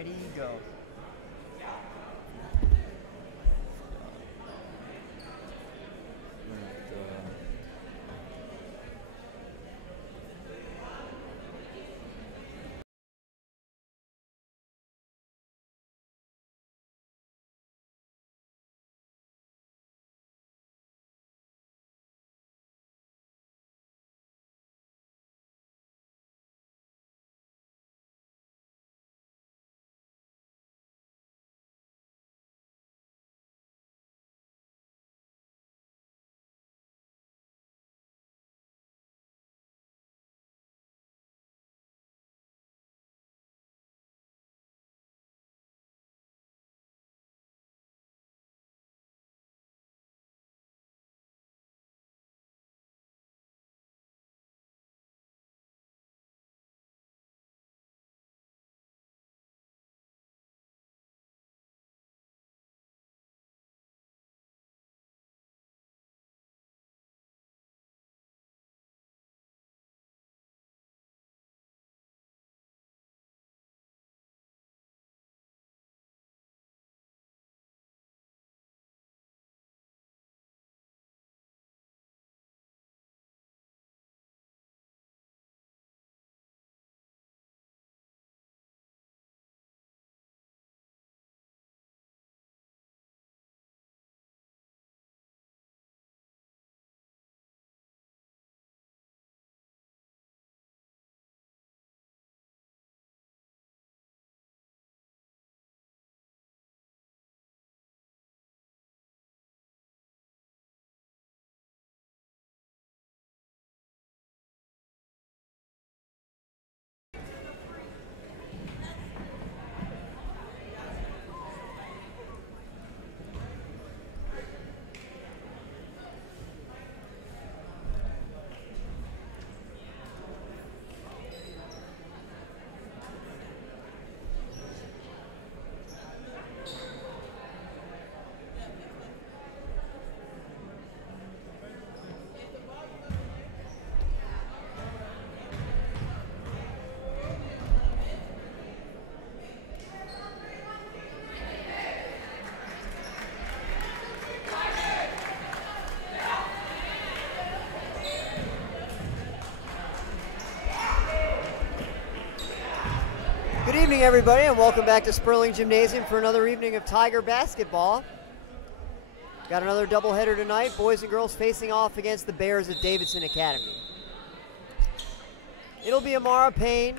Ready, go. Good evening, everybody, and welcome back to Sperling Gymnasium for another evening of Tiger basketball. Got another doubleheader tonight. Boys and girls facing off against the Bears at Davidson Academy. It'll be Amara Payne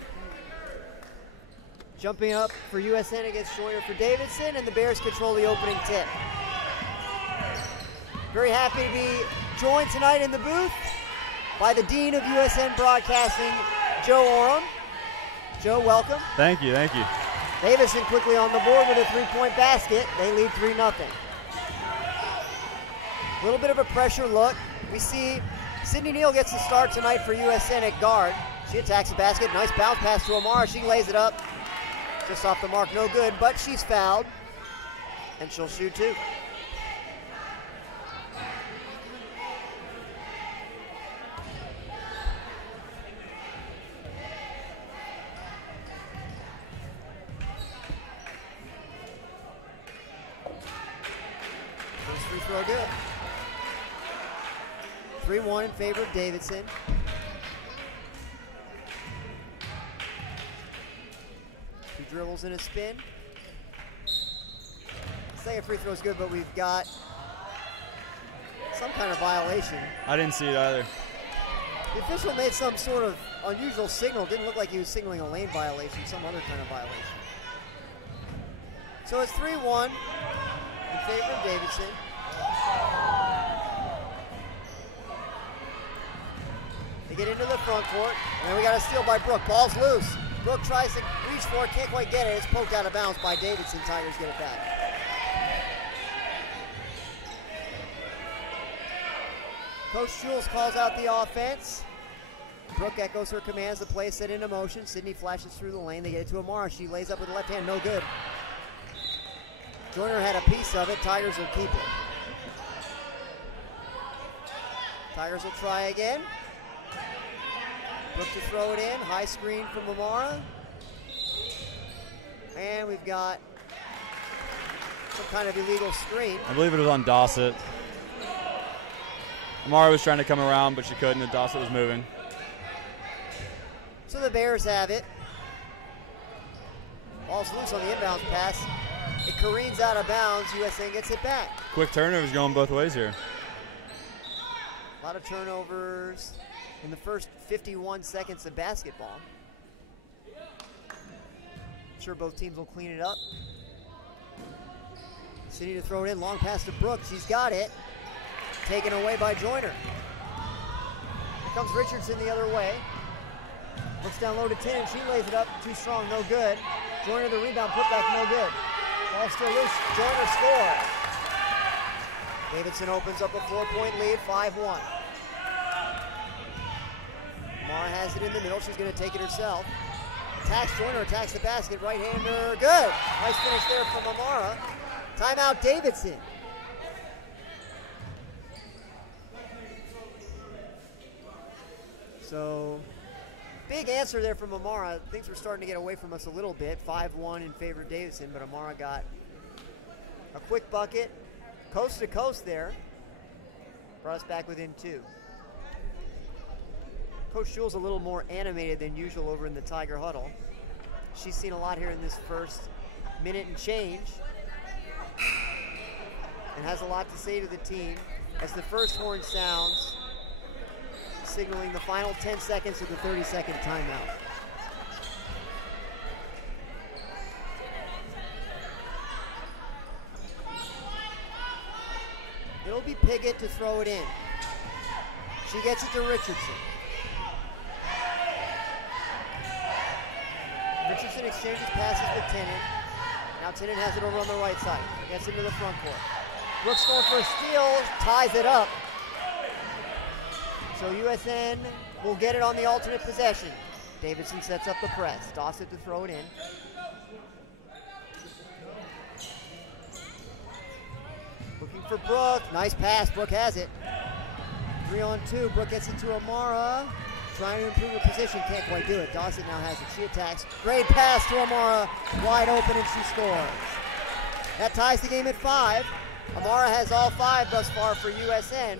jumping up for USN against Joyner for Davidson, and the Bears control the opening tip. Very happy to be joined tonight in the booth by the Dean of USN Broadcasting, Joe Oram. Joe, welcome. Thank you, thank you. Davidson quickly on the board with a three-point basket. They lead 3-0. A little bit of a pressure look. We see Sydney Neal gets the start tonight for USN at guard. She attacks the basket. Nice bounce pass to Amara. She lays it up. Just off the mark, no good, but she's fouled. And she'll shoot two. First free throw good. 3-1 in favor of Davidson. Two dribbles and a spin. Second free throw is good, but we've got some kind of violation. I didn't see it either. The official made some sort of unusual signal. Didn't look like he was signaling a lane violation, some other kind of violation. So it's 3-1 in favor of Davidson. They get into the front court, and then we got a steal by Brooke. Ball's loose. Brooke tries to reach for it, can't quite get it. It's poked out of bounds by Davidson. Tigers get it back. Coach Jules calls out the offense. Brooke echoes her commands. The play is set into motion. Sydney flashes through the lane. They get it to Amara. She lays up with the left hand. No good. Joyner had a piece of it. Tigers will keep it. Tigers will try again. Brooke to throw it in. High screen from Amara. And we've got some kind of illegal screen. I believe it was on Dossett. Amara was trying to come around, but she couldn't, and Dossett was moving. So the Bears have it. Ball's loose on the inbounds pass. It careens out of bounds. USN gets it back. Quick turnovers going both ways here. A lot of turnovers in the first 51 seconds of basketball. I'm sure both teams will clean it up. City to throw it in. Long pass to Brooke. She's got it. Taken away by Joyner. Here comes Richardson the other way. Looks down low to 10, and she lays it up. Too strong, no good. Joyner the rebound, put back, no good. Ball still loose. Joyner scores. Davidson opens up a 4-point lead, 5-1. Amara has it in the middle. She's going to take it herself. Attacks Joyner, attacks the basket. Right-hander, good. Nice finish there from Amara. Timeout, Davidson. So, big answer there from Amara. Things were starting to get away from us a little bit. 5-1 in favor of Davidson, but Amara got a quick bucket. Coast to coast there. Brought us back within 2. Coach Jewell's a little more animated than usual over in the Tiger huddle. She's seen a lot here in this first minute and change, and has a lot to say to the team as the first horn sounds, signaling the final 10 seconds of the 30-second timeout. It'll be Piggott to throw it in. She gets it to Richardson. Richardson exchanges passes with Tennant. Now Tennant has it over on the right side. Gets into the front court. Brooks going for a steal, ties it up. So USN will get it on the alternate possession. Davidson sets up the press. Dossett to throw it in. Looking for Brooke. Nice pass. Brooke has it. 3-on-2. Brooke gets it to Amara. Trying to improve her position. Can't quite do it. Dossett now has it. She attacks. Great pass to Amara. Wide open, and she scores. That ties the game at 5. Amara has all 5 thus far for USN.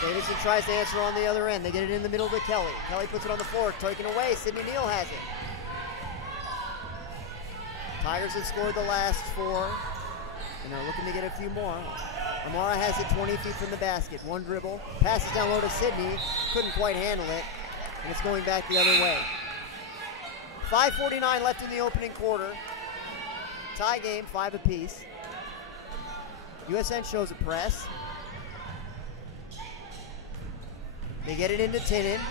Davidson tries to answer on the other end. They get it in the middle to Kelly. Kelly puts it on the floor, taken away. Sydney Neal has it. Tigers have scored the last 4, and they're looking to get a few more. Amara has it 20 feet from the basket. One dribble, passes down low to Sydney. Couldn't quite handle it, and it's going back the other way. 5:49 left in the opening quarter. Tie game, 5 apiece. USN shows a press. They get it into Tennant.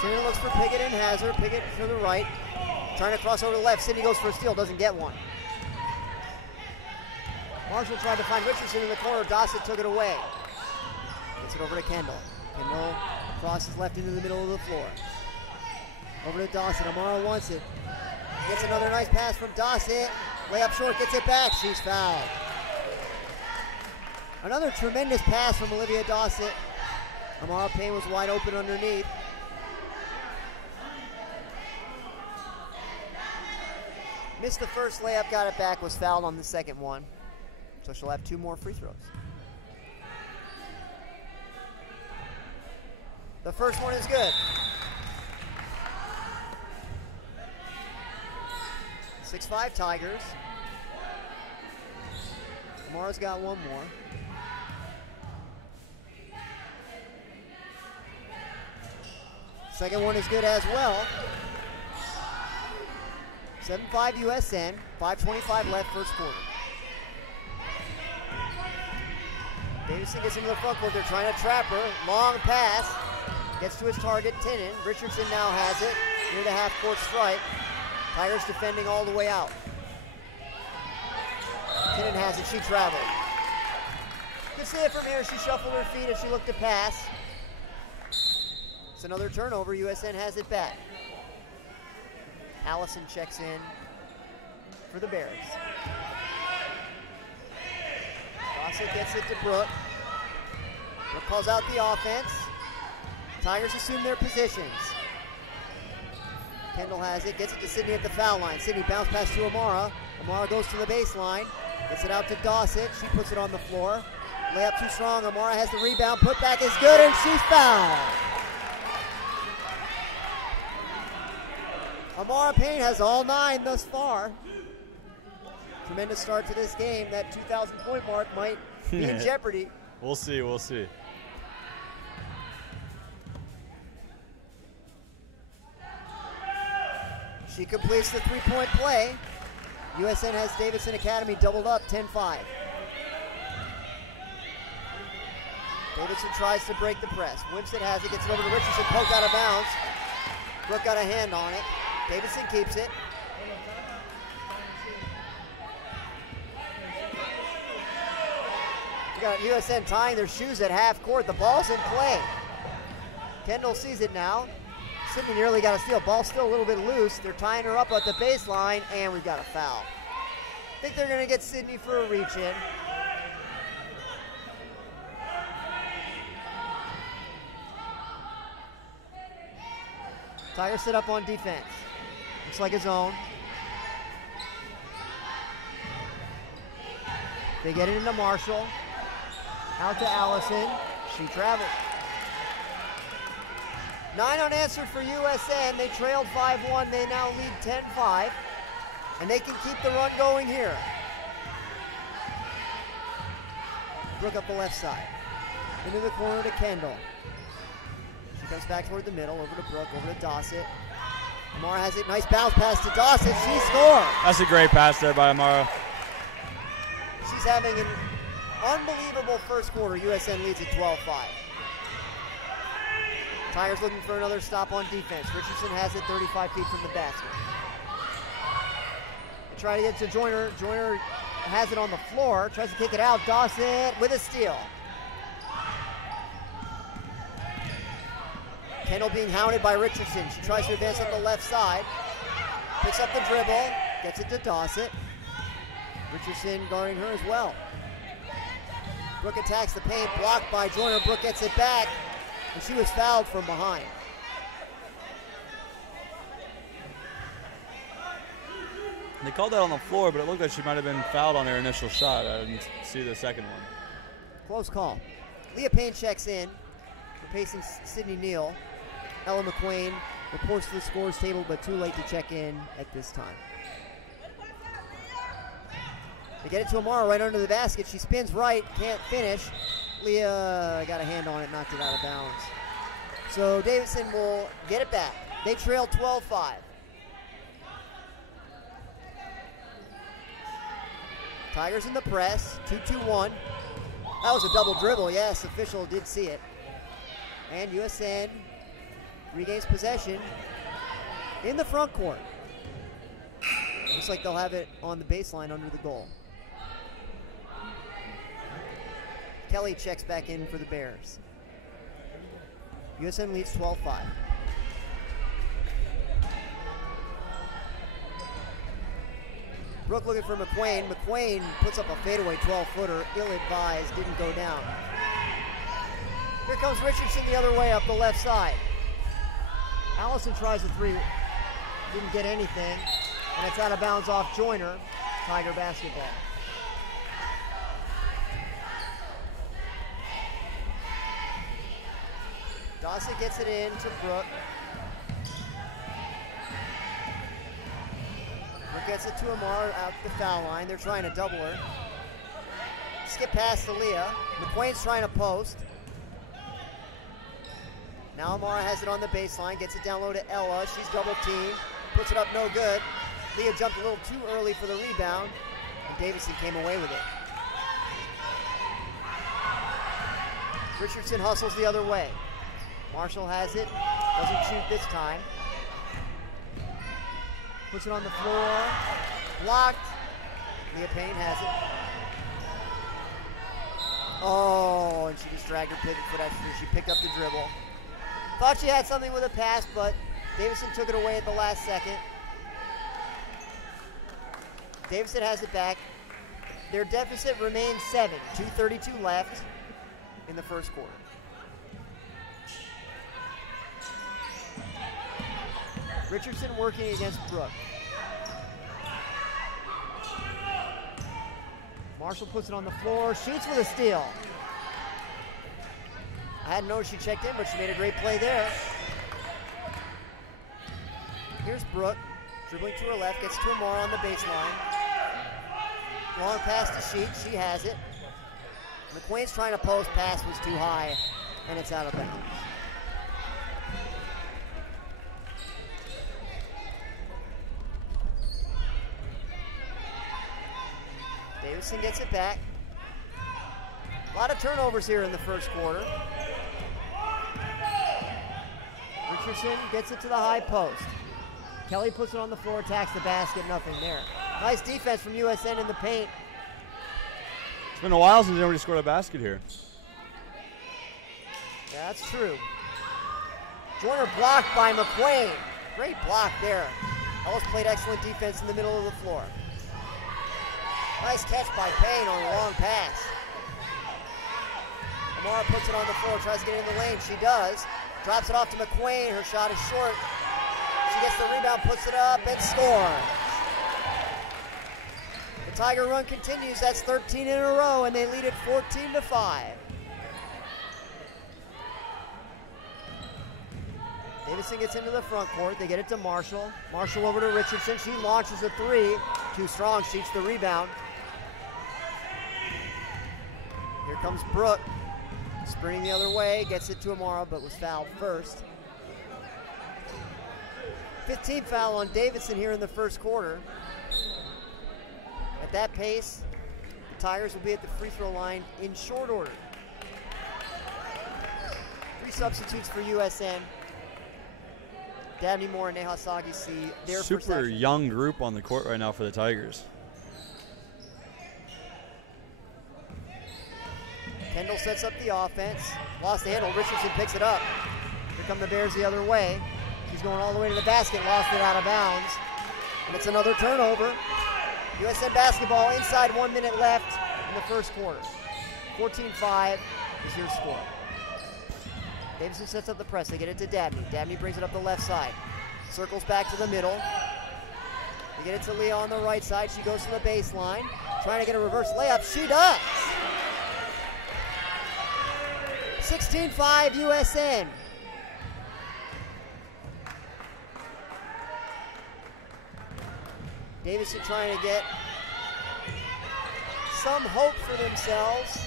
Tennant looks for Piggott and has her. Piggott to the right. Trying to cross over to the left. Sydney goes for a steal, doesn't get one. Marshall tried to find Richardson in the corner. Dossett took it away. Gets it over to Kendall. Kendall crosses left into the middle of the floor. Over to Dossett. Amara wants it. Gets another nice pass from Dossett. Layup short, gets it back. She's fouled. Another tremendous pass from Olivia Dossett. Amara Payne was wide open underneath. Missed the first layup, got it back, was fouled on the second one. So she'll have 2 more free throws. The first one is good. 6-5 Tigers. Amara's got one more. Second one is good as well. 7-5 USN, 5:25 left first quarter. Davidson gets into the front court. They're trying to trap her. Long pass. Gets to his target, Tennant. Richardson now has it near the half-court stripe. Tigers defending all the way out. Tennant has it. She traveled. You can see it from here. She shuffled her feet as she looked to pass. It's another turnover. USN has it back. Allison checks in for the Bears. Dossett gets it to Brooke. Brooke calls out the offense. Tigers assume their positions. Kendall has it, gets it to Sydney at the foul line. Sydney bounce pass to Amara. Amara goes to the baseline, gets it out to Dossett. She puts it on the floor. Layup too strong. Amara has the rebound. Put back is good, and she's fouled. Amara Payne has all 9 thus far. Tremendous start to this game. That 2,000 point mark might be in jeopardy. We'll see, we'll see. She completes the 3-point play. USN has Davidson Academy doubled up 10-5. Davidson tries to break the press. Winston has it, gets it over to Richardson, poked out of bounds. Brooke got a hand on it. Davidson keeps it. You got USN tying their shoes at half court. The ball's in play. Kendall sees it now. Sydney nearly got a steal. Ball still a little bit loose. They're tying her up at the baseline, and we've got a foul. I think they're going to get Sydney for a reach-in. Tigers sit up on defense. Looks like a zone. They get it into Marshall. Out to Allison. She travels. 9 unanswered for USN. They trailed 5-1. They now lead 10-5. And they can keep the run going here. Brooke up the left side. Into the corner to Kendall. She comes back toward the middle. Over to Brooke. Over to Dossett. Amara has it. Nice bounce pass to Dossett. She scores. That's a great pass there by Amara. She's having an unbelievable first quarter. USN leads at 12-5. Tigers looking for another stop on defense. Richardson has it 35 feet from the basket. They try to get to Joyner. Joyner has it on the floor. Tries to kick it out. Dossett with a steal. Kendall being hounded by Richardson. She tries to advance up the left side. Picks up the dribble. Gets it to Dossett. Richardson guarding her as well. Brooke attacks the paint. Blocked by Joyner. Brooke gets it back. And she was fouled from behind. They called that on the floor, but it looked like she might have been fouled on her initial shot. I didn't see the second one. Close call. Leah Payne checks in, replacing Sydney Neal. Ella McQuain reports to the scores table, but too late to check in at this time. They get it to Amara right under the basket. She spins right, can't finish. Leah got a hand on it, knocked it out of bounds. So Davidson will get it back. They trail 12-5. Tigers in the press, 2-2-1. That was a double dribble, yes, official did see it. And USN regains possession in the front court. Looks like they'll have it on the baseline under the goal. Kelly checks back in for the Bears. USN leads 12-5. Brooke looking for McQuain. McQuain puts up a fadeaway 12-footer, ill-advised, didn't go down. Here comes Richardson the other way up the left side. Allison tries a three, didn't get anything, and it's out of bounds off Joyner. Tiger basketball. Dossett gets it in to Brooke. Brooke gets it to Amar out the foul line. They're trying to double her. Skip pass to Leah. McQuain's trying to post. Now Amara has it on the baseline. Gets it down low to Ella. She's double teamed. Puts it up no good. Leah jumped a little too early for the rebound. And Davidson came away with it. Richardson hustles the other way. Marshall has it. Doesn't shoot this time. Puts it on the floor. Blocked. Leah Payne has it. Oh, and she just dragged her pivot foot after she picked up the dribble. Thought she had something with a pass, but Davidson took it away at the last second. Davidson has it back. Their deficit remains 7. 2:32 left in the first quarter. Richardson working against Brooke. Marshall puts it on the floor, shoots with a steal. I hadn't noticed she checked in, but she made a great play there. Here's Brooke, dribbling to her left, gets to Amara on the baseline. Long pass to Sheet, she has it. McQuain's trying to post, pass was too high, and it's out of bounds. Davidson gets it back. A lot of turnovers here in the first quarter. Richardson gets it to the high post. Kelly puts it on the floor, attacks the basket, nothing there. Nice defense from USN in the paint. It's been a while since anybody scored a basket here. That's true. Joyner blocked by McQuain. Great block there. Ellis played excellent defense in the middle of the floor. Nice catch by Payne on a long pass. Amara puts it on the floor, tries to get in the lane. She does. Drops it off to McQuain. Her shot is short. She gets the rebound, puts it up, and scores. The Tiger run continues. That's 13 in a row, and they lead it 14-5. Davidson gets into the front court. They get it to Marshall. Marshall over to Richardson. She launches a three. Too strong. Sheets the rebound. Here comes Brooke. Sprinting the other way. Gets it to Amara, but was fouled first. 15th foul on Davidson here in the first quarter. At that pace, the Tigers will be at the free throw line in short order. 3 substitutes for USN. Dabney Moore and Neha Sagi see their super young group on the court right now for the Tigers. Kendall sets up the offense. Lost the handle. Richardson picks it up. Here come the Bears the other way. She's going all the way to the basket. Lost it out of bounds. And it's another turnover. USN basketball inside 1 minute left in the first quarter. 14-5 is your score. Davidson sets up the press. They get it to Dabney. Dabney brings it up the left side. Circles back to the middle. They get it to Leah on the right side. She goes to the baseline. Trying to get a reverse layup. She does. 16-5 USN. Davidson trying to get some hope for themselves.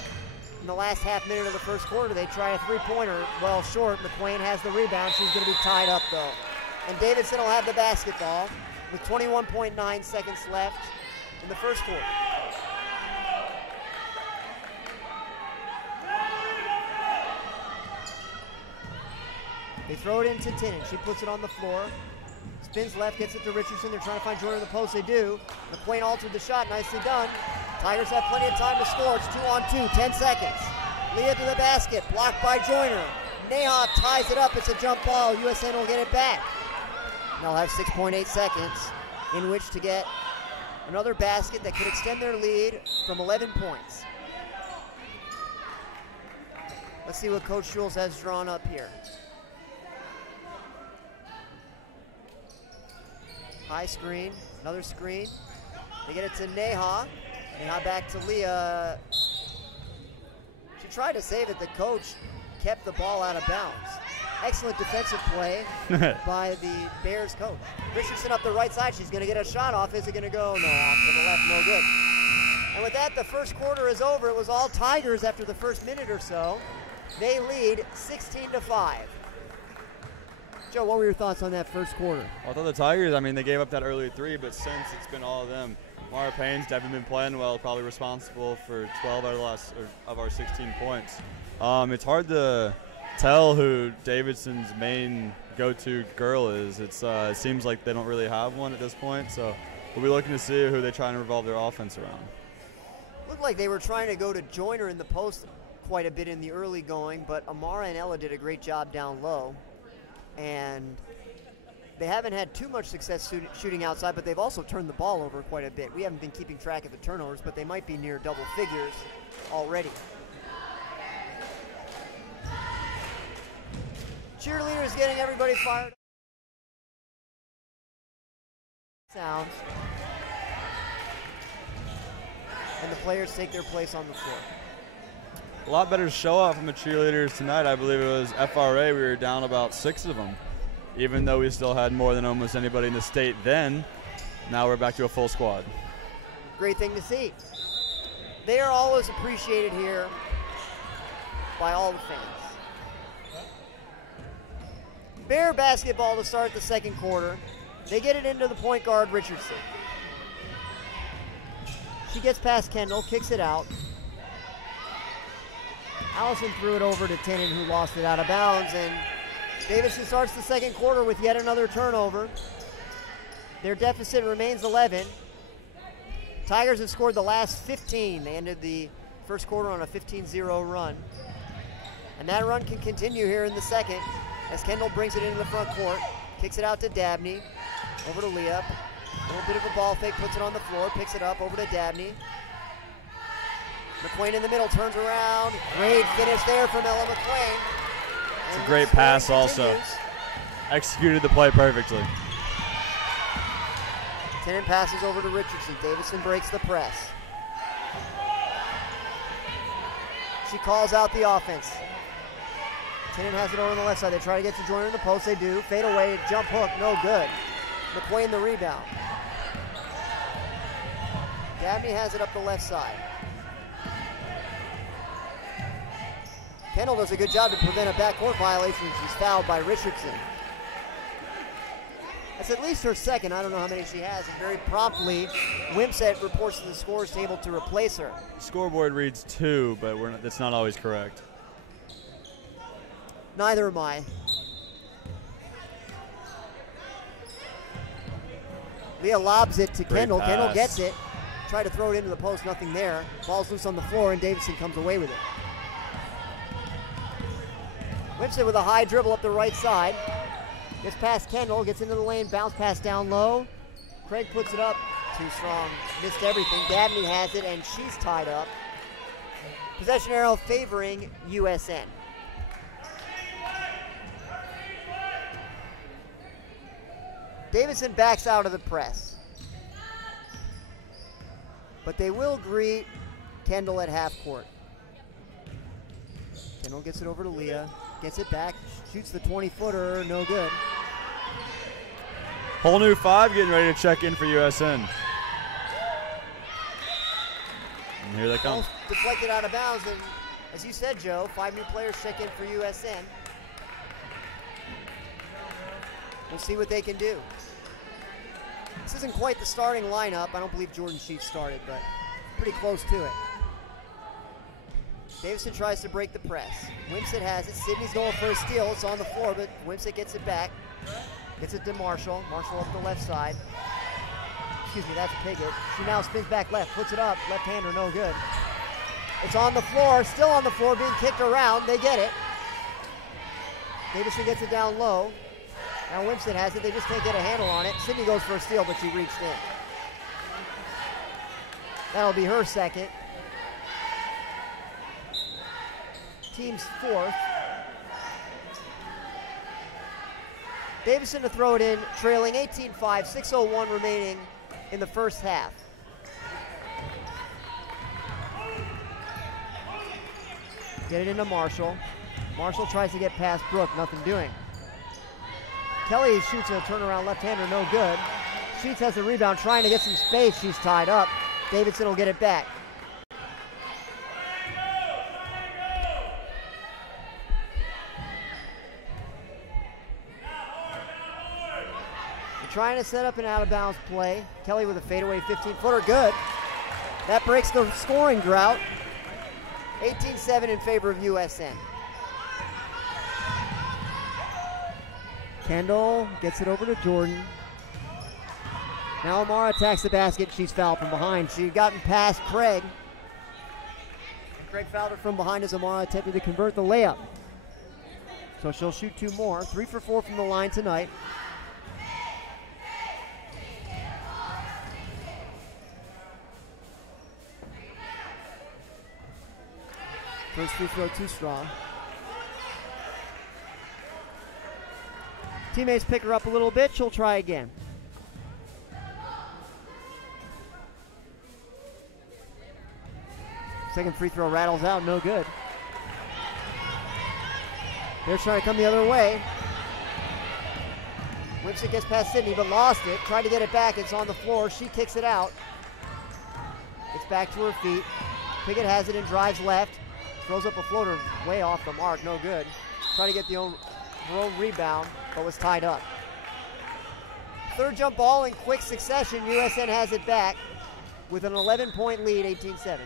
In the last half minute of the first quarter, they try a three-pointer, well short. McQuain has the rebound. She's going to be tied up, though. And Davidson will have the basketball with 21.9 seconds left in the first quarter. They throw it into Tinnen. She puts it on the floor. Spins left, gets it to Richardson. They're trying to find Jordan in the post. They do. McQuain altered the shot. Nicely done. Tigers have plenty of time to score. It's 2-on-2, 10 seconds. Leah to the basket, blocked by Joyner. Neha ties it up. It's a jump ball. USN will get it back. They'll have 6.8 seconds in which to get another basket that could extend their lead from 11 points. Let's see what Coach Schultz has drawn up here. High screen, another screen. They get it to Neha. Neha back to Leah. She tried to save it. The coach kept the ball out of bounds. Excellent defensive play by the Bears coach. Richardson up the right side. She's going to get a shot off. Is it going to go? No, off to the left, no good. And with that, the first quarter is over. It was all Tigers after the first minute or so. They lead 16-5. Joe, what were your thoughts on that first quarter? I thought the Tigers, I mean, they gave up that early three, but since it's been all of them. Mara Payne's definitely been playing well, probably responsible for 12 out of the last of our 16 points. It's hard to tell who Davidson's main go-to girl is. It seems like they don't really have one at this point, so we'll be looking to see who they're trying to revolve their offense around. Looked like they were trying to go to Joyner in the post quite a bit in the early going, but Amara and Ella did a great job down low. And they haven't had too much success shooting outside, but they've also turned the ball over quite a bit. We haven't been keeping track of the turnovers, but they might be near double figures already. Cheerleaders getting everybody fired up. Sounds. And the players take their place on the floor. A lot better show up from the cheerleaders tonight. I believe it was FRA. We were down about 6 of them, even though we still had more than almost anybody in the state then. Now we're back to a full squad. Great thing to see. They are always appreciated here by all the fans. Bear basketball to start the second quarter. They get it into the point guard, Richardson. She gets past Kendall, kicks it out. Allison threw it over to Tenen, who lost it out of bounds, and Davidson starts the second quarter with yet another turnover. Their deficit remains 11. Tigers have scored the last 15. They ended the first quarter on a 15-0 run. And that run can continue here in the second as Kendall brings it into the front court, kicks it out to Dabney, over to Leah. A little bit of a ball fake, puts it on the floor, picks it up over to Dabney. McQuain in the middle, turns around. Great finish there from Ella McQuain. It's a great pass also. Executed the play perfectly. Tenen passes over to Richardson. Davidson breaks the press. She calls out the offense. Tenen has it over on the left side. They try to get to Joyner in the post. They do. Fade away, jump hook, no good. McQuain the rebound. Dabney has it up the left side. Kendall does a good job to prevent a backcourt violation. She's fouled by Richardson. That's at least her second. I don't know how many she has. And very promptly, Wimsatt reports to the scores table to replace her. Scoreboard reads 2, but that's not always correct. Neither am I. Leah lobs it to Kendall. Kendall gets it. Tried to throw it into the post, nothing there. Ball's loose on the floor, and Davidson comes away with it. Wimsatt with a high dribble up the right side. Gets past Kendall, gets into the lane, bounce pass down low. Craig puts it up. Too strong. Missed everything. Dabney has it, and she's tied up. Possession arrow favoring USN. Davidson backs out of the press. But they will greet Kendall at half court. Kendall gets it over to Leah. Gets it back, shoots the 20-footer, no good. Whole new 5 getting ready to check in for USN. And here they come. Deflected out of bounds, and as you said, Joe, 5 new players check in for USN. We'll see what they can do. This isn't quite the starting lineup. I don't believe Jordan Sheets started, but pretty close to it. Davidson tries to break the press. Wimsatt has it. Sydney's going for a steal. It's on the floor, but Wimsatt gets it back. Gets it to Marshall. Marshall up the left side. Excuse me, that's Piggott. She now spins back left, puts it up. Left-hander, no good. It's on the floor, still on the floor, being kicked around. They get it. Davidson gets it down low. Now Wimsatt has it. They just can't get a handle on it. Sydney goes for a steal, but she reached in. That'll be her second. Team's fourth. Davidson to throw it in, trailing 18-5, 6:01 remaining in the first half. Get it into Marshall. Marshall tries to get past Brooke, nothing doing. Kelly shoots a turnaround left-hander, no good. Sheets has the rebound, trying to get some space. She's tied up. Davidson will get it back. Trying to set up an out-of-bounds play. Kelly with a fadeaway 15-footer, good. That breaks the scoring drought. 18-7 in favor of USN. Kendall gets it over to Jordan. Now Amara attacks the basket. She's fouled from behind. She had gotten past Craig. Craig fouled her from behind as Amara attempted to convert the layup. So she'll shoot 2 more. 3 for 4 from the line tonight. First free throw too strong. Teammates pick her up a little bit. She'll try again. Second free throw rattles out, no good. They're trying to come the other way. Whipsitt gets past Sydney, but lost it. Tried to get it back. It's on the floor. She kicks it out. It's back to her feet. Pickett has it and drives left. Throws up a floater way off the mark. No good. Trying to get her own rebound, but was tied up. Third jump ball in quick succession. USN has it back with an 11-point lead, 18-7.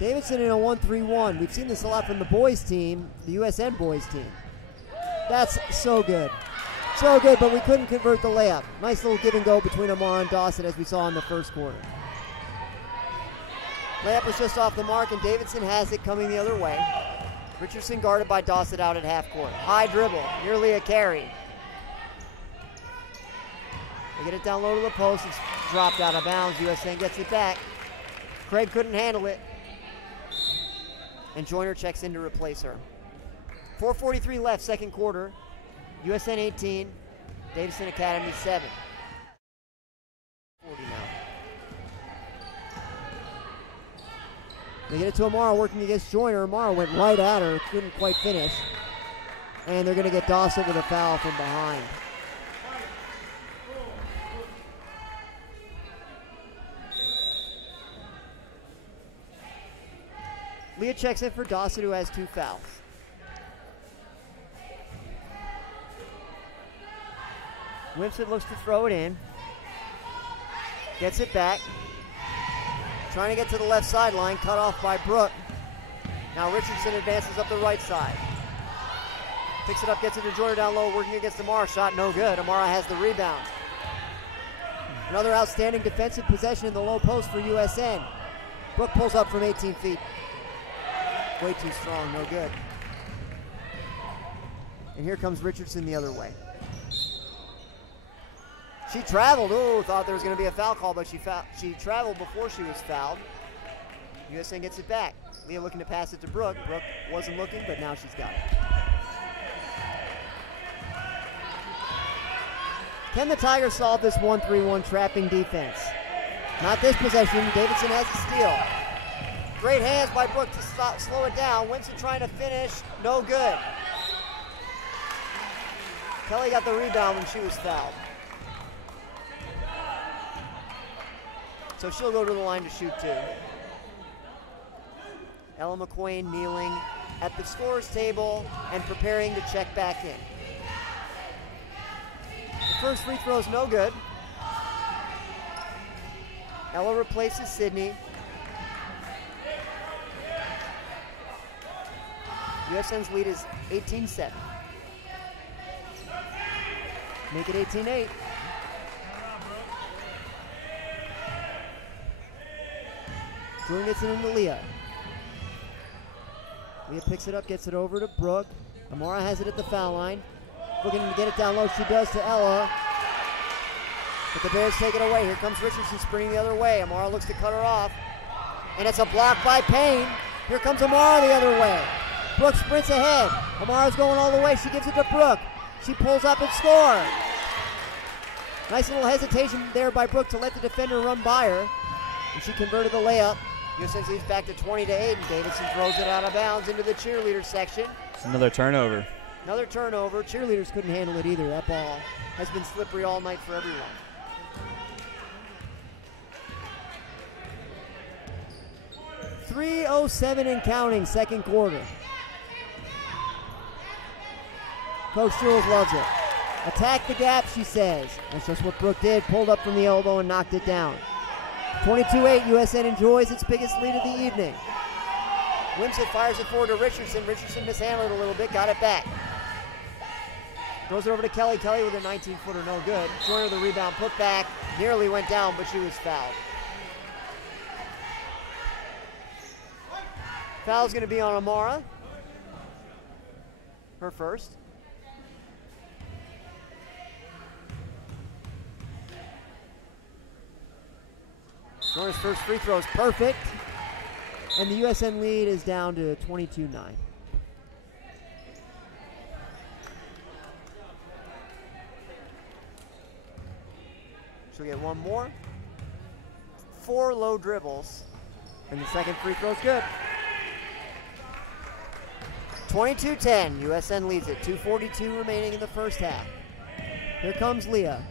Davidson in a 1-3-1. We've seen this a lot from the boys team, the USN boys team. That's so good. So good, but we couldn't convert the layup. Nice little give and go between Amara and Dawson as we saw in the first quarter. Layup was just off the mark, and Davidson has it coming the other way. Richardson guarded by Dawson out at half court. High dribble, nearly a carry. They get it down low to the post. It's dropped out of bounds. USN gets it back. Craig couldn't handle it. And Joyner checks in to replace her. 4:43 left, second quarter. USN 18, Davidson Academy 7. 40 now. They get it to Amara working against Joyner. Amara went right at her, couldn't quite finish. And they're going to get Dawson with a foul from behind. Leah checks in for Dawson, who has 2 fouls. Whipsitt looks to throw it in. Gets it back. Trying to get to the left sideline, cut off by Brooke. Now Richardson advances up the right side. Picks it up, gets it to Joyner down low, working against Amara. Shot no good. Amara has the rebound. Another outstanding defensive possession in the low post for USN. Brooke pulls up from 18 feet. Way too strong, no good. And here comes Richardson the other way. She traveled. Ooh, thought there was going to be a foul call, but she traveled before she was fouled. USN gets it back. Leah looking to pass it to Brooke. Brooke wasn't looking, but now she's got it. Can the Tigers solve this 1-3-1 trapping defense? Not this possession. Davidson has a steal. Great hands by Brooke to slow it down. Winston trying to finish. No good. Kelly got the rebound when she was fouled. So she'll go to the line to shoot too. Ella McQuain kneeling at the scorer's table and preparing to check back in. The first free throw is no good. Ella replaces Sydney. USN's lead is 18-7. Make it 18-8. Jordan gets it into Leah. Leah picks it up, gets it over to Brooke. Amara has it at the foul line. Looking to get it down low. She does to Ella. But the Bears take it away. Here comes Richardson sprinting the other way. Amara looks to cut her off. And it's a block by Payne. Here comes Amara the other way. Brooke sprints ahead. Amara's going all the way. She gives it to Brooke. She pulls up and scores. Nice little hesitation there by Brooke to let the defender run by her. And she converted the layup. USN leads back to 20-8, and Davidson throws it out of bounds into the cheerleader section. It's another turnover. Another turnover. Cheerleaders couldn't handle it either. That ball has been slippery all night for everyone. .307 and counting, second quarter. Coach Jules loves it. Attack the gap, she says. That's just what Brooke did. Pulled up from the elbow and knocked it down. 22-8, USN enjoys its biggest lead of the evening. Whipsitt fires it forward to Richardson. Richardson mishandled it a little bit, got it back. Throws it over to Kelly. Kelly with a 19-footer, no good. Joyner the rebound, put back. Nearly went down, but she was fouled. Foul's going to be on Amara. Her first. Joyner's first free throw is perfect. And the USN lead is down to 22-9. She'll get one more. 4 low dribbles. And the second free throw's good. 22-10. USN leads it. 2:42 remaining in the first half. Here comes Leah.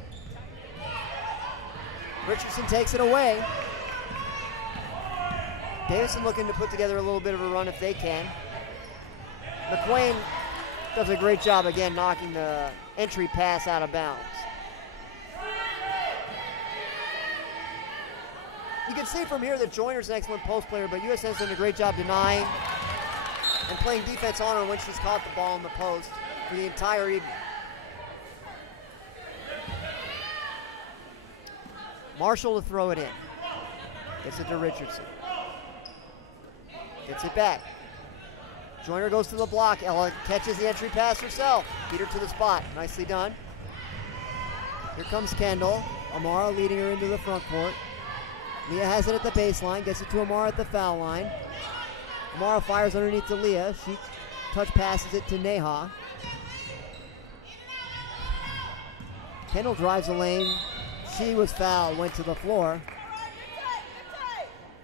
Richardson takes it away. Davidson looking to put together a little bit of a run if they can. McQuain does a great job again knocking the entry pass out of bounds. You can see from here that Joyner's an excellent post player, but USN's done a great job denying and playing defense on her when she's caught the ball in the post for the entire evening. Marshall to throw it in. Gets it to Richardson. Gets it back. Joyner goes to the block. Ella catches the entry pass herself. Beat her to the spot. Nicely done. Here comes Kendall. Amara leading her into the front court. Leah has it at the baseline. Gets it to Amara at the foul line. Amara fires underneath to Leah. She touch passes it to Neha. Kendall drives the lane. She was fouled. Went to the floor.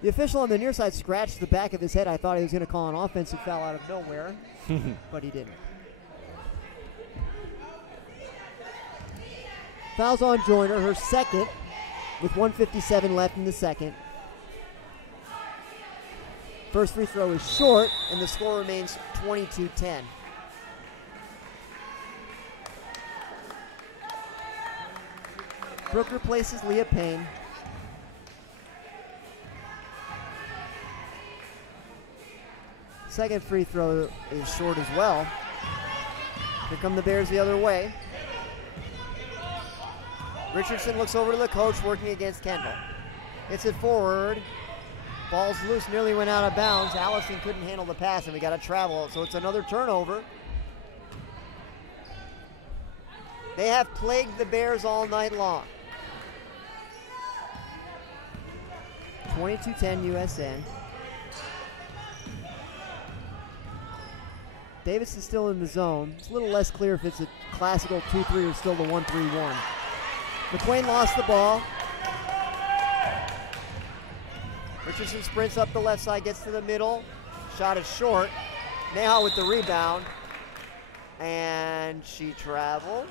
The official on the near side scratched the back of his head. I thought he was going to call an offensive foul out of nowhere, but he didn't. Fouls on Joyner, her second, with 1:57 left in the second. First free throw is short, and the score remains 22-10. Brooke replaces Leah Payne. Second free throw is short as well. Here come the Bears the other way. Richardson looks over to the coach, working against Kendall. Hits it forward. Ball's loose, nearly went out of bounds. Allison couldn't handle the pass, and we got to travel, so it's another turnover. They have plagued the Bears all night long. 22-10 USN. Davis is still in the zone. It's a little less clear if it's a classical 2-3 or still the 1-3-1. McQuain lost the ball. Richardson sprints up the left side, gets to the middle. Shot is short. Neha with the rebound. And she traveled.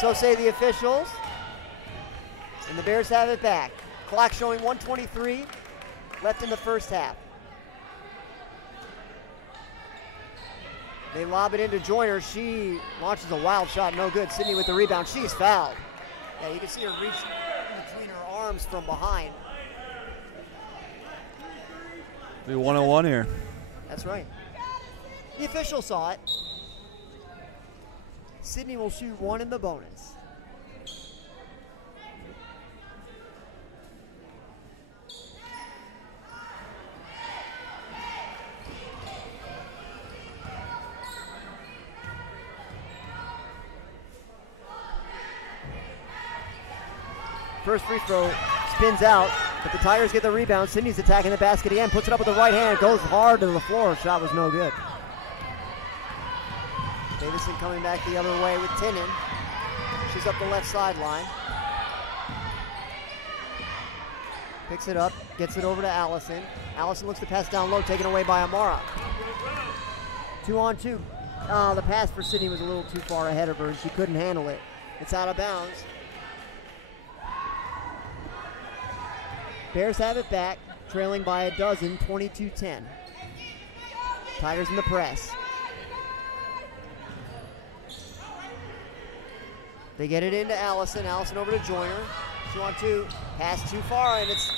So say the officials. And the Bears have it back. Clock showing 1:23 left in the first half. They lob it into Joyner. She launches a wild shot, no good. Sydney with the rebound. She's fouled. Yeah, you can see her reach between her arms from behind. Be 1-on-1 here. That's right. The official saw it. Sydney will shoot one in the bonus. First free throw spins out, but the Tigers get the rebound. Sydney's attacking the basket again, puts it up with the right hand, goes hard to the floor. Shot was no good. Davidson coming back the other way with Tinnen. She's up the left sideline. Picks it up, gets it over to Allison. Allison looks to pass down low, taken away by Amara. 2-on-2. The pass for Sydney was a little too far ahead of her, and she couldn't handle it. It's out of bounds. Bears have it back, trailing by a dozen, 22-10. Tigers in the press. They get it into Allison. Allison over to Joyner. 2-on-2. Pass too far, and it's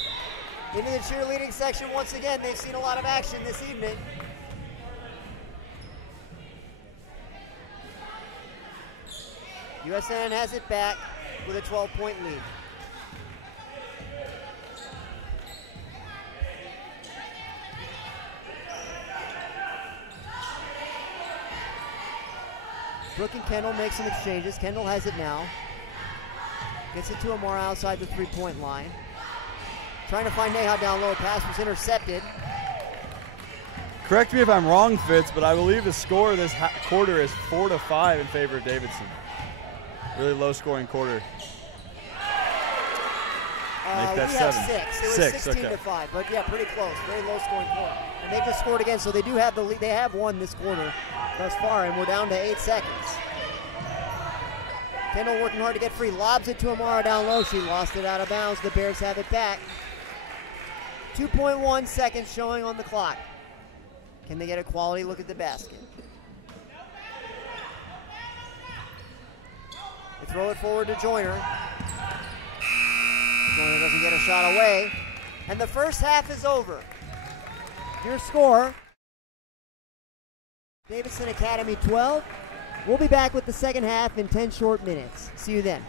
into the cheerleading section once again. They've seen a lot of action this evening. USN has it back with a 12-point lead. Brooke and Kendall make some exchanges. Kendall has it now. Gets it to Amara outside the three-point line. Trying to find Neha down low. Pass was intercepted. Correct me if I'm wrong, Fitz, but I believe the score of this quarter is 4-5 in favor of Davidson. Really low-scoring quarter. That's we have 7. 6. It was 6, 16 okay. to 5, but yeah, pretty close. Very low scoring quarter. And they just scored again, so they do have the lead. They have won this quarter thus far, and we're down to 8 seconds. Kendall working hard to get free. Lobs it to Amara down low. She lost it out of bounds. The Bears have it back. 2.1 seconds showing on the clock. Can they get a quality look at the basket? They throw it forward to Joyner. Joyner doesn't get a shot away. And the first half is over. Your score, Davidson Academy 12. We'll be back with the second half in 10 short minutes. See you then.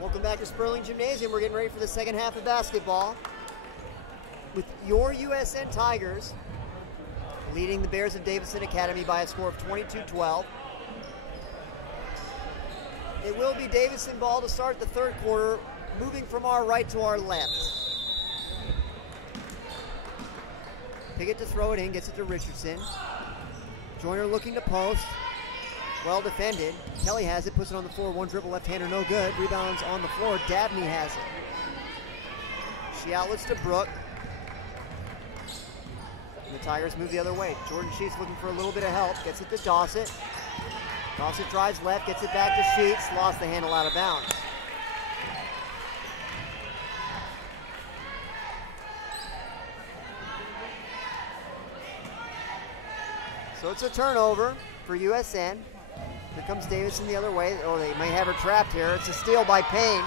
Welcome back to Sperling Gymnasium. We're getting ready for the second half of basketball with your USN Tigers leading the Bears of Davidson Academy by a score of 22-12. It will be Davidson ball to start the third quarter, moving from our right to our left. Pickett to throw it in, gets it to Richardson. Joyner looking to post. Well defended. Kelly has it, puts it on the floor. One dribble left-hander, no good. Rebounds on the floor. Dabney has it. She outlets to Brooke. And the Tigers move the other way. Jordan Sheets looking for a little bit of help. Gets it to Dossett. Dossett drives left, gets it back to Sheets. Lost the handle out of bounds. So it's a turnover for USN. Here comes Davidson the other way. Oh, they may have her trapped here. It's a steal by Payne.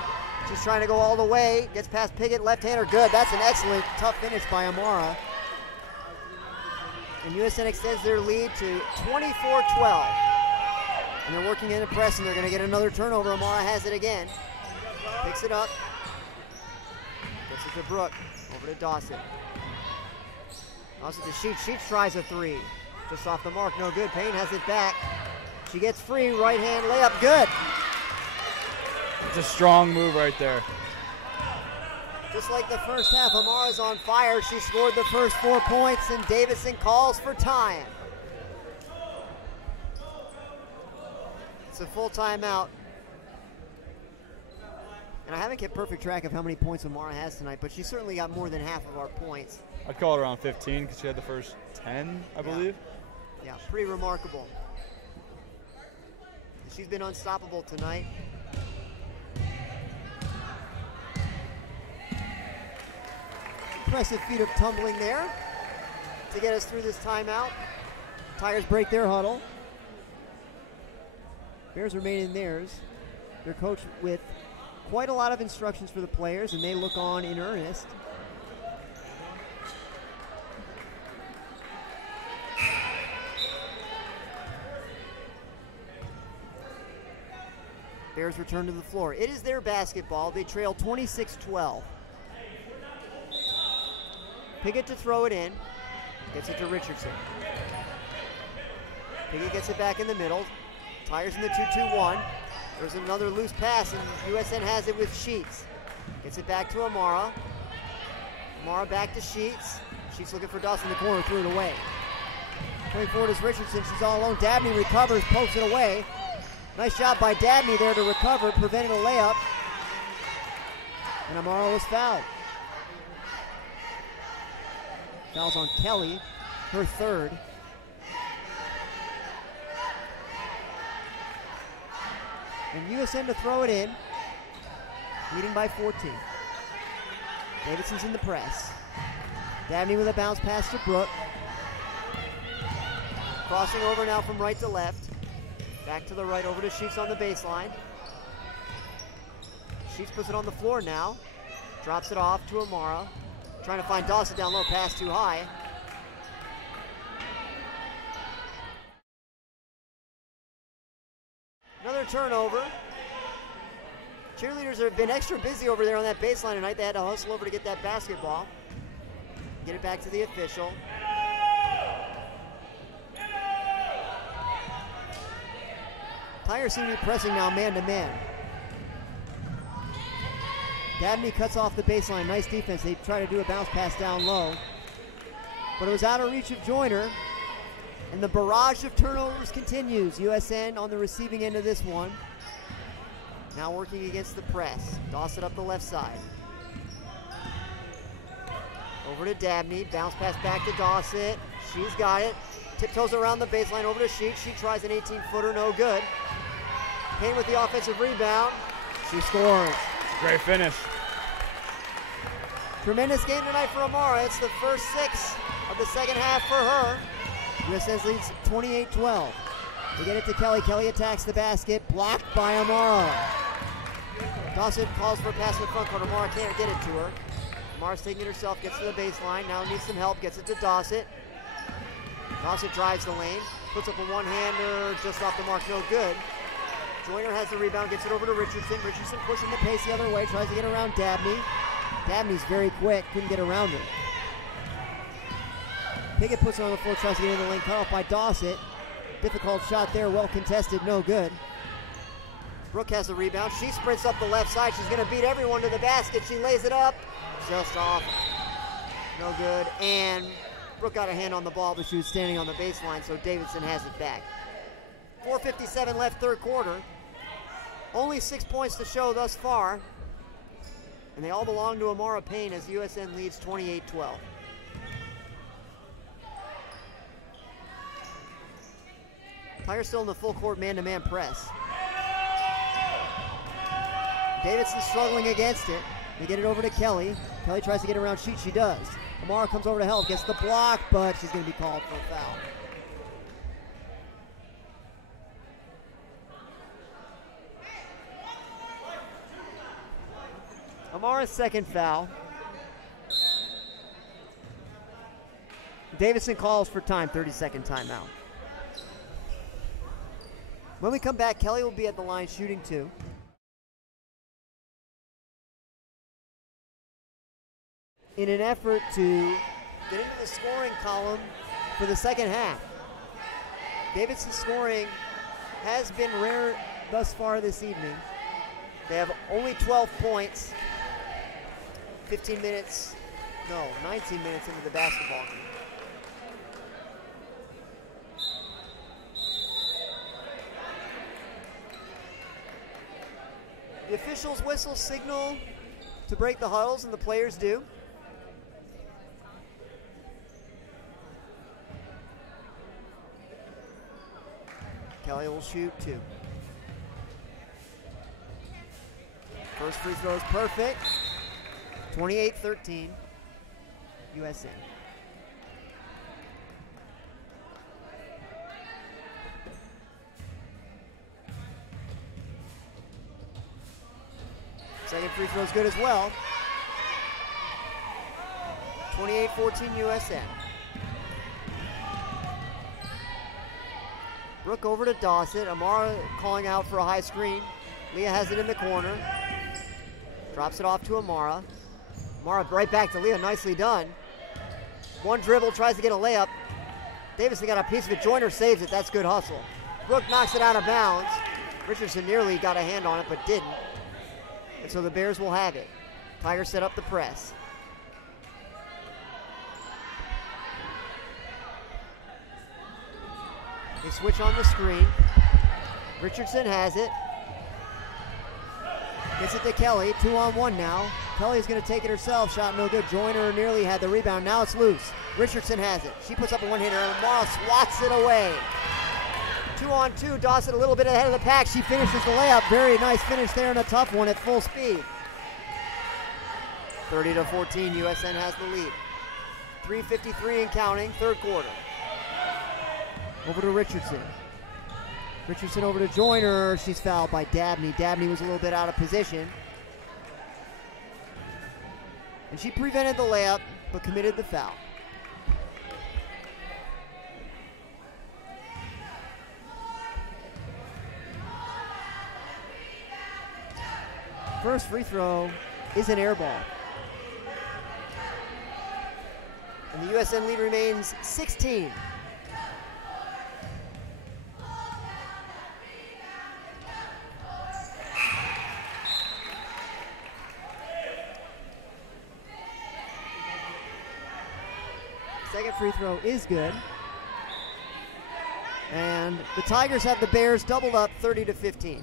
She's trying to go all the way. Gets past Pickett, left-hander, good. That's an excellent, tough finish by Amara. And USN extends their lead to 24-12. And they're working in a press, and they're going to get another turnover. Amara has it again. Picks it up. Gets it to Brooke. Over to Dawson. Dawson to Sheets. Sheets tries a three. Just off the mark, no good. Payne has it back. She gets free, right hand layup, good. It's a strong move right there. Just like the first half, Amara's on fire. She scored the first 4 points, and Davidson calls for time. It's a full timeout. And I haven't kept perfect track of how many points Amara has tonight, but she certainly got more than half of our points. I'd call it around 15 because she had the first 10, I believe. Yeah, pretty remarkable. She's been unstoppable tonight. Impressive feat of tumbling there to get us through this timeout. Tigers break their huddle. Bears remain in theirs. They're coached with quite a lot of instructions for the players, and they look on in earnest. Bears return to the floor. It is their basketball. They trail 26-12. Pickett to throw it in. Gets it to Richardson. Pickett gets it back in the middle. Tigers in the 2-2-1. There's another loose pass, and USN has it with Sheets. Gets it back to Amara. Amara back to Sheets. Sheets looking for Dawson in the corner, threw it away. Coming forward is Richardson. She's all alone. Dabney recovers, pokes it away. Nice job by Dabney there to recover, prevented a layup. And Amara was fouled. Foul's on Kelly, her third. And USN to throw it in, leading by 14. Davidson's in the press. Dabney with a bounce pass to Brooke. Crossing over now from right to left. Back to the right, over to Sheets on the baseline. Sheets puts it on the floor now. Drops it off to Amara. Trying to find Dawson down low, pass too high. Another turnover. Cheerleaders have been extra busy over there on that baseline tonight. They had to hustle over to get that basketball. Get it back to the official. Tigers seem to be pressing now man-to-man. Dabney cuts off the baseline. Nice defense. They try to do a bounce pass down low. But it was out of reach of Joyner. And the barrage of turnovers continues. USN on the receiving end of this one. Now working against the press. Dawson up the left side. Over to Dabney. Bounce pass back to Dawson. She's got it. Tiptoes around the baseline over to Sheets. She tries an 18-footer, no good. Payne with the offensive rebound. She scores. Great finish. Tremendous game tonight for Amara. It's the first 6 of the second half for her. USN leads 28-12. They get it to Kelly. Kelly attacks the basket. Blocked by Amara. Dawson calls for a pass in the front court. Amara can't get it to her. Amara's taking it herself. Gets to the baseline. Now needs some help. Gets it to Dawson. Dawson drives the lane. Puts up a one-hander just off the mark. No good. Joyner has the rebound, gets it over to Richardson. Richardson pushing the pace the other way, tries to get around Dabney. Dabney's very quick, couldn't get around her. Pickett puts it on the floor, tries to get in the lane, cut off by Dossett. Difficult shot there, well contested, no good. Brooke has the rebound. She sprints up the left side. She's going to beat everyone to the basket. She lays it up. Just off. No good. And Brooke got a hand on the ball, but she was standing on the baseline, so Davidson has it back. 4:57 left, third quarter. Only 6 points to show thus far. And they all belong to Amara Payne as USN leads 28-12. Tigers still in the full court man-to-man press. Davidson struggling against it. They get it over to Kelly. Kelly tries to get around Sheet. She does. Amara comes over to help. Gets the block, but she's going to be called for a foul. Amara's second foul. Davidson calls for time. 30-second timeout. When we come back, Kelly will be at the line shooting 2. In an effort to get into the scoring column for the second half. Davidson's scoring has been rare thus far this evening. They have only 12 points, 19 minutes into the basketball game. The officials whistle signal to break the huddles, and the players do. Kelly will shoot 2. First free throw is perfect. 28-13, USN. Second free throw is good as well. 28-14 USN. Brooke over to Dossett. Amara calling out for a high screen. Leah has it in the corner. Drops it off to Amara. Amara right back to Leah. Nicely done. One dribble, tries to get a layup. Davidson got a piece of it. Joyner saves it. That's good hustle. Brooke knocks it out of bounds. Richardson nearly got a hand on it, but didn't. And so the Bears will have it. Tigers set up the press. They switch on the screen. Richardson has it. Gets it to Kelly. 2-on-1 now. Kelly's going to take it herself. Shot no good. Joyner nearly had the rebound. Now it's loose. Richardson has it. She puts up a one-hitter, and Morrow swats it away. 2-on-2. Dawson a little bit ahead of the pack. She finishes the layup. Very nice finish there and a tough one at full speed. 30-14. USN has the lead. 3:53 and counting. Third quarter. Over to Richardson. Richardson over to Joyner. She's fouled by Dabney. Dabney was a little bit out of position. And she prevented the layup, but committed the foul. First free throw is an air ball. And the USN lead remains 16. Second free throw is good. And the Tigers have the Bears doubled up 30-15.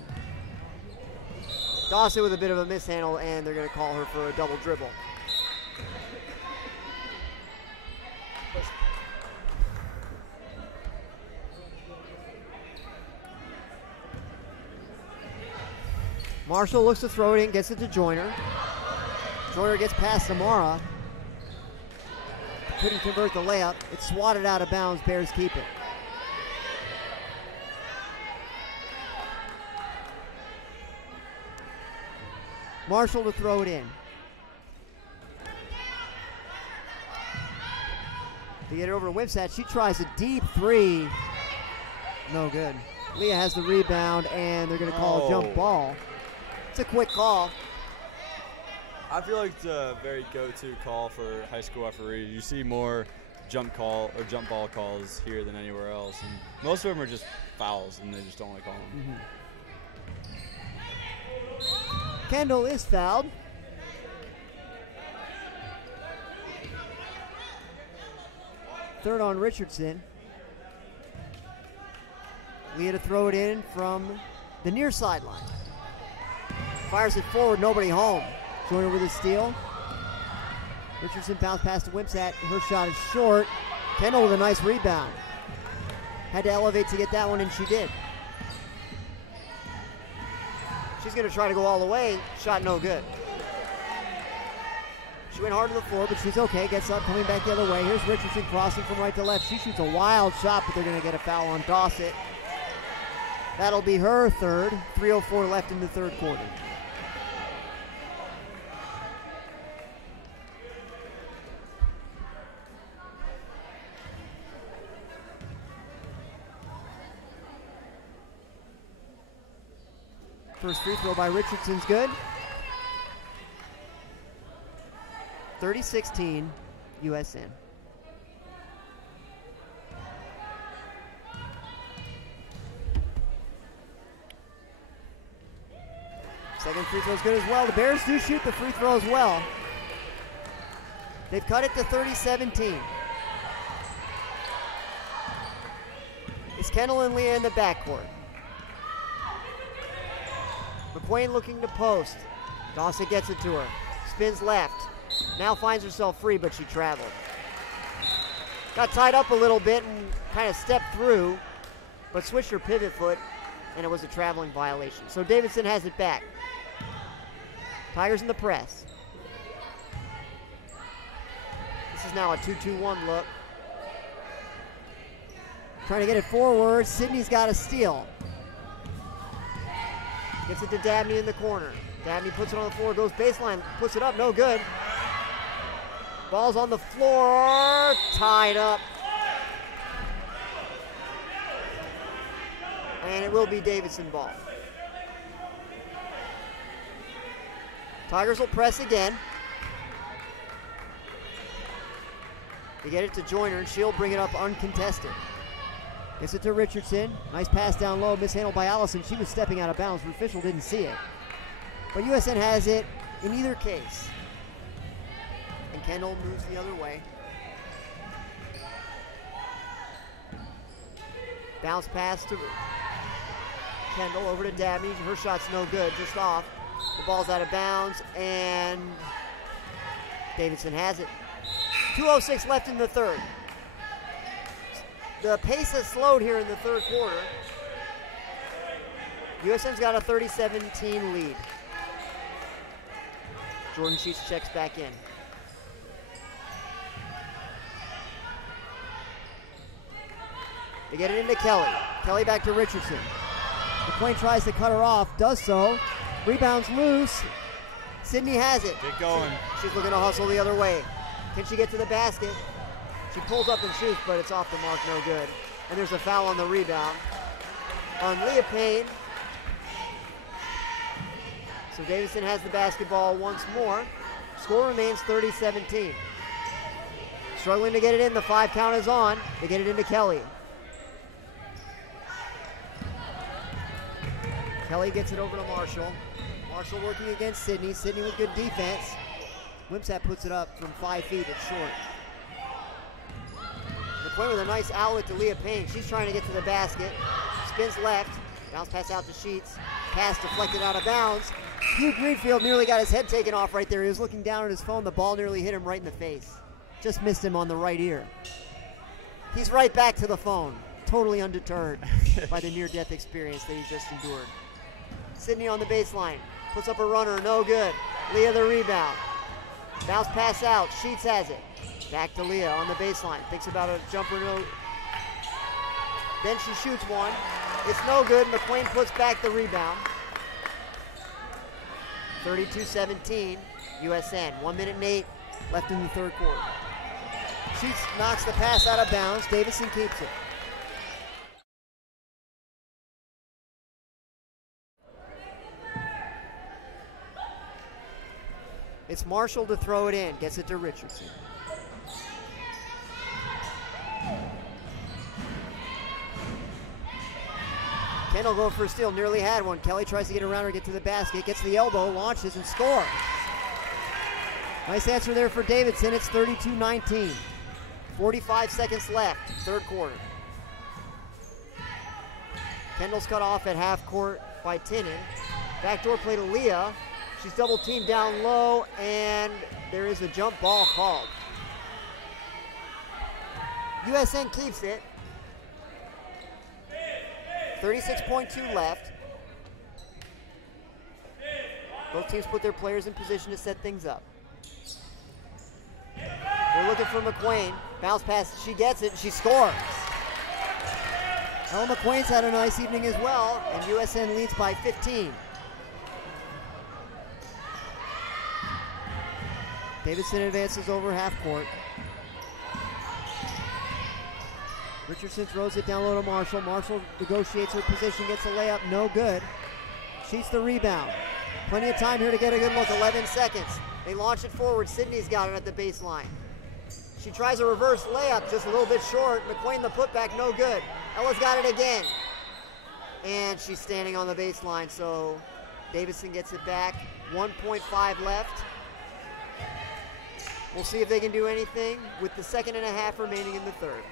Dawson with a bit of a mishandle, and they're going to call her for a double dribble. Marshall looks to throw it in, gets it to Joyner. Joyner gets past Amara. Couldn't convert the layup. It's swatted out of bounds. Bears keep it. Marshall to throw it in. To get it over to Wimsatt. She tries a deep three. No good. Leah has the rebound, and they're going to call a jump ball. It's a quick call. I feel like it's a very go-to call for high school referees. You see more jump ball calls here than anywhere else, and most of them are just fouls, and they just don't like calling them. Kendall is fouled. Third on Richardson. Leah to throw it in from the near sideline. Fires it forward, nobody home. Joyner with a steal. Richardson bounce pass to Wimsatt. Her shot is short. Kendall with a nice rebound. Had to elevate to get that one, and she did. She's going to try to go all the way. Shot no good. She went hard to the floor, but she's okay. Gets up, coming back the other way. Here's Richardson crossing from right to left. She shoots a wild shot, but they're going to get a foul on Dossett. That'll be her third. 3:04 left in the third quarter. First free throw by Richardson's good. 30-16, USN. Second free throw is good as well. The Bears do shoot the free throw as well. They've cut it to 30-17. It's Kendall and Leah in the backcourt. McQuain looking to post. Dossett gets it to her. Spins left. Now finds herself free, but she traveled. Got tied up a little bit and kind of stepped through, but switched her pivot foot, and it was a traveling violation. So Davidson has it back. Tigers in the press. This is now a 2-2-1 look. Trying to get it forward. Sydney's got a steal. Gets it to Dabney in the corner. Dabney puts it on the floor, goes baseline, puts it up, no good. Ball's on the floor, tied up. And it will be Davidson ball. Tigers will press again. They get it to Joyner, and she'll bring it up uncontested. Gets it to Richardson. Nice pass down low, mishandled by Allison. She was stepping out of bounds. The official didn't see it. But USN has it in either case. And Kendall moves the other way. Bounce pass to Kendall over to Dabney. Her shot's no good, just off. The ball's out of bounds, and Davidson has it. 2:06 left in the third. The pace has slowed here in the third quarter. USN's got a 30-17 lead. Jordan Sheets checks back in. They get it into Kelly. Kelly back to Richardson. McQuain tries to cut her off, does so. Rebounds loose. Sydney has it. Get going. She's looking to hustle the other way. Can she get to the basket? She pulls up and shoots, but it's off the mark, no good. And there's a foul on the rebound on Leah Payne. So Davidson has the basketball once more. Score remains 30-17. Struggling to get it in, the 5 count is on. They get it into Kelly. Kelly gets it over to Marshall. Marshall working against Sydney. Sydney with good defense. Wimsatt puts it up from 5 feet, it's short. McQuain with a nice outlet to Leah Payne. She's trying to get to the basket. Spins left. Bounce pass out to Sheets. Pass deflected out of bounds. Hugh Greenfield nearly got his head taken off right there. He was looking down at his phone. The ball nearly hit him right in the face. Just missed him on the right ear. He's right back to the phone, totally undeterred by the near-death experience that he just endured. Sydney on the baseline. Puts up a runner, no good. Leah the rebound. Bounce pass out. Sheets has it. Back to Leah on the baseline. Thinks about a jumper, no. Then she shoots one. It's no good. McQuain puts back the rebound. 32-17, USN. 1 minute and 8 left in the third quarter. Sheets knocks the pass out of bounds. Davidson keeps it. It's Marshall to throw it in. Gets it to Richardson. Kendall going for a steal. Nearly had one. Kelly tries to get around her, get to the basket. Gets the elbow, launches, and scores. Nice answer there for Davidson. It's 32-19. 45 seconds left, third quarter. Kendall's cut off at half court by Tinnen. Backdoor play to Leah. She's double teamed down low, and there is a jump ball called. USN keeps it. 36.2 left. Both teams put their players in position to set things up. They're looking for McQuain. Bounce pass, she gets it, and she scores. Ella McQuain's had a nice evening as well, and USN leads by 15. Davidson advances over half court. Richardson throws it down low to Marshall. Marshall negotiates her position, gets a layup, no good. Cheats the rebound. Plenty of time here to get a good look, 11 seconds. They launch it forward, Sydney's got it at the baseline. She tries a reverse layup, just a little bit short. McQuain the putback, no good. Ella's got it again. And she's standing on the baseline, so Davidson gets it back. 1.5 left. We'll see if they can do anything with the second and a half remaining in the third.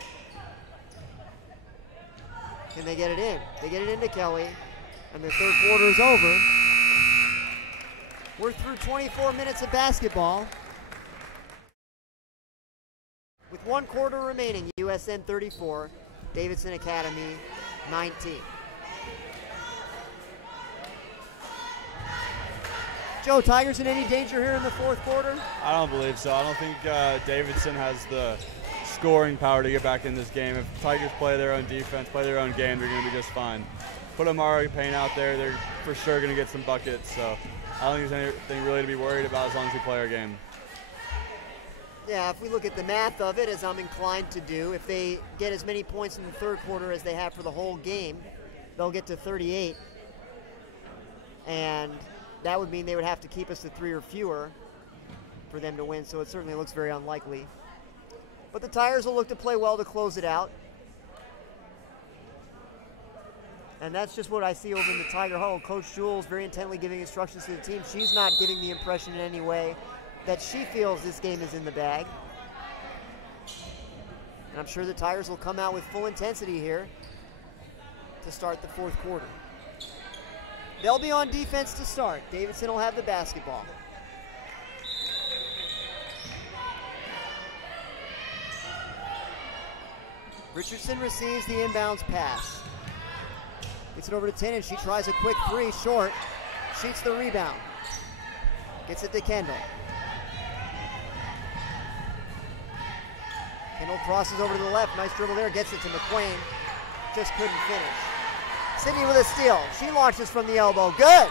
Can they get it in? They get it into Kelly, and the third quarter is over. We're through 24 minutes of basketball. With 1 quarter remaining, USN 34, Davidson Academy 19. Joe, Tigers in any danger here in the fourth quarter? I don't believe so. I don't think Davidson has the scoring power to get back in this game. If Tigers play their own defense, play their own game, they're going to be just fine. Put Amari Payne out there, they're for sure going to get some buckets. So I don't think there's anything really to be worried about as long as we play our game. Yeah, if we look at the math of it, as I'm inclined to do, if they get as many points in the third quarter as they have for the whole game, they'll get to 38. And that would mean they would have to keep us to 3 or fewer for them to win, so it certainly looks very unlikely. But the Tigers will look to play well to close it out. And that's just what I see over in the Tiger Huddle. Coach Jules very intently giving instructions to the team. She's not giving the impression in any way that she feels this game is in the bag. And I'm sure the Tigers will come out with full intensity here to start the fourth quarter. They'll be on defense to start. Davidson will have the basketball. Richardson receives the inbounds pass. Gets it over to Tinnen. She tries a quick three, short. Shoots the rebound. Gets it to Kendall. Kendall crosses over to the left. Nice dribble there. Gets it to McQuain. Just couldn't finish. Sydney with a steal. She launches from the elbow. Good!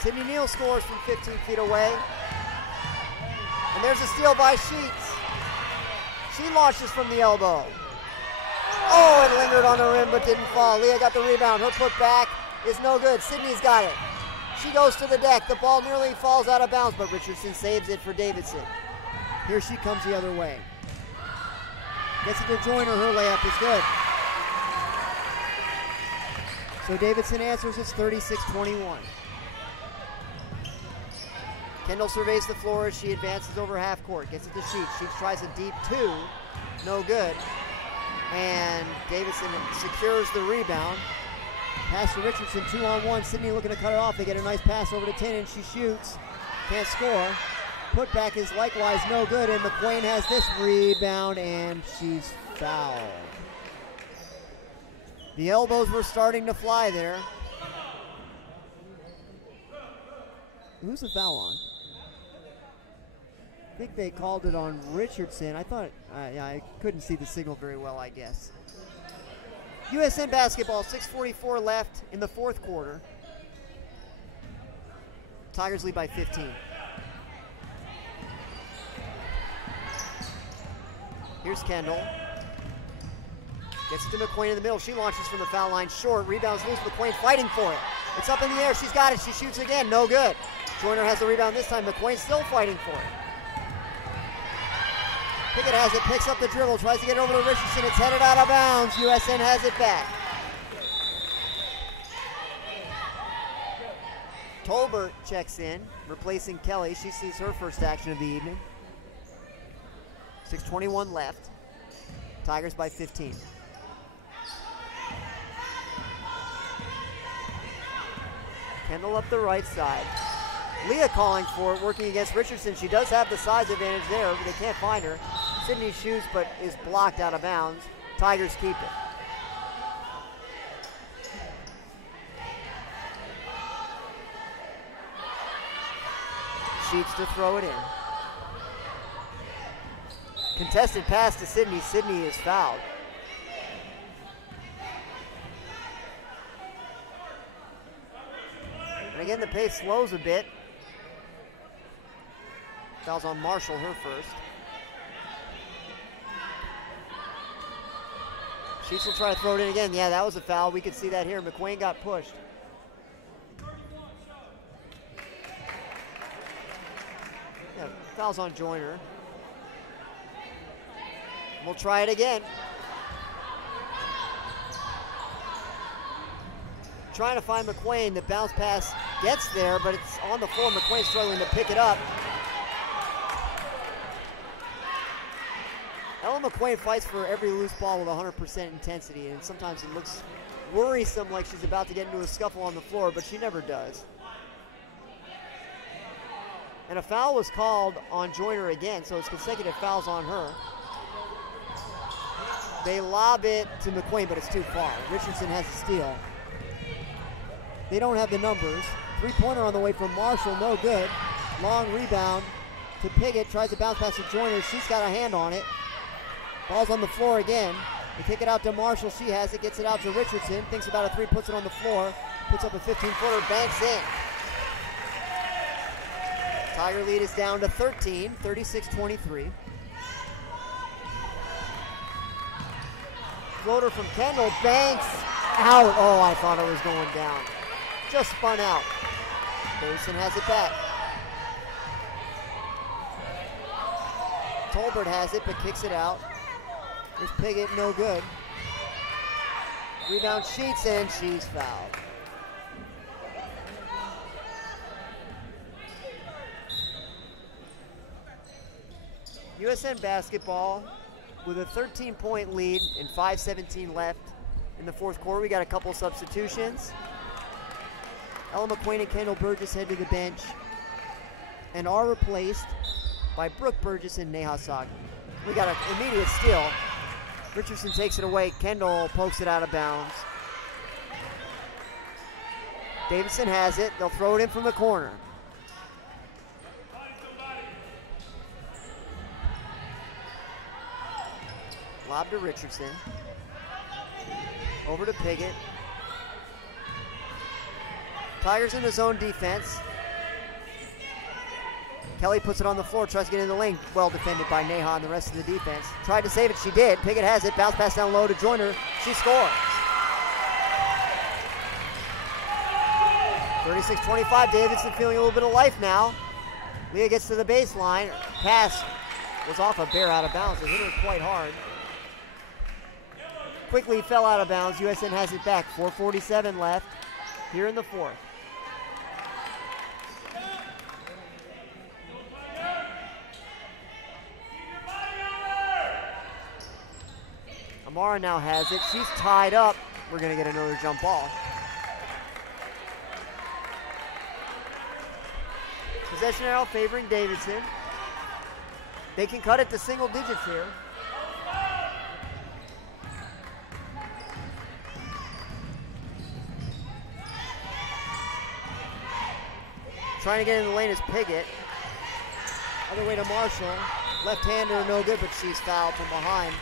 Sydney Neal scores from 15 feet away. And there's a steal by Sheets. She launches from the elbow. Oh, it lingered on the rim but didn't fall. Leah got the rebound. Her put back is no good. Sydney's got it. She goes to the deck. The ball nearly falls out of bounds, but Richardson saves it for Davidson. Here she comes the other way. Gets it to Joyner. Her layup is good. So Davidson answers. It's 36-21. Kendall surveys the floor as she advances over half court. Gets it to Sheets. Sheets tries a deep two. No good. And Davidson secures the rebound. Pass to Richardson, 2-on-1. Sydney looking to cut it off. They get a nice pass over to Tinnen. She shoots. Can't score. Putback is likewise no good, and McQuain has this rebound, and she's fouled. The elbows were starting to fly there. Who's the foul on? I think they called it on Richardson. I thought, I couldn't see the signal very well, I guess. USN basketball, 6:44 left in the fourth quarter. Tigers lead by 15. Here's Kendall. Gets it to McQuain in the middle. She launches from the foul line short. Rebounds loose. McQuain fighting for it. It's up in the air. She's got it. She shoots again. No good. Joyner has the rebound this time. McQuain still fighting for it. Pickett has it, picks up the dribble, tries to get it over to Richardson. It's headed out of bounds. USN has it back. Tolbert checks in, replacing Kelly. She sees her first action of the evening. 6:21 left. Tigers by 15. Kendall up the right side. Leah calling for it, working against Richardson. She does have the size advantage there, but they can't find her. Sydney shoots, but is blocked out of bounds. Tigers keep it. Sheets to throw it in. Contested pass to Sydney. Sydney is fouled. And again, the pace slows a bit. Foul's on Marshall, her first. Sheets will try to throw it in again. Yeah, that was a foul. We could see that here. McQuain got pushed. Yeah, foul's on Joyner. We'll try it again. Trying to find McQuain. The bounce pass gets there, but it's on the floor. McQuain struggling to pick it up. Ella McQuain fights for every loose ball with 100% intensity, and sometimes it looks worrisome, like she's about to get into a scuffle on the floor, but she never does. And a foul was called on Joyner again, so it's consecutive fouls on her. They lob it to McQuain, but it's too far. Richardson has a steal. They don't have the numbers. Three-pointer on the way from Marshall, no good. Long rebound to Piggott, tries to bounce pass to Joyner. She's got a hand on it. Ball's on the floor again. They kick it out to Marshall. She has it, gets it out to Richardson. Thinks about a three, puts it on the floor. Puts up a 15-footer, banks in. Tiger lead is down to 13, 36-23. Floater from Kendall, banks out. Oh, I thought it was going down. Just spun out. Davidson has it back. Tolbert has it, but kicks it out. There's Piggott, no good. Rebound Sheets, and she's fouled. USN basketball with a 13-point lead and 5:17 left in the fourth quarter. We got a couple substitutions. Ella McQuain and Kendall Burgess head to the bench and are replaced by Brooke Burgess and Neha Sagi. We got an immediate steal. Richardson takes it away. Kendall pokes it out of bounds. Davidson has it. They'll throw it in from the corner. Lob to Richardson. Over to Piggott. Tigers in the zone defense. Kelly puts it on the floor, tries to get in the lane. Well defended by Neha and the rest of the defense. Tried to save it, she did. Piggott has it, bounce pass down low to Joyner. She scores. 36-25, Davidson feeling a little bit of life now. Leah gets to the baseline. Pass was off a bear out of bounds. It hit her quite hard. Quickly fell out of bounds. USN has it back. 4:47 left here in the fourth. Amara now has it. She's tied up. We're going to get another jump ball. Possession arrow favoring Davidson. They can cut it to single digits here. Trying to get in the lane is Piggott. Other way to Marshall. Left-hander, no good, but she's fouled from behind.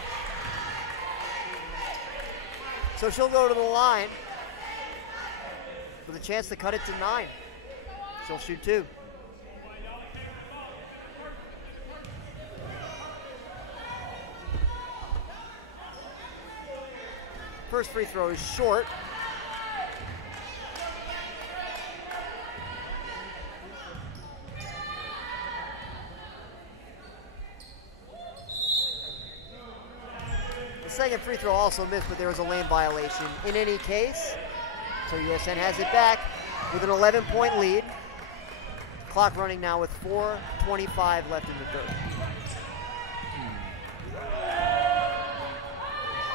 So she'll go to the line with a chance to cut it to 9. She'll shoot 2. First free throw is short. second free throw also missed, but there was a lane violation in any case. So USN has it back with an 11-point lead. Clock running now with 4:25 left in the third.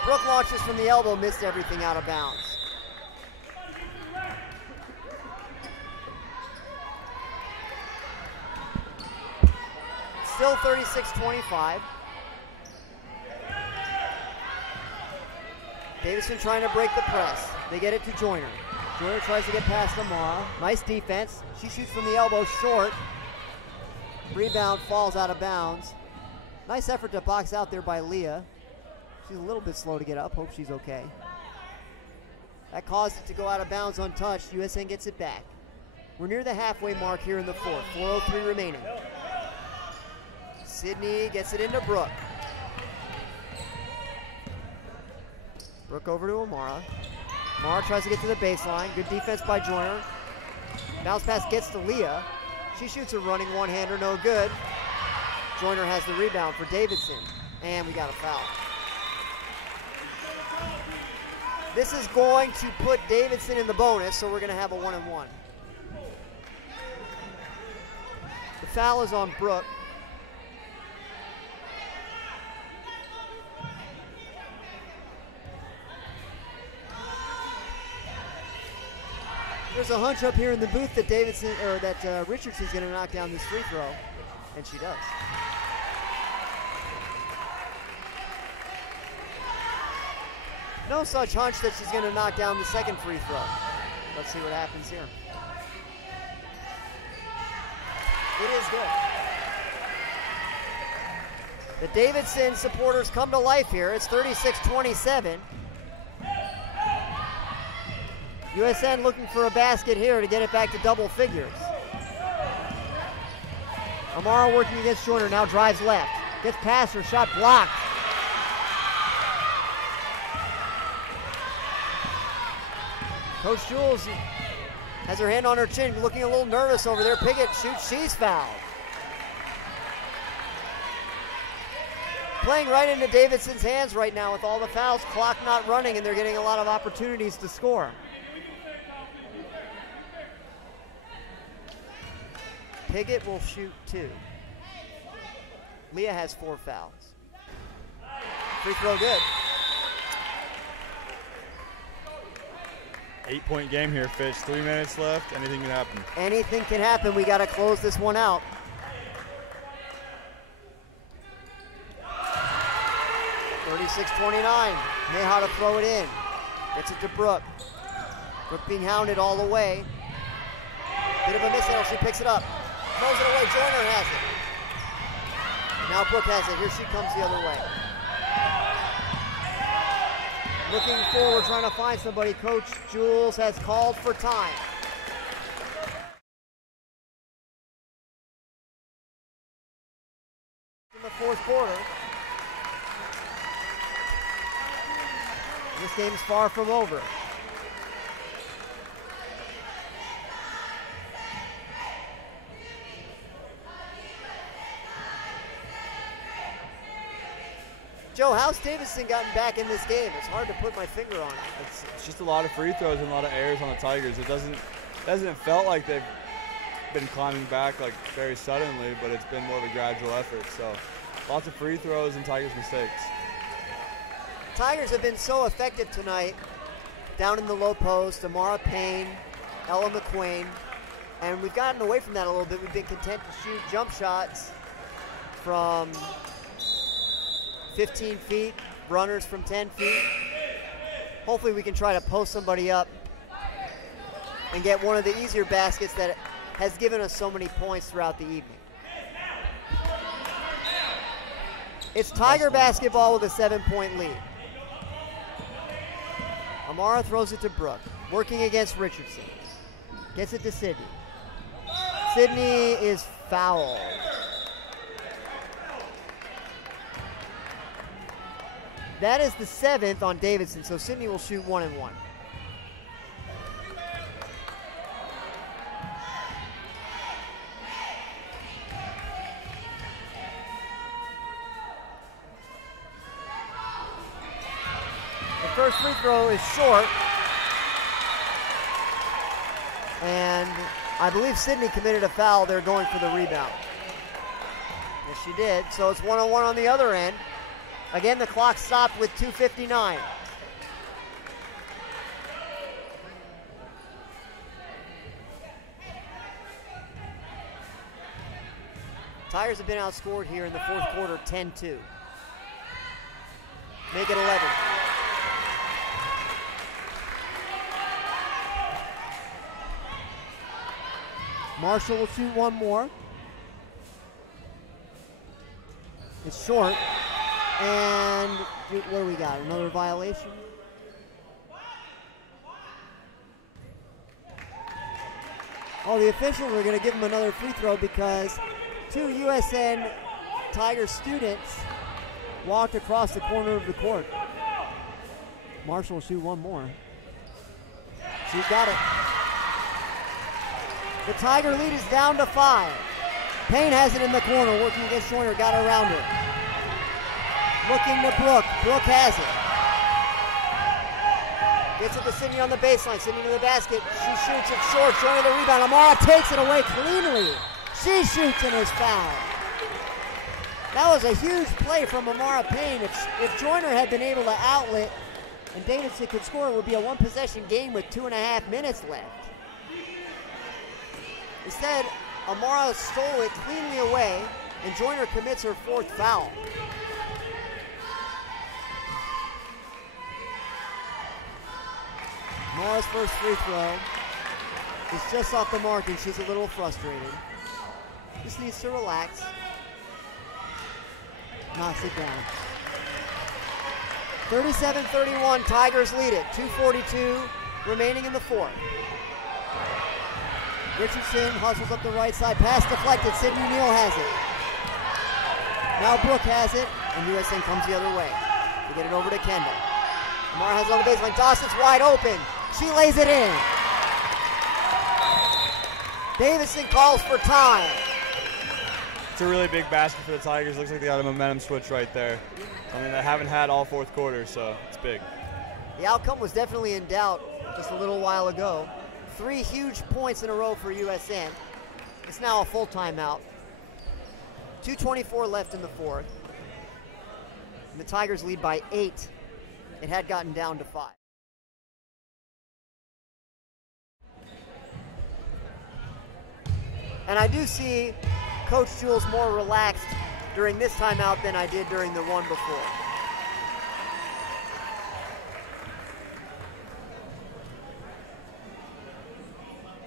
Brooke launches from the elbow, missed everything out of bounds. Still 36-25. Davidson trying to break the press. They get it to Joyner. Joyner tries to get past Amara. Nice defense. She shoots from the elbow, short. Rebound falls out of bounds. Nice effort to box out there by Leah. She's a little bit slow to get up. Hope she's okay. That caused it to go out of bounds untouched. USN gets it back. We're near the halfway mark here in the fourth. 4:03 remaining. Sydney gets it into Brooke. Brooke over to Amara. Amara tries to get to the baseline. Good defense by Joyner. Bounce pass gets to Leah. She shoots a running one-hander, no good. Joyner has the rebound for Davidson. And we got a foul. This is going to put Davidson in the bonus, so we're going to have a 1-and-1. The foul is on Brooke. There's a hunch up here in the booth that Richardson's going to knock down this free throw, and she does. No such hunch that she's going to knock down the second free throw. Let's see what happens here. It is good. The Davidson supporters come to life here. It's 36-27. USN looking for a basket here to get it back to double figures. Amara working against Joyner, now drives left. Gets past her, shot blocked. Coach Jules has her hand on her chin, looking a little nervous over there. Pickett shoots, she's fouled. Playing right into Davidson's hands right now with all the fouls, clock not running, and they're getting a lot of opportunities to score. Piggott will shoot 2. Leah has 4 fouls. Free throw good. 8-point game here, Fitch. 3 minutes left. Anything can happen. Anything can happen. We got to close this one out. (36-29). Neha to throw it in. Gets it to Brooke. Brooke being hounded all the way. Bit of a mishandle. She picks it up. Throws it away. Joyner has it. Now Brooke has it. Here she comes the other way. Looking forward, trying to find somebody. Coach Jules has called for time. In the fourth quarter. This game's far from over. Joe, how's Davidson gotten back in this game? It's hard to put my finger on it. It's just a lot of free throws and a lot of errors on the Tigers. It doesn't felt like they've been climbing back like very suddenly, but it's been more of a gradual effort. So lots of free throws and Tigers mistakes. Tigers have been so effective tonight down in the low post. Amara Payne, Ella McQuain, and we've gotten away from that a little bit. We've been content to shoot jump shots from 15 feet, runners from 10 feet. Hopefully we can try to post somebody up and get one of the easier baskets that has given us so many points throughout the evening. It's Tiger basketball with a 7-point lead. Amara throws it to Brooke, working against Richardson. Gets it to Sydney. Sydney is fouled. That is the 7th on Davidson, so Sydney will shoot 1-and-1. first free throw is short. And I believe Sydney committed a foul. They're going for the rebound. Yes, she did. So it's 1-on-1 on the other end. Again, the clock stopped with 2:59. Tigers have been outscored here in the fourth quarter, 10-2. Make it 11. Marshall will shoot one more. It's short. And what do we got? Another violation? Oh, the officials are going to give him another free throw because two USN Tiger students walked across the corner of the court. Marshall will shoot one more. She got it. The Tiger lead is down to 5. Payne has it in the corner, working against Joyner, got around it. Looking to Brooke. Brooke has it. Gets it to Sydney on the baseline. Sydney to the basket. She shoots it short. Joyner the rebound. Amara takes it away cleanly. She shoots and is fouled. That was a huge play from Amara Payne. If Joyner had been able to outlet and Davidson could score, it would be a one-possession game with 2.5 minutes left. Instead, Amara stole it cleanly away, and Joyner commits her 4th foul. Amara's first free throw is just off the mark, and she's a little frustrated. Just needs to relax. Knocks it down. 37-31, Tigers lead it. 2:42 remaining in the fourth. Richardson hustles up the right side. Pass deflected. Sydney Neal has it. Now Brooke has it, and USN comes the other way. They get it over to Kendall. Amara has it on the baseline. Dawson's wide open. She lays it in. Davidson calls for time. It's a really big basket for the Tigers. Looks like they got a momentum switch right there. I mean, they haven't had all fourth quarter, so it's big. The outcome was definitely in doubt just a little while ago. 3 huge points in a row for USN. It's now a full timeout. 2:24 left in the fourth. And the Tigers lead by 8. It had gotten down to 5. And I do see Coach Jules more relaxed during this timeout than I did during the one before.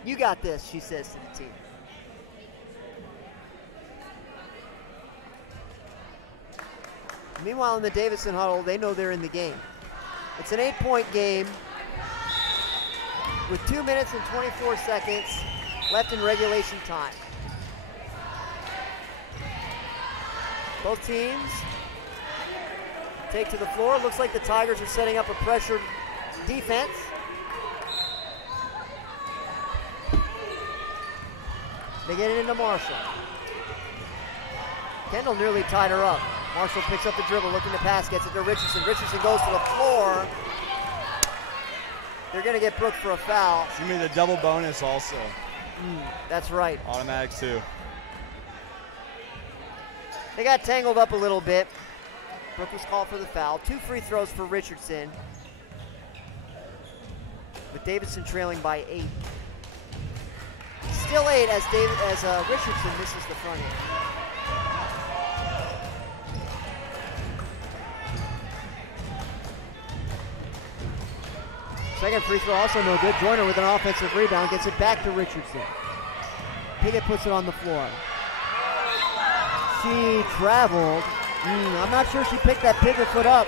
You got this, she says to the team. Meanwhile, in the Davidson huddle, they know they're in the game. It's an 8-point game with 2 minutes and 24 seconds left in regulation time. Both teams take to the floor. Looks like the Tigers are setting up a pressured defense. They get it into Marshall. Kendall nearly tied her up. Marshall picks up the dribble, looking to pass, gets it to Richardson. Richardson goes to the floor. They're going to get Brooke for a foul. She made a double bonus also. That's right. Automatic too. They got tangled up a little bit. Brooke was called for the foul. 2 free throws for Richardson, with Davidson trailing by 8. Still 8 as Richardson misses the front end. Second free throw also no good. Joyner with an offensive rebound gets it back to Richardson. Piggott puts it on the floor. She traveled. I'm not sure she picked that Piggott foot up.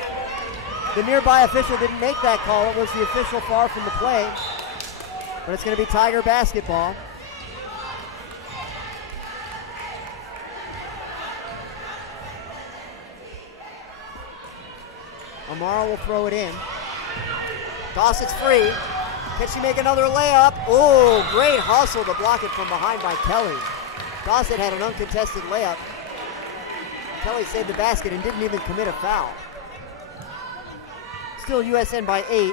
The nearby official didn't make that call. It was the official far from the play. But it's going to be Tiger basketball. Amara will throw it in. Dawson's free. Can she make another layup? Oh, great hustle to block it from behind by Kelly. Dawson had an uncontested layup. Kelly saved the basket and didn't even commit a foul. still USN by 8.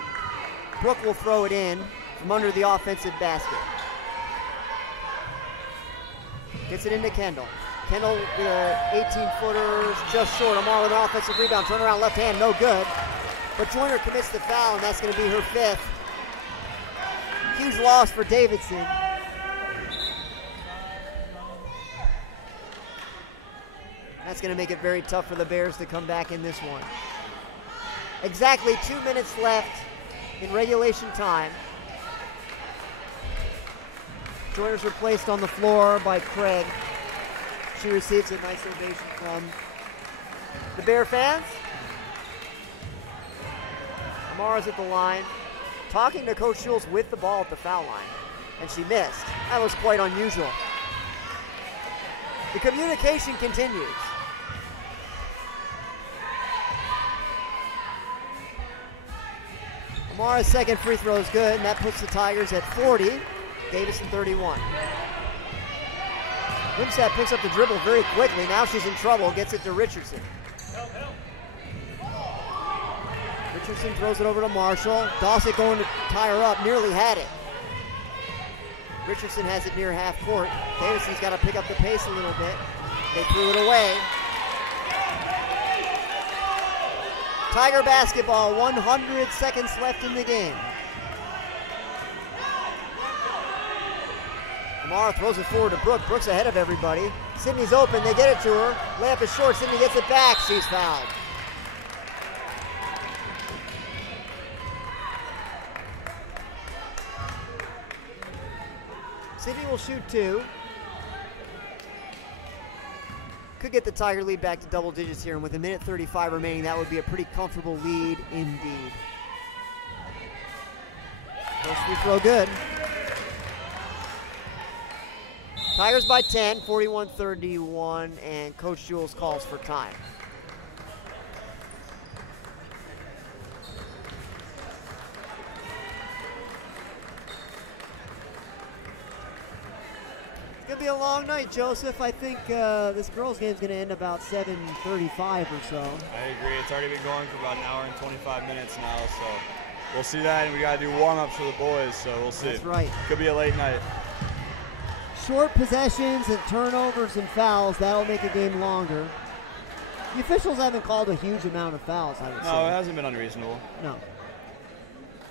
Brooke will throw it in from under the offensive basket. Gets it into Kendall. Kendall with a 18-footer, just short. Amar with an offensive rebound. Turn around left hand, no good. But Joyner commits the foul, and that's going to be her 5th. Huge loss for Davidson. That's going to make it very tough for the Bears to come back in this one. Exactly 2 minutes left in regulation time. Joyner's replaced on the floor by Craig. She receives a nice ovation from the Bear fans. Amara's at the line, talking to Coach Schultz with the ball at the foul line, and she missed. That was quite unusual. The communication continues. Amara's second free throw is good, and that puts the Tigers at 40. Davidson 31. Wimsatt picks up the dribble very quickly. Now she's in trouble. Gets it to Richardson. Richardson throws it over to Marshall. Dossett going to tie her up. Nearly had it. Richardson has it near half court. Davidson's got to pick up the pace a little bit. They threw it away. Tiger basketball, 100 seconds left in the game. Amara throws it forward to Brooke. Brooke's ahead of everybody. Sydney's open. They get it to her. Layup is short. Sydney gets it back. She's fouled. Sydney will shoot 2. Could get the Tiger lead back to double digits here, and with a minute 35 remaining, that would be a pretty comfortable lead indeed. First free throw good. Tigers by 10, 41-31, and Coach Jules calls for time. It's going to be a long night, Joseph. I think this girls' game is going to end about 7:35 or so. I agree. It's already been going for about an hour and 25 minutes now, so we'll see that, and we got to do warm-ups for the boys, so we'll see. That's right. Could be a late night. Short possessions and turnovers and fouls, that'll make a game longer. The officials haven't called a huge amount of fouls, I would say. No, it hasn't been unreasonable. No.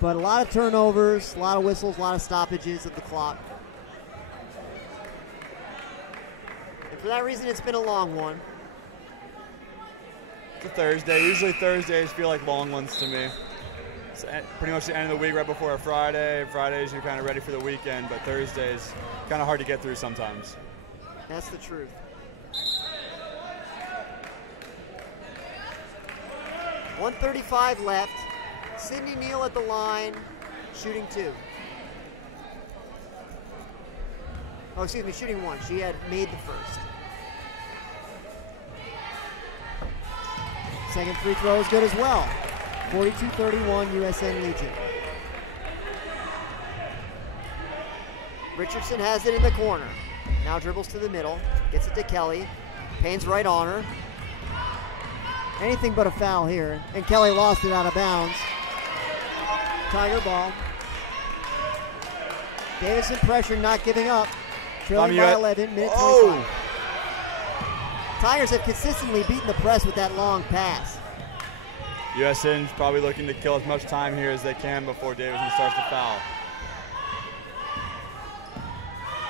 But a lot of turnovers, a lot of whistles, a lot of stoppages of the clock. And for that reason, it's been a long one. It's a Thursday. Usually Thursdays feel like long ones to me. It's pretty much the end of the week right before a Friday. Fridays, you're kind of ready for the weekend, but Thursdays, kind of hard to get through sometimes. That's the truth. .135 left. Sydney Neal at the line, shooting 2. Oh, excuse me, shooting 1. She had made the first. Second free throw is good as well. 42-31, USN Legion. Richardson has it in the corner. Now dribbles to the middle, gets it to Kelly. Payne's right on her. Anything but a foul here. And Kelly lost it out of bounds. Tiger ball. Davidson pressure, not giving up. Trailing by 11, minute 25. Tigers have consistently beaten the press with that long pass. USN's probably looking to kill as much time here as they can before Davidson starts to foul.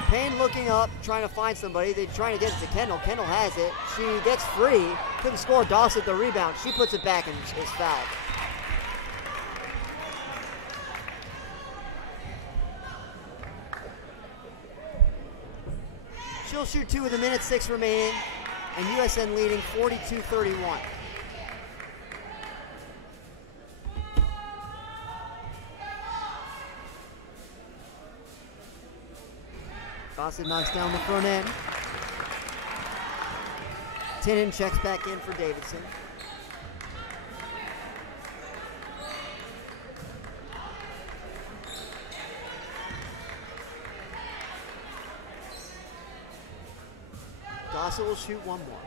Payne looking up, trying to find somebody. They're trying to get it to Kendall. Kendall has it. She gets free. Couldn't score. Dawson the rebound. She puts it back and is fouled. She'll shoot 2 with a minute 6 remaining, and USN leading 42-31. Dawson knocks down the front end. Tinnen checks back in for Davidson. Dawson will shoot 1 more.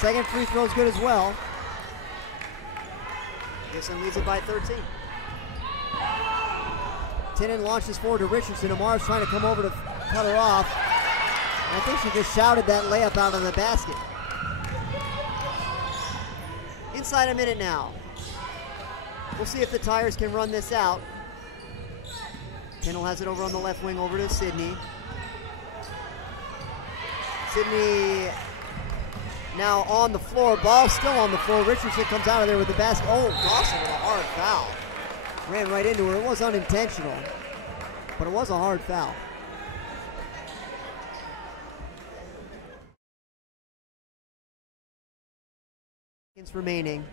Second free throw is good as well. USN leads it by 13. Tinnen launches forward to Richardson. Amara's trying to come over to cut her off. And I think she just shouted that layup out of the basket. Inside a minute now. We'll see if the Tigers can run this out. Kendall has it over on the left wing over to Sydney. Sydney now on the floor. Ball still on the floor. Richardson comes out of there with the basket. Oh, Dawson with a hard foul. Ran right into her. It was unintentional, but it was a hard foul. Seconds remaining.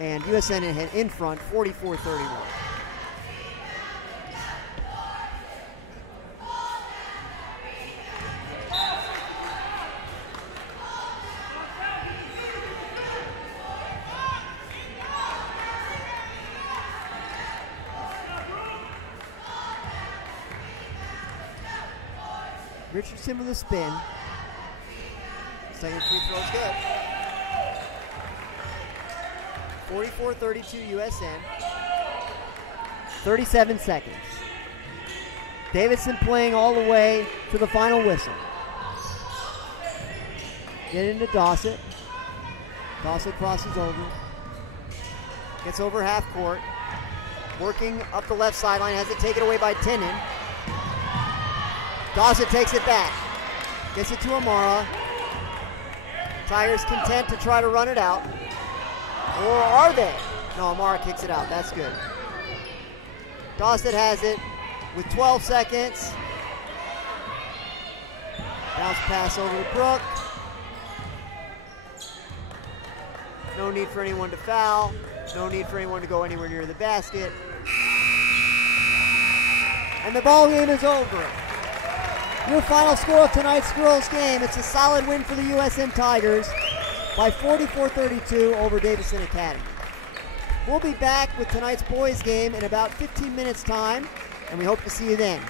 And USN in front, 44-31. Richardson with a spin. Second free throw is good. 44-32 USN. 37 seconds. Davidson playing all the way to the final whistle. Get into Dossett. Dossett crosses over. Gets over half court. Working up the left sideline. Has it taken away by Tinnen. Dossett takes it back. Gets it to Amara. Tigers content to try to run it out. Or are they? No, Amara kicks it out. That's good. Dossett has it with 12 seconds. Bounce pass over to Brooke. No need for anyone to foul. No need for anyone to go anywhere near the basket. And the ball game is over. Your final score of tonight's girls game. It's a solid win for the USN Tigers by 44-32 over Davidson Academy. We'll be back with tonight's boys game in about 15 minutes time, and we hope to see you then.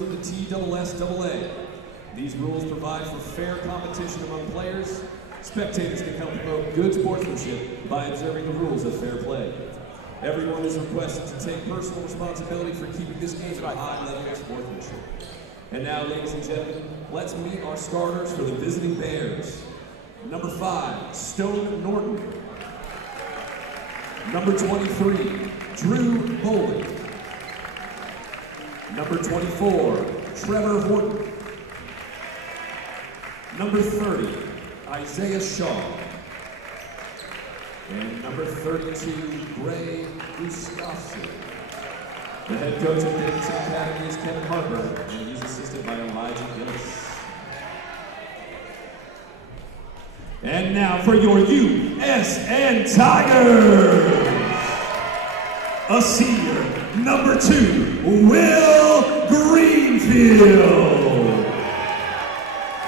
rules of the TSSAA. These rules provide for fair competition among players. Spectators can help promote good sportsmanship by observing the rules of fair play. Everyone is requested to take personal responsibility for keeping this game at a high level of sportsmanship. And now, ladies and gentlemen, let's meet our starters for the visiting Bears. Number 5, Stone Norton. Number 23, Drew Bowling. Number 24, Trevor Horton. Number 30, Isaiah Shaw. And number 32, Gray Gustafson. The head coach of Davidson Academy is Kevin Harper, and he's assisted by Elijah Gillis. And now for your USN Tigers, a senior, number 2, Will Greenfield.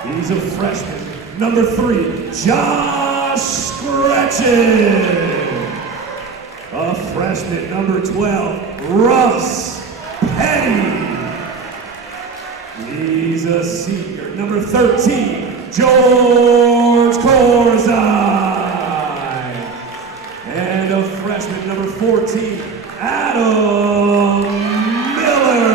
He's a freshman, number 3, Josh Scretchen. A freshman, number 12, Russ Petty. He's a senior, number 13, George Corzine. And a freshman, number 14, Adam Miller.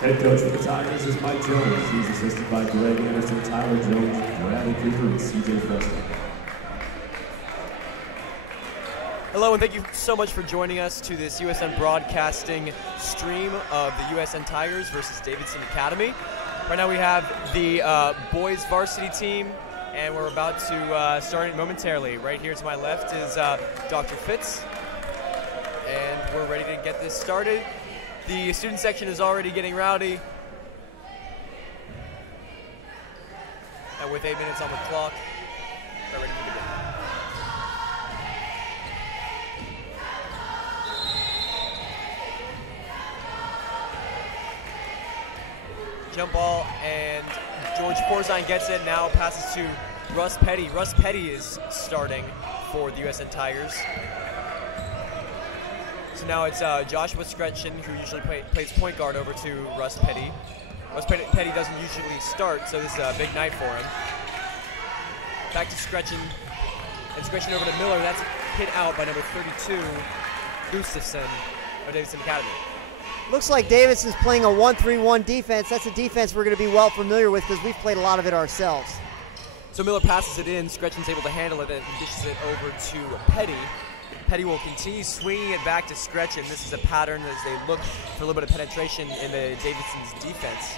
Head coach for the Tigers is Mike Jones. He's assisted by Greg Anderson, Tyler Jones, Bradley Cooper, and CJ Fresno. Hello, and thank you so much for joining us to this USN Broadcasting stream of the USN Tigers versus Davidson Academy. Right now we have the boys varsity team, and we're about to start it momentarily. Right here to my left is Dr. Fitz, and we're ready to get this started. The student section is already getting rowdy. And with 8 minutes on the clock, we're ready to begin. Jump ball, and George Corzine gets it, now passes to Russ Petty. Russ Petty is starting for the USN Tigers. So now it's Joshua Scretchen, who usually plays point guard, over to Russ Petty. Russ Petty doesn't usually start, so this is a big night for him. Back to Scretchen, and Scretchen over to Miller. That's hit out by number 32, Gustafson of Davidson Academy. Looks like Davidson's playing a 1-3-1 defense. That's a defense we're going to be well familiar with because we've played a lot of it ourselves. So Miller passes it in. Scretchen's able to handle it and dishes it over to Petty. Petty will continue swinging it back to Scretchen. This is a pattern as they look for a little bit of penetration in the Davidson's defense.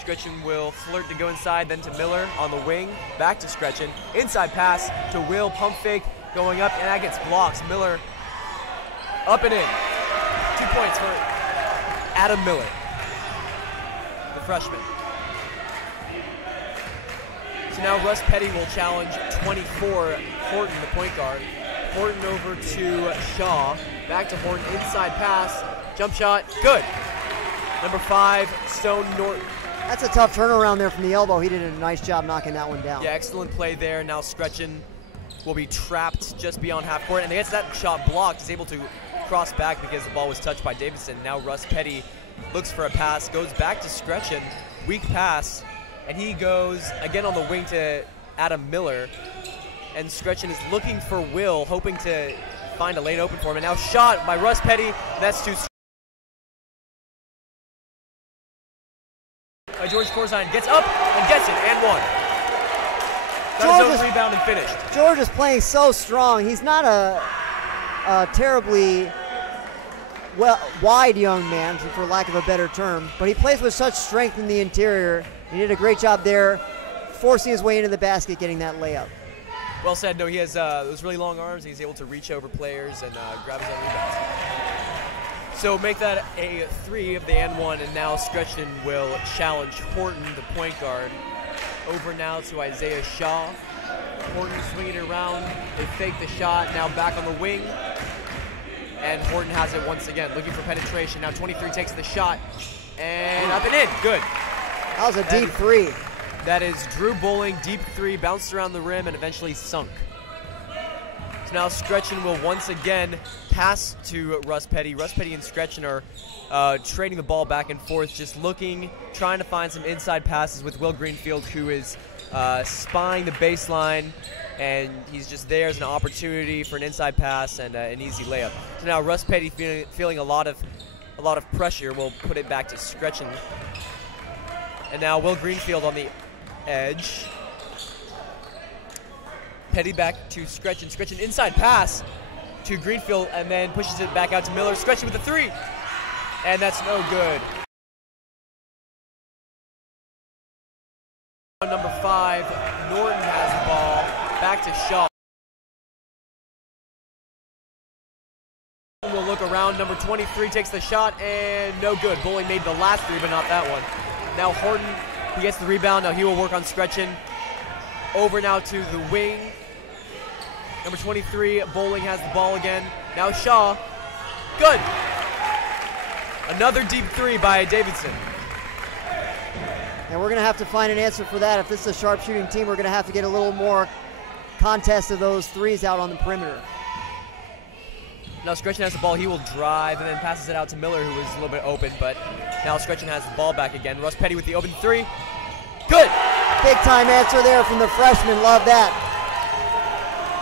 Scretchen will flirt to go inside, then to Miller on the wing. Back to Scretchen. Inside pass to Will. Pump fake going up, and that gets blocked. Miller up and in. 2 points for Adam Miller, the freshman. So now Russ Petty will challenge 24, Horton, the point guard. Horton over to Shaw. Back to Horton, inside pass. Jump shot, good. Number 5, Stone Norton. That's a tough turnaround there from the elbow. He did a nice job knocking that one down. Yeah, excellent play there. Now Scretchen will be trapped just beyond half court, and he gets that shot blocked. He's able to cross back because the ball was touched by Davidson. Now Russ Petty looks for a pass, goes back to Scretchen, weak pass, and he goes again on the wing to Adam Miller. And Scretchen is looking for Will, hoping to find a lane open for him. And now shot by Russ Petty. That's too. George Corzine gets up and gets it, and one. Got his own rebound and finished. George is playing so strong. He's not a terribly wide young man, for lack of a better term, but he plays with such strength in the interior. He did a great job there, forcing his way into the basket, getting that layup. Well said. No, he has those really long arms. He's able to reach over players and grab his own rebounds. So make that a 3 of the and 1, and now Scretchen will challenge Horton, the point guard. Over now to Isaiah Shaw. Horton swinging it around. They fake the shot. Now back on the wing. And Horton has it once again, looking for penetration. Now 23 takes the shot. And up and in. Good. That was a deep 3. That is Drew Bowling, deep 3, bounced around the rim and eventually sunk. So now Scretchen will once again pass to Russ Petty. Russ Petty and Scretchen are trading the ball back and forth, just trying to find some inside passes with Will Greenfield, who is spying the baseline, and he's just there as an opportunity for an inside pass and an easy layup. So now Russ Petty feeling a lot of pressure will put it back to Scretchen. And now Will Greenfield on the edge. Petty back to Scretchen. Scretchen inside pass to Greenfield and then pushes it back out to Miller. Scretchen with the three. And that's no good. Number 5, Norton has the ball. Back to Shaw. We'll look around. Number 23 takes the shot and no good. Bowling made the last three, but not that one. Now Horton, he gets the rebound. Now he will work on Scretchen. Over now to the wing. Number 23, Bowling has the ball again. Now Shaw. Good. Another deep three by Davidson. And we're going to have to find an answer for that. If this is a sharpshooting team, we're going to have to get a little more contest of those threes out on the perimeter. Now Scretchen has the ball. He will drive and then passes it out to Miller, who is a little bit open, but now Scretchen has the ball back again. Russ Petty with the open three. Good. Big time answer there from the freshman. Love that.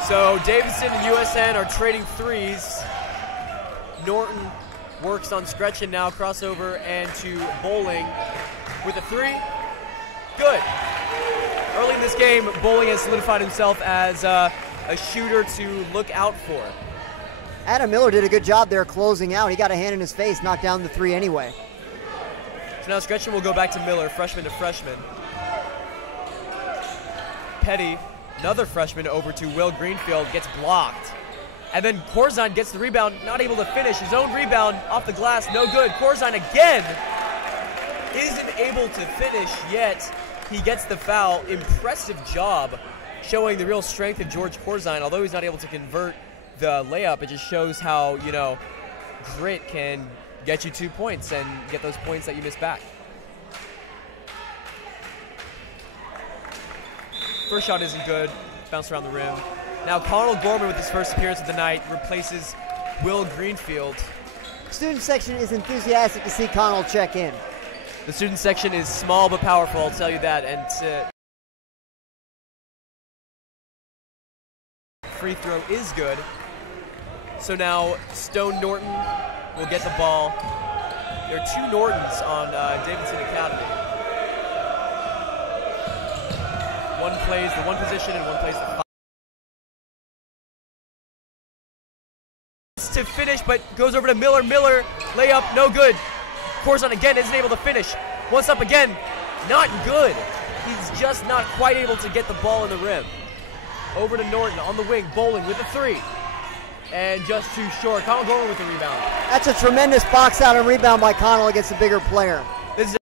So Davidson and USN are trading threes. Norton works on Scretchen now, crossover and to Bowling with a three. Good. Early in this game, Bowling has solidified himself as a shooter to look out for. Adam Miller did a good job there closing out. He got a hand in his face, knocked down the three anyway. So now Scretchen will go back to Miller, freshman to freshman. Petty, another freshman, over to Will Greenfield, gets blocked. And then Corzine gets the rebound, not able to finish. His own rebound off the glass, no good. Corzine again isn't able to finish, yet he gets the foul. Impressive job, showing the real strength of George Corzine. Although he's not able to convert the layup, it just shows how, grit can get you 2 points and get those points that you miss back. First shot isn't good, bounced around the rim. Now Connell Gorman, with his first appearance of the night, replaces Will Greenfield. Student section is enthusiastic to see Connell check in. The student section is small but powerful, I'll tell you that. And free throw is good. So now Stone Norton will get the ball. There are 2 Nortons on Davidson Academy. One plays the one position and one plays the 5. To finish, but goes over to Miller. Miller, layup, no good. Corzine again isn't able to finish. Once up again, not good. He's just not quite able to get the ball in the rim. Over to Norton on the wing, Bowling with a 3. And just too short. Connell Gorman with the rebound. That's a tremendous box out and rebound by Connell against a bigger player. This is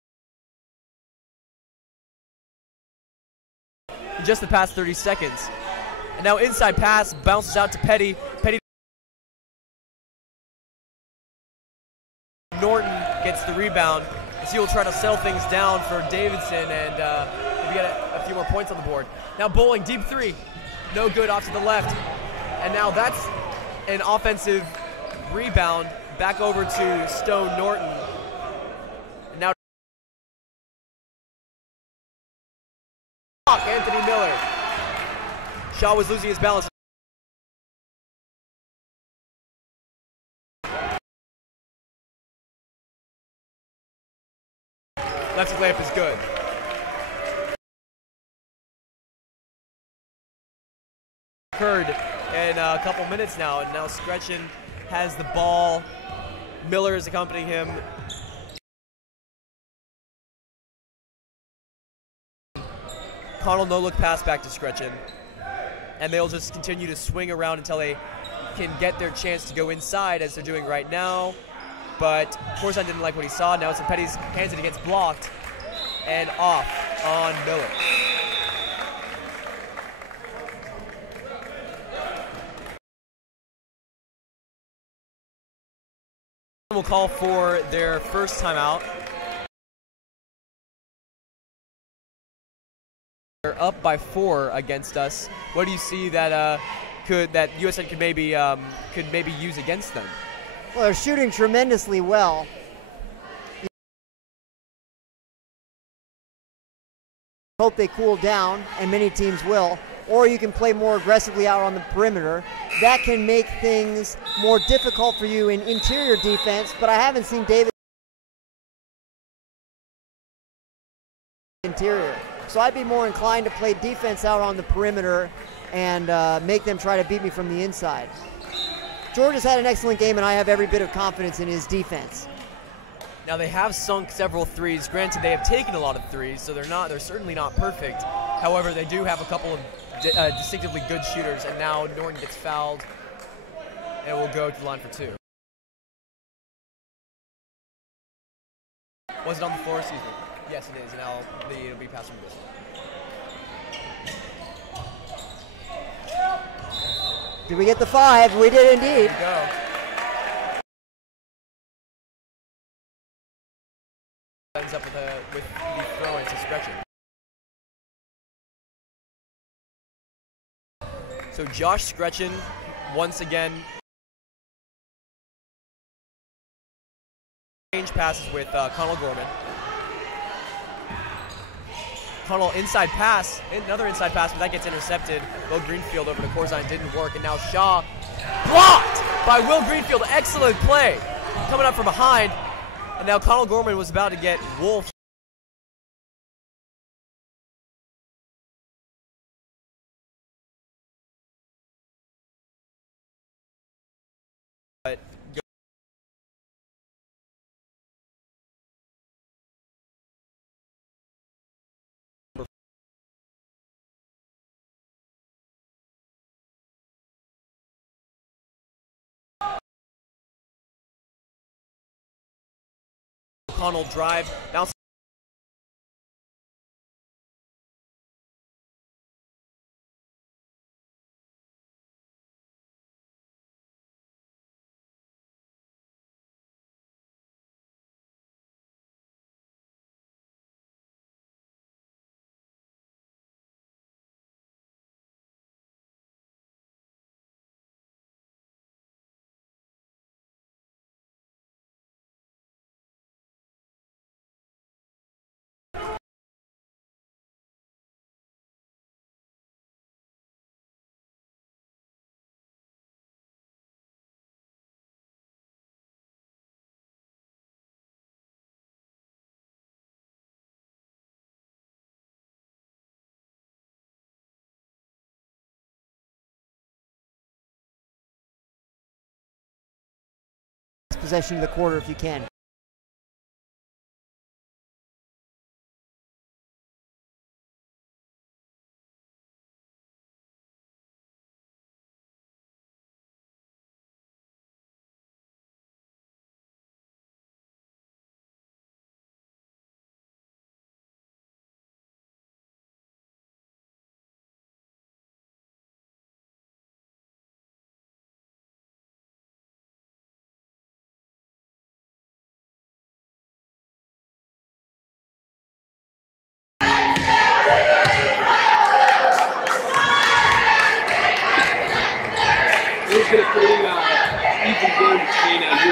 in just the past 30 seconds. And now inside pass, bounces out to Petty. Petty. Norton gets the rebound. So he'll try to settle things down for Davidson and maybe get a few more points on the board. Now Bowling, deep 3. No good, off to the left. And now that's an offensive rebound back over to Stone Norton. And now Anthony Miller. Shaw was losing his balance. Lefty layup is good. Occurred in a couple minutes now, and now Scretchen has the ball. Miller is accompanying him. Connell no-look pass back to Scretchen. And they'll just continue to swing around until they can get their chance to go inside, as they're doing right now. But Corzine didn't like what he saw. Now it's in Petty's hands and he gets blocked and off on Miller. We'll call for their first timeout. They're up by 4 against us. What do you see that that USN could maybe use against them? Well, they're shooting tremendously well. Hope they cool down, and many teams will. Or you can play more aggressively out on the perimeter. That can make things more difficult for you in interior defense, but I haven't seen David interior. So I'd be more inclined to play defense out on the perimeter and make them try to beat me from the inside. George has had an excellent game, and I have every bit of confidence in his defense. Now they have sunk several threes. Granted, they have taken a lot of threes, so they're certainly not perfect. However, they do have a couple of distinctively good shooters, and now Norton gets fouled, and will go to the line for 2. Was it on the floor? Excuse me. Yes, it is, and now it'll be passed from this. Did we get the 5? We did indeed. There we go. Ends up with the throw into stretching. So Josh Scretchen, once again, change passes with Connell Gorman. Connell inside pass, another inside pass, but that gets intercepted. Will Greenfield over to Corzine didn't work, and now Shaw blocked by Will Greenfield. Excellent play, coming up from behind, and now Connell Gorman was about to get wolfed. But Connell drive now. Possession of the quarter if you can.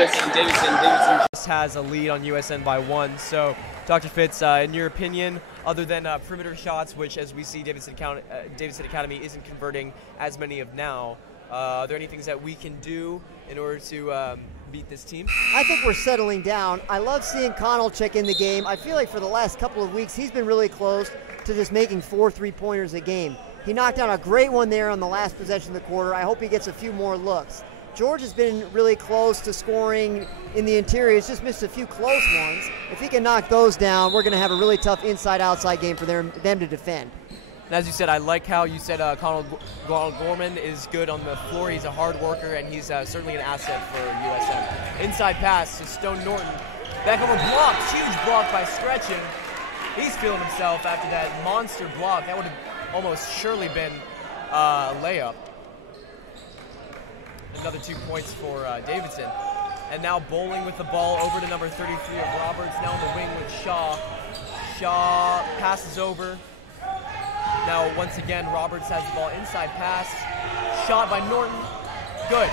USN Davidson. Davidson just has a lead on USN by 1. So, Dr. Fitz, in your opinion, other than perimeter shots, which as we see Davidson Academy isn't converting as many of now, are there any things that we can do in order to beat this team? I think we're settling down. I love seeing Connell check in the game. I feel like for the last couple of weeks, he's been really close to just making 4 3-pointers a game. He knocked down a great one there on the last possession of the quarter. I hope he gets a few more looks. George has been really close to scoring in the interior. He's just missed a few close ones. If he can knock those down, we're going to have a really tough inside-outside game for them to defend. And as you said, I like how you said Connell Gorman is good on the floor. He's a hard worker, and he's certainly an asset for USN. Inside pass to Stone Norton. Back over block. Huge block by Stretchen. He's feeling himself after that monster block. That would have almost surely been a layup. Another 2 points for Davidson. And now Bowling with the ball over to number 33 of Roberts. Now on the wing with Shaw. Shaw passes over. Now, once again, Roberts has the ball inside pass. Shot by Norton. Good.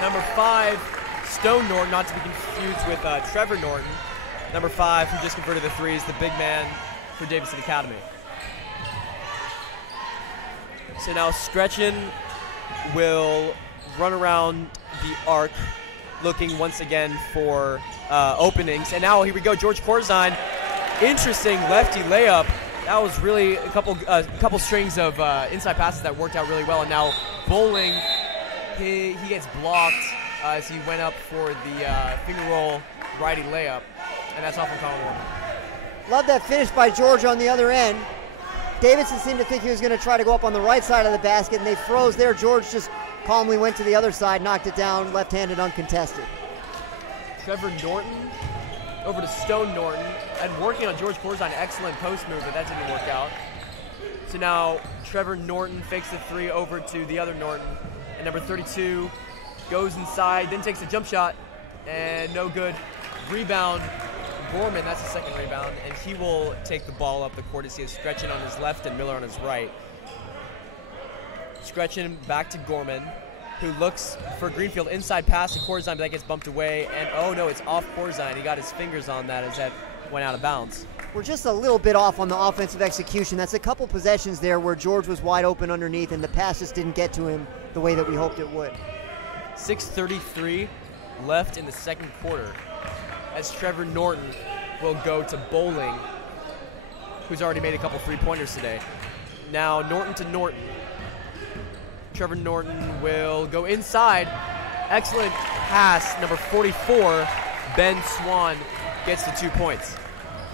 Number 5, Stone Norton, not to be confused with Trevor Norton. Number 5, who just converted the 3, is the big man for Davidson Academy. So now Scretchen will run around the arc, looking once again for openings. And now here we go, George Corzine. Interesting lefty layup. That was really a couple strings of inside passes that worked out really well. And now Bowling, he gets blocked as he went up for the finger roll righty layup. And that's off from Connell Warren. Love that finish by George on the other end. Davidson seemed to think he was going to try to go up on the right side of the basket, and they froze there. George just calmly went to the other side, knocked it down, left-handed, uncontested. Trevor Norton over to Stone Norton, and working on George Corzine, excellent post move, but that didn't work out. So now Trevor Norton fakes the 3 over to the other Norton, and number 32 goes inside, then takes a jump shot, and no good. Rebound, Gorman, that's the second rebound, and he will take the ball up the court as he has Scretchen on his left and Miller on his right. Scretchen back to Gorman, who looks for Greenfield, inside pass to Corzine, but that gets bumped away, and oh no, it's off Corzine. He got his fingers on that as that went out of bounds. We're just a little bit off on the offensive execution. That's a couple possessions there where George was wide open underneath and the pass just didn't get to him the way that we hoped it would. 6:33 left in the second quarter as Trevor Norton will go to Bowling, who's already made a couple three-pointers today. Now Norton to Norton. Trevor Norton will go inside. Excellent pass, number 44, Ben Swan gets the 2 points.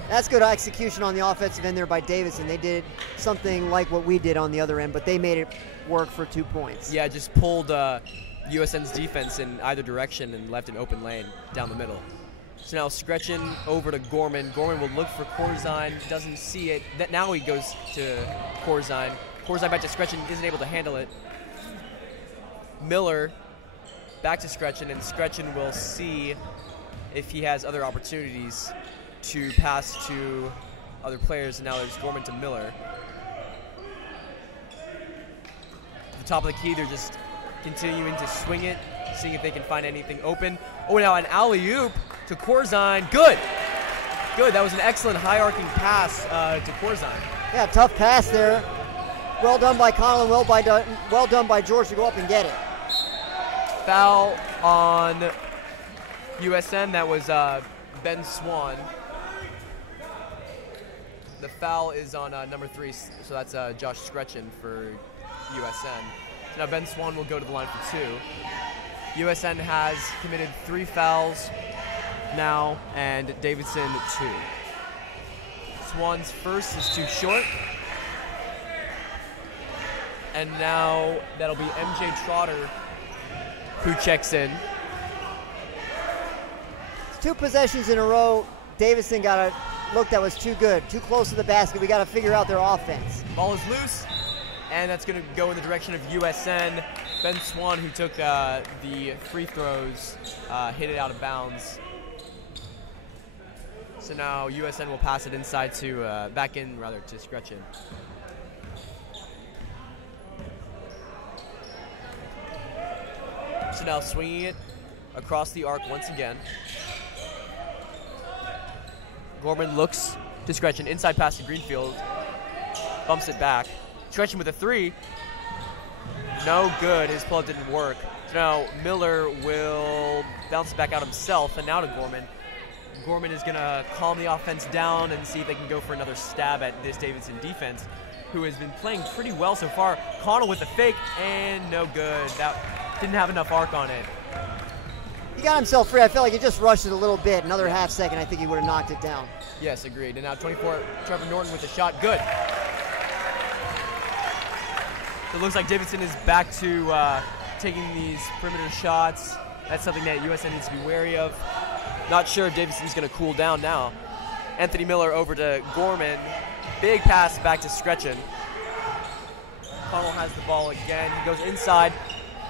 That's good execution on the offensive end there by Davidson. They did something like what we did on the other end, but they made it work for 2 points. Yeah, just pulled USN's defense in either direction and left an open lane down the middle. So now Scretchen over to Gorman. Gorman will look for Corzine, doesn't see it. Now he goes to Corzine. Corzine back to Scretchen, isn't able to handle it. Miller back to Scretchen, and Scretchen will see if he has other opportunities to pass to other players. And now there's Gorman to Miller. At the top of the key, they're just continuing to swing it, seeing if they can find anything open. Oh, now an alley-oop to Corzine. Good. Good. That was an excellent high-arcing pass to Corzine. Yeah, tough pass there. Well done by Connell and well done by George to go up and get it. Foul on USN. That was Ben Swan. The foul is on number 3, so that's Josh Scretchen for USN. So now Ben Swan will go to the line for 2. USN has committed 3 fouls now, and Davidson 2. Swan's first is too short. And now that'll be MJ Trotter who checks in. It's 2 possessions in a row. Davidson got a look that was too good, too close to the basket. We got to figure out their offense. Ball is loose, and that's going to go in the direction of USN. Ben Swan, who took the free throws, hit it out of bounds. So now USN will pass it inside to, to Scretchen. So now swinging it across the arc once again. Gorman looks to Scretchen, inside pass to Greenfield, bumps it back. Scretchen with a 3, no good, his pull-up didn't work. So now Miller will bounce it back out himself, and now to Gorman. Gorman is gonna calm the offense down and see if they can go for another stab at this Davidson defense, who has been playing pretty well so far. Connell with the fake, and no good. That didn't have enough arc on it. He got himself free. I felt like he just rushed it a little bit. Another half second, I think he would have knocked it down. Yes, agreed. And now 24, Trevor Norton with the shot. Good. It looks like Davidson is back to taking these perimeter shots. That's something that USN needs to be wary of. Not sure if Davidson's going to cool down now. Anthony Miller over to Gorman. Big pass back to Scretchen. Connell has the ball again. He goes inside.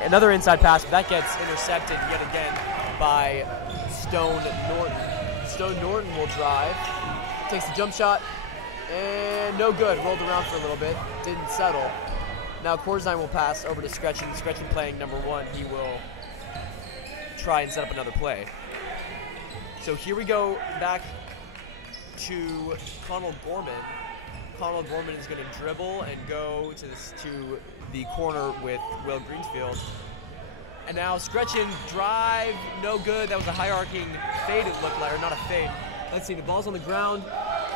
Another inside pass, but that gets intercepted yet again by Stone Norton. Stone Norton will drive, takes the jump shot, And no good. Rolled around for a little bit. Didn't settle. Now Corzine will pass over to Scretchen. Scretchen playing number 1. He will try and set up another play. So here we go back to Connell Gorman. Connell Gorman is going to dribble and go to the corner with Will Greenfield. And now Scretchen drive, no good. That was a high-arcing fade, it looked like, or not a fade. Let's see, the ball's on the ground,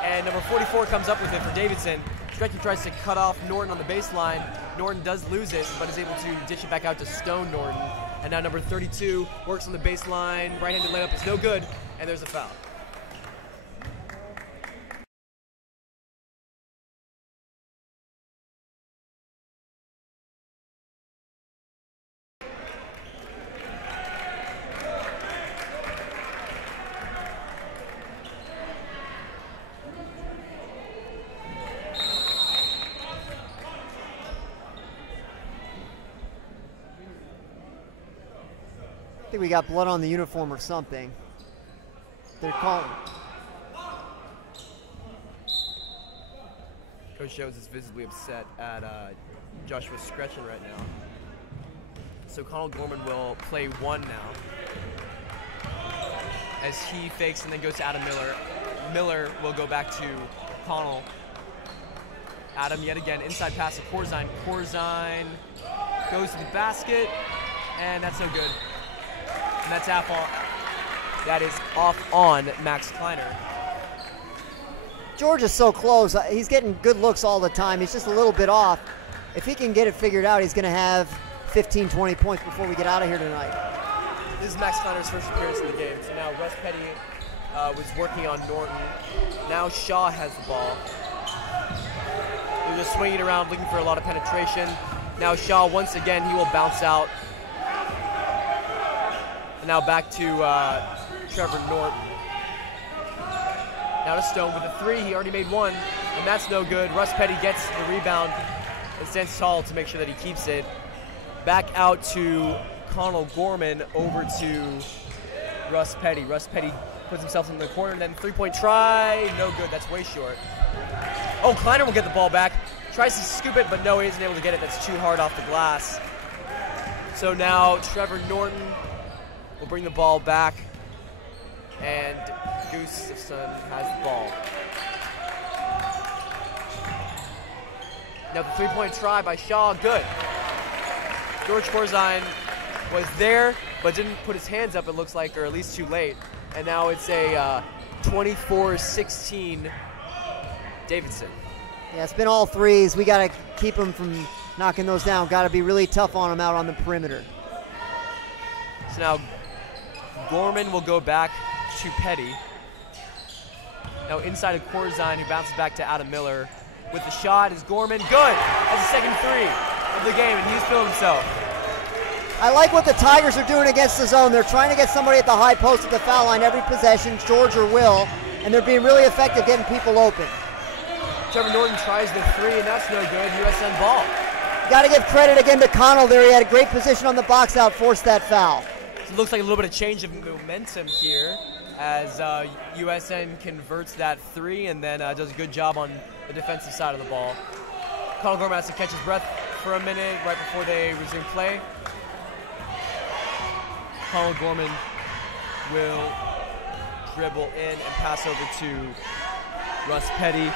and number 44 comes up with it for Davidson. Scretchen tries to cut off Norton on the baseline. Norton does lose it, but is able to dish it back out to Stone Norton. And now number 32 works on the baseline. Right-handed layup is no good, and there's a foul. I think we got blood on the uniform or something. They're calling. Coach Jones is visibly upset at Joshua Scretchen right now. So Connell Gorman will play 1 now, as he fakes and then goes to Adam Miller. Miller will go back to Connell. Adam yet again, inside pass to Corzine. Corzine goes to the basket, and that's no good. And that's that is off on Max Kleiner. George is so close. He's getting good looks all the time. He's just a little bit off. If he can get it figured out, he's going to have 15, 20 points before we get out of here tonight. This is Max Kleiner's first appearance in the game. So now Russ Petty was working on Norton. Now Shaw has the ball. They're just swinging around, looking for a lot of penetration. Now Shaw, once again, he will bounce out. And now back to Trevor Norton. Now to Stone with a 3. He already made 1, and that's no good. Russ Petty gets the rebound and stands tall to make sure that he keeps it. Back out to Connell Gorman, over to Russ Petty. Russ Petty puts himself in the corner, and then 3-point try. No good. That's way short. Oh, Kleiner will get the ball back. Tries to scoop it, but no, he isn't able to get it. That's too hard off the glass. So now Trevor Norton will bring the ball back, and Gustafson has the ball. Now the 3-point try by Shaw, good. George Corzine was there, but didn't put his hands up, it looks like, or at least too late. And now it's a 24-16 Davidson. Yeah, it's been all threes. We got to keep them from knocking those down. Got to be really tough on them out on the perimeter. So now Gorman will go back to Petty. Now inside of Corzine, who bounces back to Adam Miller. With the shot is Gorman. Good! That's the second 3 of the game, and he's feeling himself. I like what the Tigers are doing against the zone. They're trying to get somebody at the high post at the foul line every possession, George or Will, and they're being really effective getting people open. Trevor Norton tries the 3, and that's no good. USN ball. Got to give credit again to Connell there. He had a great position on the box out, forced that foul. So it looks like a little bit of change of momentum here as USN converts that 3 and then does a good job on the defensive side of the ball. Connell Gorman has to catch his breath for a minute right before they resume play. Connell Gorman will dribble in and pass over to Russ Petty.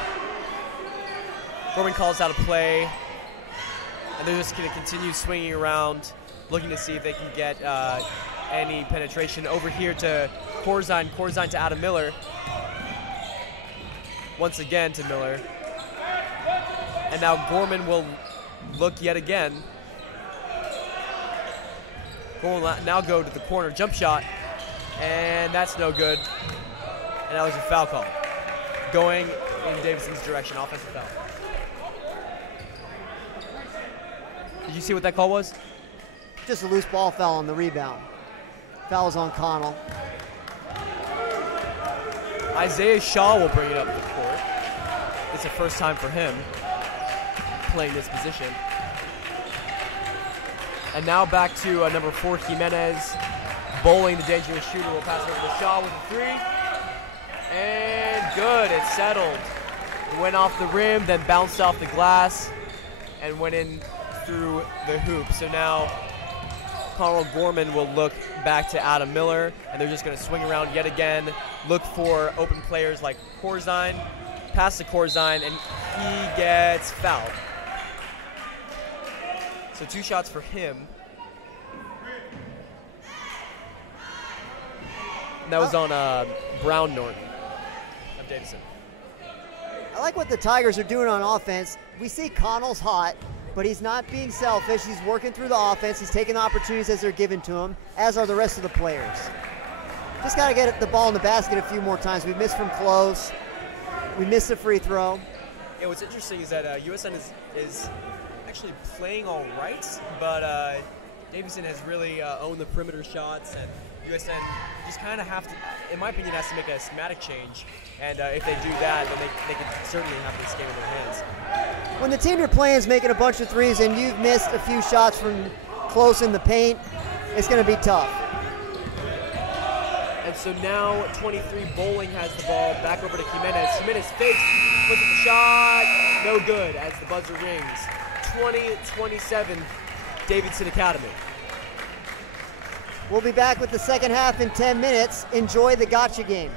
Gorman calls out a play, and they're just going to continue swinging around, looking to see if they can get any penetration. Over here to Corzine. Corzine to Adam Miller. Once again to Miller. And now Gorman will look yet again. Gorman will now go to the corner. Jump shot. And that's no good. And that was a foul call. Going in Davidson's direction. Offensive foul. Did you see what that call was? Just a loose ball foul on the rebound. Foul is on Connell. Isaiah Shaw will bring it up the court. It's the first time for him playing this position. And now back to number 4, Jimenez. Bowling, the dangerous shooter, will pass over to Shaw with a 3. And good, it's settled. Went off the rim, then bounced off the glass, and went in through the hoop. So now Connell Gorman will look back to Adam Miller, and they're just going to swing around yet again, look for open players like Corzine, pass to Corzine, and he gets fouled. So 2 shots for him. And that was on Brown Norton of Davidson. I like what the Tigers are doing on offense. We see Connell's hot, but he's not being selfish. He's working through the offense. He's taking the opportunities as they're given to him, as are the rest of the players. Just got to get the ball in the basket a few more times. We missed from close. We missed a free throw. Yeah, what's interesting is that USN is actually playing all right, but Davidson has really owned the perimeter shots, and USN just kind of have to, in my opinion, has to make a schematic change. And if they do that, then they could certainly have this game in their hands. When the team you're playing is making a bunch of threes and you've missed a few shots from close in the paint, it's going to be tough. And so now 23 Bowling has the ball back over to Jimenez. Jimenez fakes, puts up the shot, no good as the buzzer rings. 20-27 Davidson Academy. We'll be back with the second half in 10 minutes. Enjoy the gotcha game.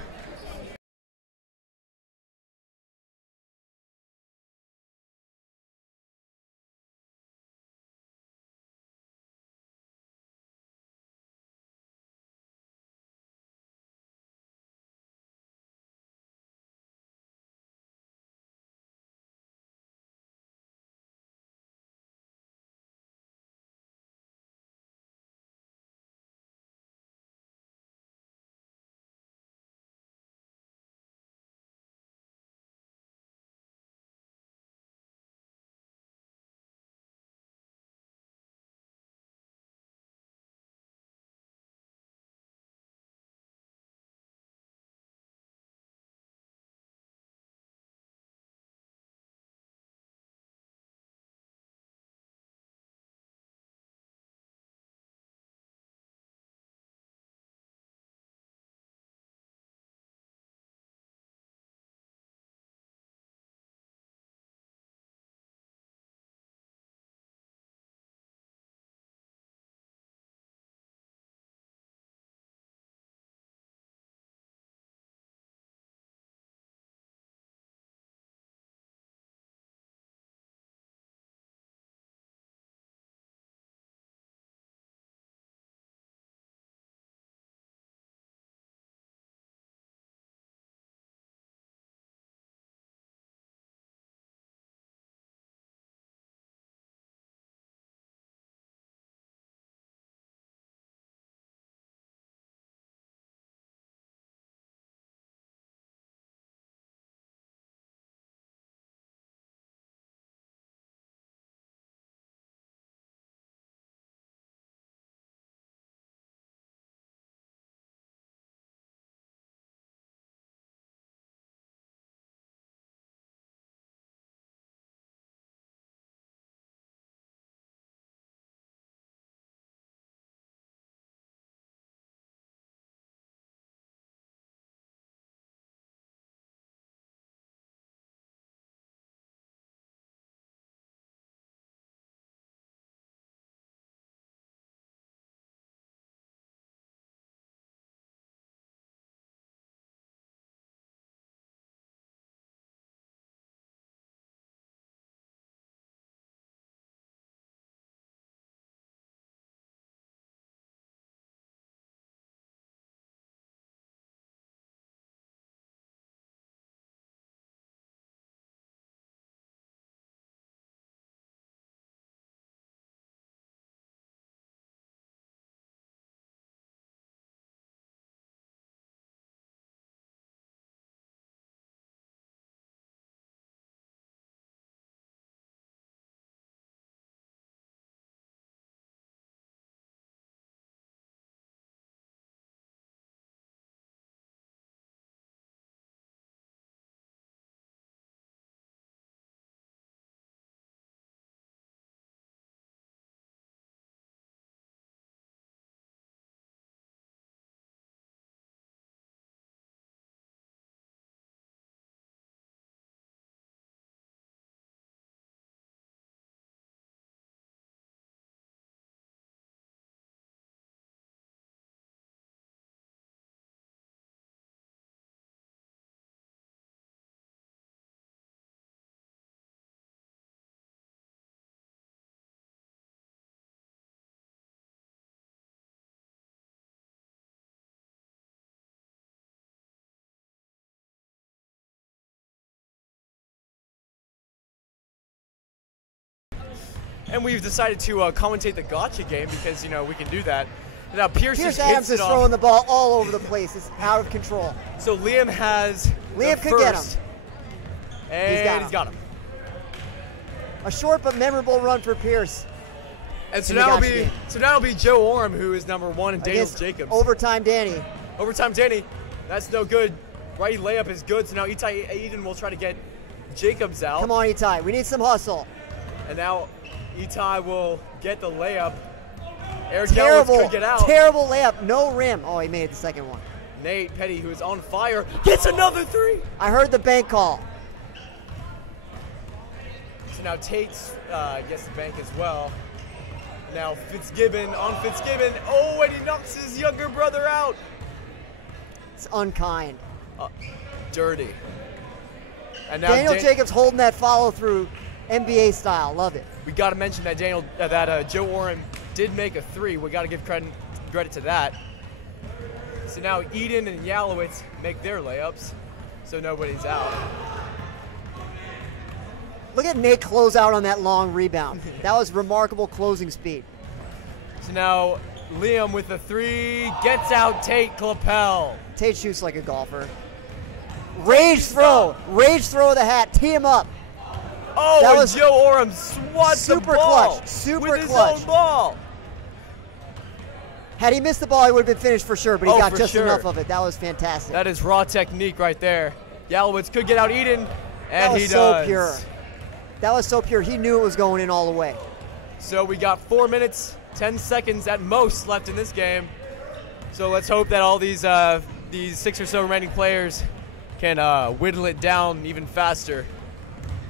And we've decided to commentate the gotcha game because, you know, we can do that. And now Pierce Pierce just Adams hits is it throwing off. the ball all over the place. It's out of control. So Liam has Liam the could get first. him. And he's got him. A short but memorable run for Pierce. And so in the now gotcha game. it'll be Joe Orem, who is number 1, and Daniel Against Jacobs. Overtime Danny. Overtime Danny. That's no good. Right layup is good. So now Itai Eden will try to get Jacobs out. Come on, Itai. We need some hustle. And now Itai will get the layup. Eric Terrible, Gallowitz could get out. terrible layup. No rim. Oh, he made the second one. Nate Petty, who is on fire, gets another 3. I heard the bank call. So now Tate's gets the bank as well. Now Fitzgibbon on Fitzgibbon. Oh, and he knocks his younger brother out. It's unkind. Dirty. And now Daniel Jacobs holding that follow through NBA style. Love it. We got to mention that Joe Orem did make a 3. We got to give credit to that. So now Eden and Yalowitz make their layups, so nobody's out. Look at Nate close out on that long rebound. That was remarkable closing speed. So now Liam with the 3 gets out Tate Clapel. Tate shoots like a golfer. Rage throw of the hat. Tee him up. Oh, That and was Joe Orem swats the super ball clutch, super with his clutch. own ball. Had he missed the ball, he would have been finished for sure, but he Oh, got for just sure. enough of it. That was fantastic. That is raw technique right there. Yalowitz could get out Eden, That and was he so does. pure. That was so pure. He knew it was going in all the way. So we got 4 minutes, 10 seconds at most left in this game. So let's hope that all these 6 or so remaining players can whittle it down even faster.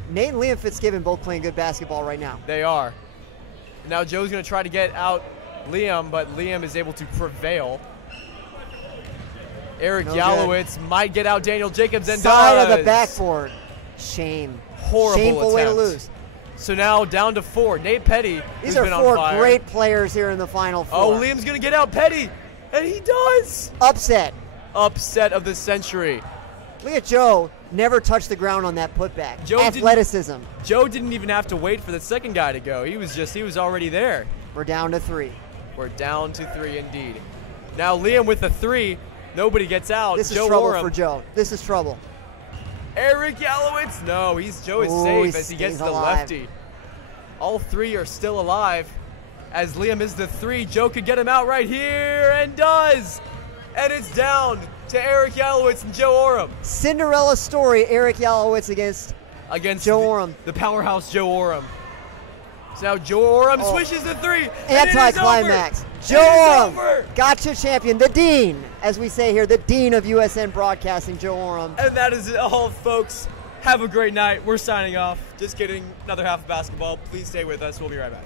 Nate and Liam Fitzgibbon both playing good basketball right now. They are. Now Joe's going to try to get out Liam, but Liam is able to prevail. Eric No Yalowitz might get out Daniel Jacobs and Side does. of the backboard. Shame. Horrible Shameful way to attempt. lose. So now down to 4. Nate Petty, These who's are been 4 on fire. great players here in the Final Four. Oh, Liam's going to get out Petty, and he does. Upset. Upset of the century. Look at Joe. Never touched the ground on that putback. Joe didn't- Athleticism. Joe didn't even have to wait for the second guy to go. He was already there. We're down to 3. We're down to 3 indeed. Now Liam with the 3. Nobody gets out. This is Joe trouble Orem. for Joe. This is trouble. Eric Yalowitz. No, Joe is Ooh, safe he as he gets stays the alive. lefty. All 3 are still alive. As Liam is the 3, Joe could get him out right here and does. And it's down to Eric Yalowitz and Joe Orem Cinderella story, Eric Yalowitz against against Joe Orem. the powerhouse Joe Orem. So now Joe Orem Oh. swishes the 3. and it is anticlimax. over. Joe It is Orem, over. gotcha champion, the dean, as we say here, the dean of USN Broadcasting, Joe Orem. And that is it all, folks. Have a great night. We're signing off. Just kidding. Another half of basketball. Please stay with us. We'll be right back.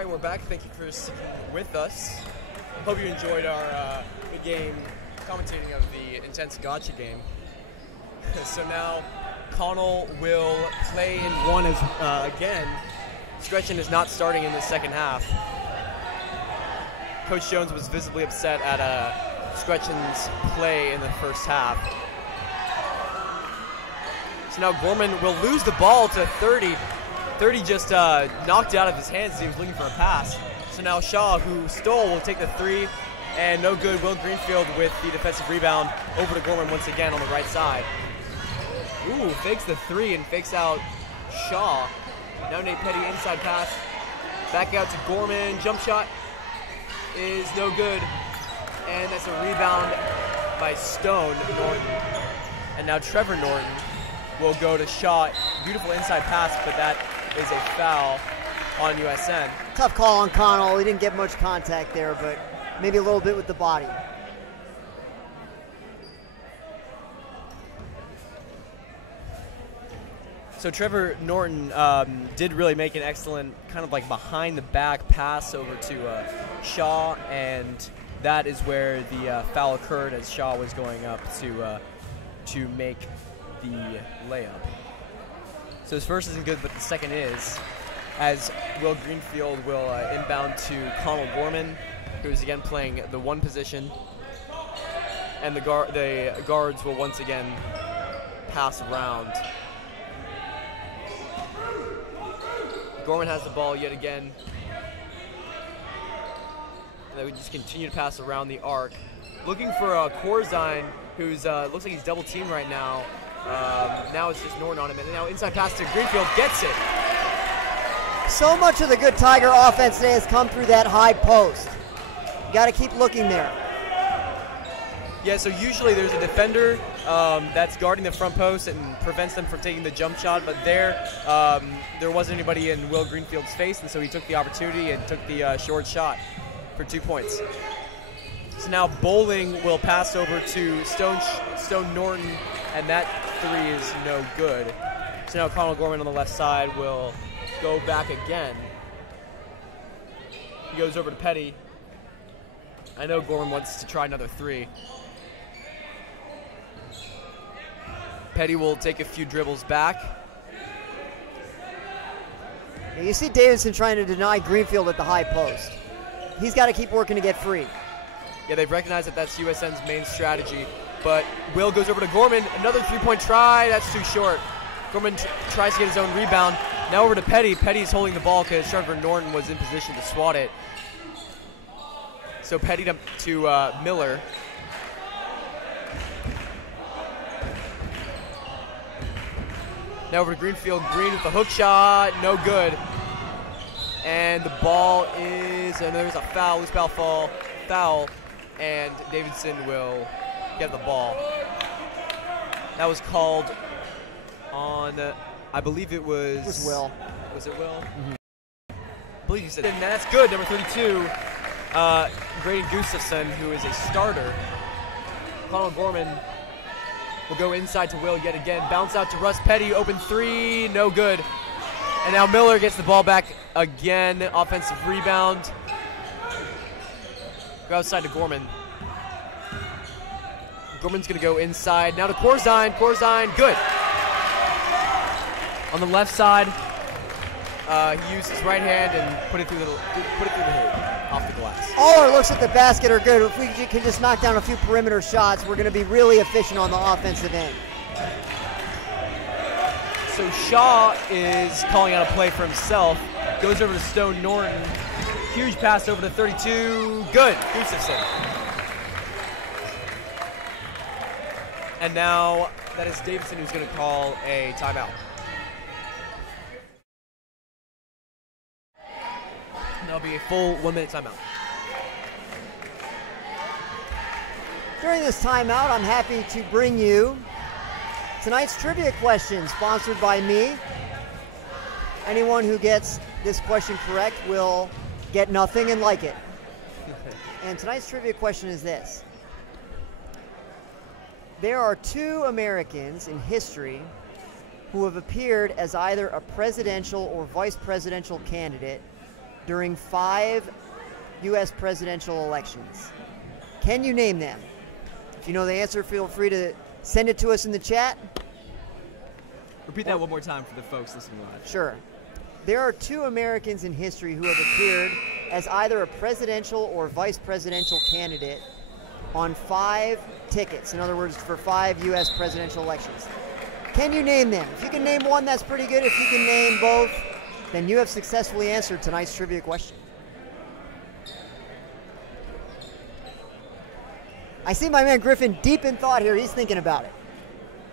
right, we're back. Thank you for sticking with us. Hope you enjoyed our game commentating of the intense gotcha game. So now Connell will play in one again. Scretchen is not starting in the second half. Coach Jones was visibly upset at Scretchen's play in the first half. So now Gorman will lose the ball to 30. 30 just knocked it out of his hands as he was looking for a pass. So now Shaw, who stole, will take the three, and no good. Will Greenfield with the defensive rebound over to Gorman once again on the right side. Ooh, fakes the three and fakes out Shaw. Now Nate Petty inside pass. Back out to Gorman. Jump shot is no good. And that's a rebound by Stone Norton. And now Trevor Norton will go to Shaw. Beautiful inside pass, but that is a foul on USN. Tough call on Connell. He didn't get much contact there, but maybe a little bit with the body. So Trevor Norton did really make an excellent kind of like behind the back pass over to Shaw, and that is where the foul occurred as Shaw was going up to make the layup. So his first isn't good, but the second is, as Will Greenfield will inbound to Connell Gorman, who's again playing the one position, and the guards will once again pass around. Gorman has the ball yet again. And they would just continue to pass around the arc. Looking for Corzine, who's looks like he's double teamed right now. Now it's just Norton on him. And now inside pass to Greenfield, gets it. So much of the good Tiger offense today has come through that high post. You got to keep looking there. Yeah, so usually there's a defender that's guarding the front post and prevents them from taking the jump shot, but there wasn't anybody in Will Greenfield's face, and so he took the opportunity and took the short shot for 2 points. So now Bowling will pass over to Stone Norton, and that three is no good. So now Connell Gorman on the left side will go back again. He goes over to Petty. I know Gorman wants to try another three. Petty will take a few dribbles back. Yeah, you see Davidson trying to deny Greenfield at the high post. He's got to keep working to get free. Yeah, they've recognized that that's USN's main strategy. But Will goes over to Gorman. Another three-point try. That's too short. Gorman tries to get his own rebound. Now over to Petty. Petty's holding the ball because Trevor Norton was in position to swat it. So Petty to Miller. Now over to Greenfield. Green with the hook shot. No good. And the ball is, and there's a foul, loose foul, and Davidson will get the ball. That was called on, I believe it was... It was Will. Was it Will? Mm-hmm. I believe you said, and that's good, number 32, Graydon Gustafson, who is a starter. Connell Gorman will go inside to Will yet again. Bounce out to Russ Petty, open three, no good. And now Miller gets the ball back again. Offensive rebound. Go outside to Gorman. Gorman's going to go inside. Now to Corzine. Corzine, good. On the left side, he used his right hand and put it through the hoop, off the glass. All our looks at the basket are good. If we can just knock down a few perimeter shots, we're going to be really efficient on the offensive end. So Shaw is calling out a play for himself. Goes over to Stone Norton. Huge pass over to 32. Good. Gustafson. And now that is Davidson who's going to call a timeout. And that'll be a full 1 minute timeout. During this timeout, I'm happy to bring you tonight's trivia question, sponsored by me. Anyone who gets this question correct will get nothing and like it. And tonight's trivia question is this. There are 2 Americans in history who have appeared as either a presidential or vice presidential candidate during 5 U.S. presidential elections. Can you name them? If you know the answer, feel free to send it to us in the chat. Repeat that one more time for the folks listening live. Sure. There are 2 Americans in history who have appeared as either a presidential or vice presidential candidate on 5 tickets. In other words, for 5 U.S. presidential elections. Can you name them? If you can name one, that's pretty good. If you can name both, then you have successfully answered tonight's trivia question. I see my man Griffin deep in thought here. He's thinking about it.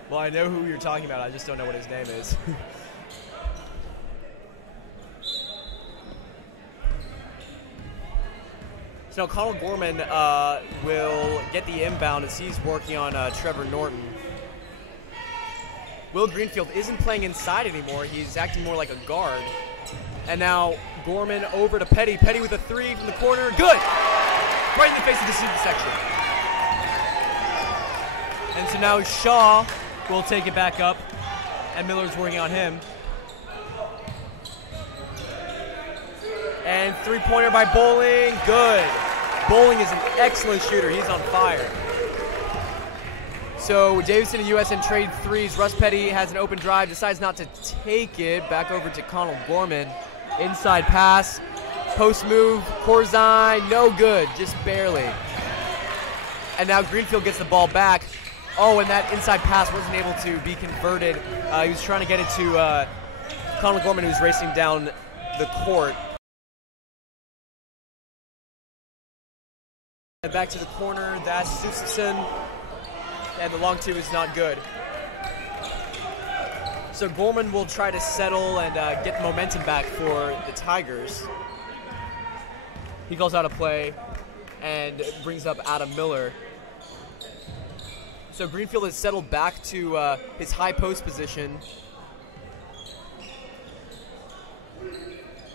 Well, I know who you're talking about. I just don't know what his name is. So Connell Gorman will get the inbound as he's working on Trevor Norton. Will Greenfield isn't playing inside anymore. He's acting more like a guard. And now Gorman over to Petty. Petty with a 3 from the corner. Good! Right in the face of the student section. And so now Shaw will take it back up. And Miller's working on him. And 3-pointer by Bowling. Good. Bowling is an excellent shooter. He's on fire. So Davidson and USN trade 3s. Russ Petty has an open drive, decides not to take it. Back over to Connell Gorman. Inside pass. Post move. Corzine. No good. Just barely. And now Greenfield gets the ball back. Oh, and that inside pass wasn't able to be converted. He was trying to get it to Connell Gorman, who's racing down the court. And back to the corner. That's Susan. And the long 2 is not good. So Gorman will try to settle and get momentum back for the Tigers. He calls out a play and brings up Adam Miller. So Greenfield has settled back to his high post position.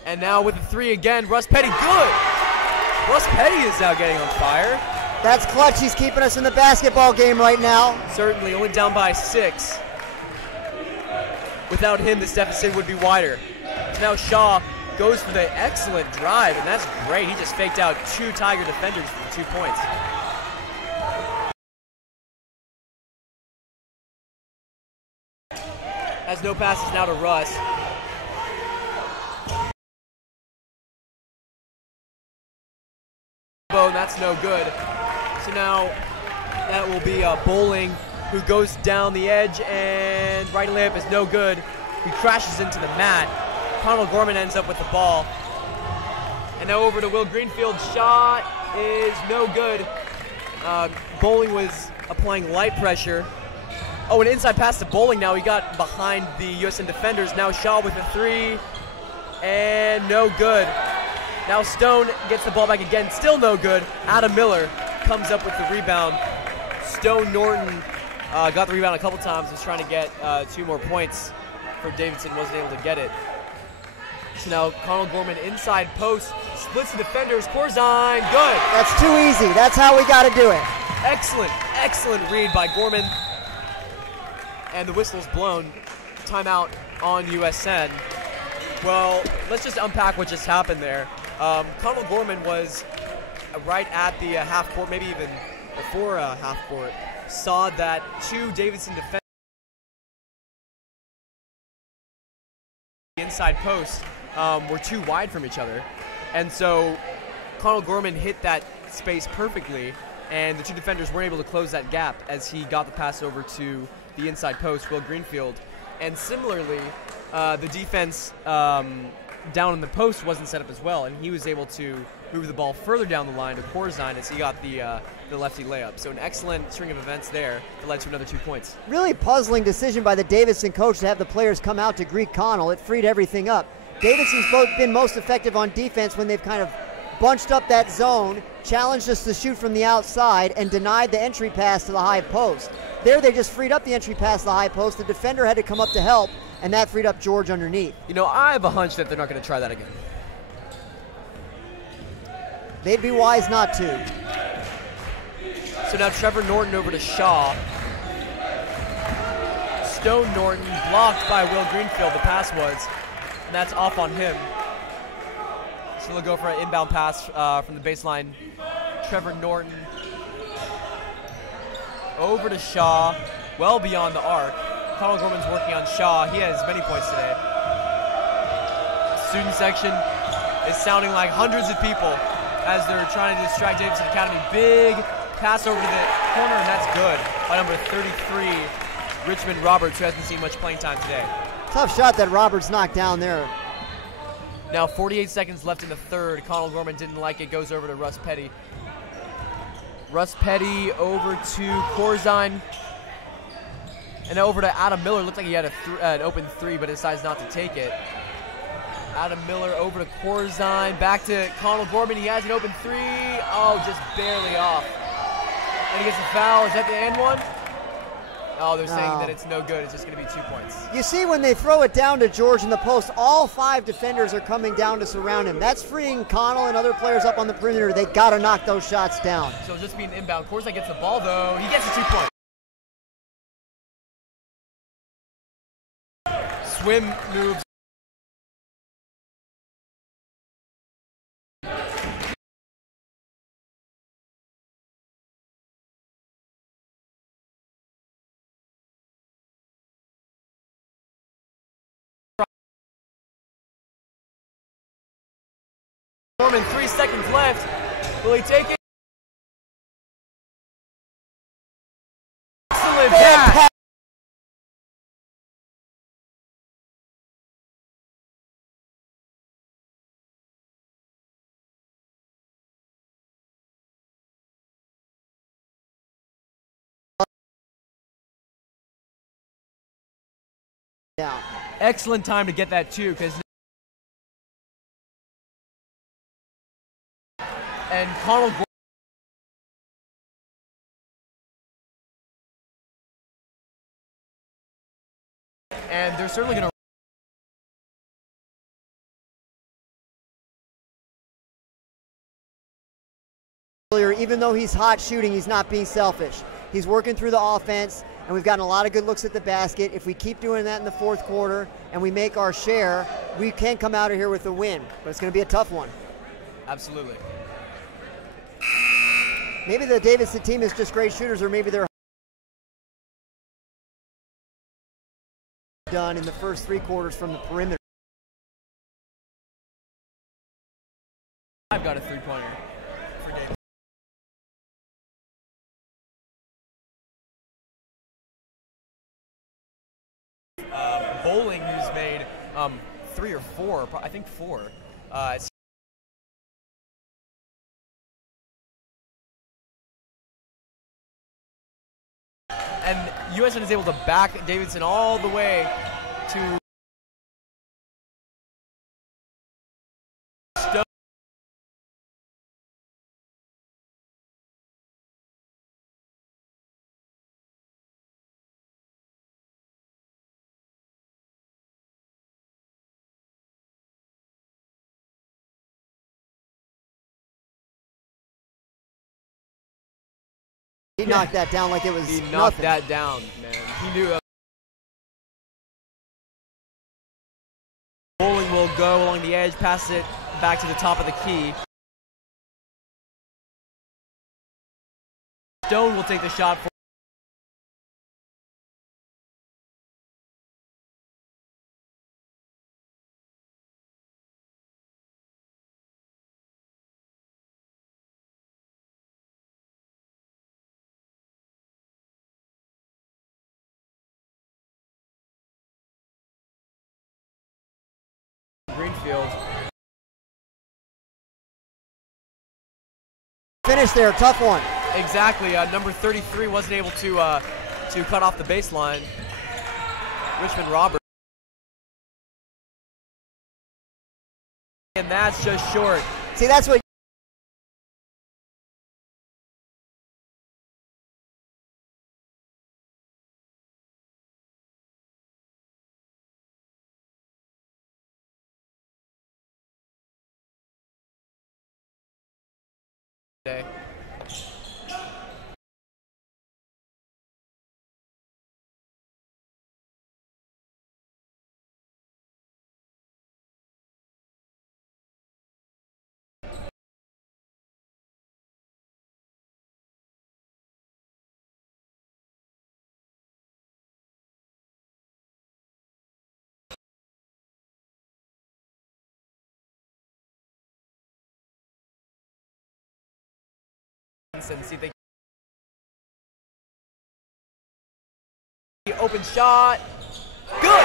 And now with the 3 again, Russ Petty, good! Russ Petty is now getting on fire. That's clutch. He's keeping us in the basketball game right now. Certainly, only down by 6. Without him, this deficit would be wider. Now Shaw goes for the excellent drive, and that's great. He just faked out 2 Tiger defenders for 2 points. Has no passes now to Russ. And that's no good. So now that will be Bowling, who goes down the edge, and right layup is no good. He crashes into the mat. Connell Gorman ends up with the ball. And now over to Will Greenfield. Shot is no good. Bowling was applying light pressure. Oh, an inside pass to Bowling now. He got behind the USN defenders. Now Shaw with a 3, and no good. Now Stone gets the ball back again, still no good. Adam Miller comes up with the rebound. Stone Norton got the rebound a couple times, was trying to get 2 more points for Davidson, wasn't able to get it. So now Connell Gorman inside post, splits the defenders, Corzine, good. That's too easy, that's how we gotta do it. Excellent, excellent read by Gorman. And the whistle's blown, timeout on USN. Well, let's just unpack what just happened there. Connell Gorman was right at the half court, maybe even before half court, saw that 2 Davidson defenders inside post were too wide from each other. And so Connell Gorman hit that space perfectly, and the 2 defenders weren't able to close that gap as he got the pass over to the inside post, Will Greenfield. And similarly, the defense down in the post wasn't set up as well, and he was able to move the ball further down the line to Corzine as he got the lefty layup. So an excellent string of events there that led to another 2 points. Really puzzling decision by the Davidson coach to have the players come out to greet Connell. It freed everything up. Davidson's been most effective on defense when they've kind of bunched up that zone, challenged us to shoot from the outside, and denied the entry pass to the high post. There they just freed up the entry pass to the high post. The defender had to come up to help, and that freed up George underneath. You know, I have a hunch that they're not going to try that again. They'd be wise not to. So now Trevor Norton over to Shaw. Stone Norton blocked by Will Greenfield, the pass was, and that's off on him. So they'll go for an inbound pass from the baseline. Trevor Norton over to Shaw, well beyond the arc. Connell Gorman's working on Shaw. He has many points today. Student section is sounding like hundreds of people as they're trying to distract Davidson Academy. Big pass over to the corner, and that's good by number 33, Richmond Roberts, who hasn't seen much playing time today. Tough shot that Roberts knocked down there. Now 48 seconds left in the third. Connell Gorman didn't like it, goes over to Russ Petty. Russ Petty over to Corzine. And over to Adam Miller. Looked like he had an open three, but decides not to take it. Adam Miller over to Corzine. Back to Connell Gorman. He has an open three. Oh, just barely off. And he gets a foul. Is that the end one? Oh, they're saying that it's no good. It's just going to be 2 points. You see, when they throw it down to George in the post, all 5 defenders are coming down to surround him. That's freeing Connell and other players up on the perimeter. They got to knock those shots down. So just being inbound. Corzine gets the ball, though. He gets a 2 point. Swim moves. Norman, 3 seconds left. Will he take it? Excellent pass. Down. Excellent time to get that too, because and Connell and they're certainly going to even though he's hot shooting, he's not being selfish. He's working through the offense, and we've gotten a lot of good looks at the basket. If we keep doing that in the fourth quarter and we make our share, we can come out of here with a win, but it's going to be a tough one. Absolutely. Maybe the Davidson team is just great shooters, or maybe they're done in the first 3 quarters from the perimeter. I've got a 3-pointer for David. Bowling, who's made 3 or 4, I think 4. And USN is able to back Davidson all the way to Stone. He knocked that down like it was He knocked nothing. that down, man. He knew. Bowling will go along the edge, pass it back to the top of the key. Stone will take the shot for Greenfield. Finish there, tough one. Exactly. Number 33 wasn't able to cut off the baseline. Richmond Roberts. And that's just short. See, that's what day. defense and see if they can. Open shot. Good.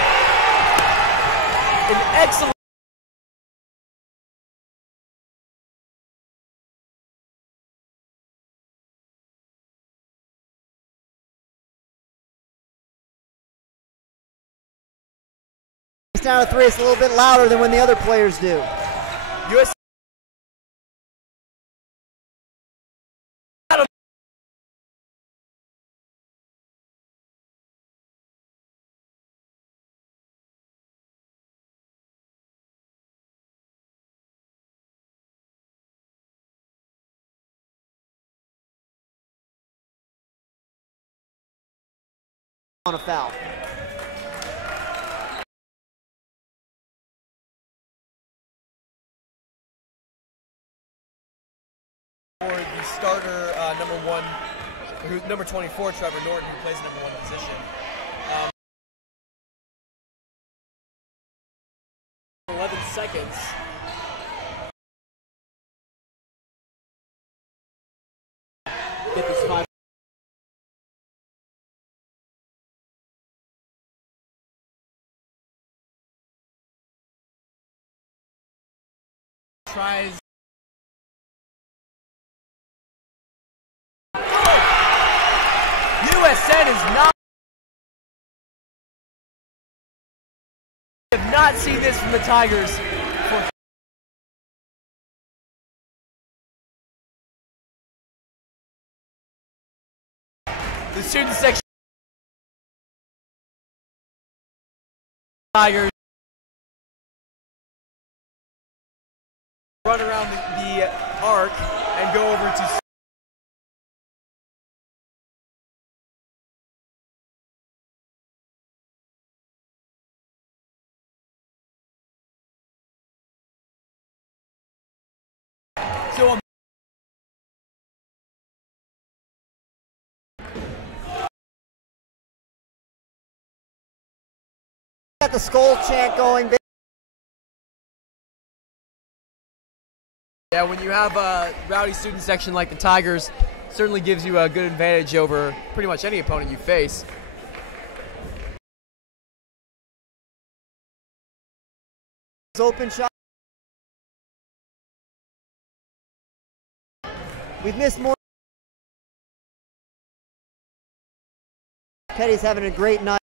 An excellent. Down to 3, it's a little bit louder than when the other players do. US On a foul. For the starter, number 24, Trevor Norton, who plays number 1 position. 11 seconds. Get this 5. Tries. USN is not. We have not seen this from the Tigers. The student section. Tigers run around the arc and go over to. So got the skull chant going. Yeah, when you have a rowdy student section like the Tigers, certainly gives you a good advantage over pretty much any opponent you face. Open shot. We've missed more. Petty's having a great night.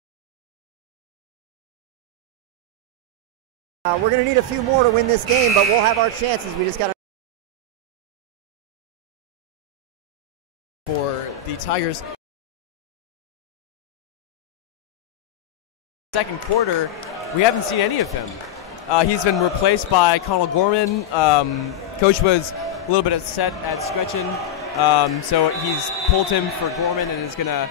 We're going to need a few more to win this game, but we'll have our chances. We just got to. For the Tigers. Second quarter, we haven't seen any of him. He's been replaced by Connell Gorman. Coach was a little bit upset at Scretchen, so he's pulled him for Gorman and is going to.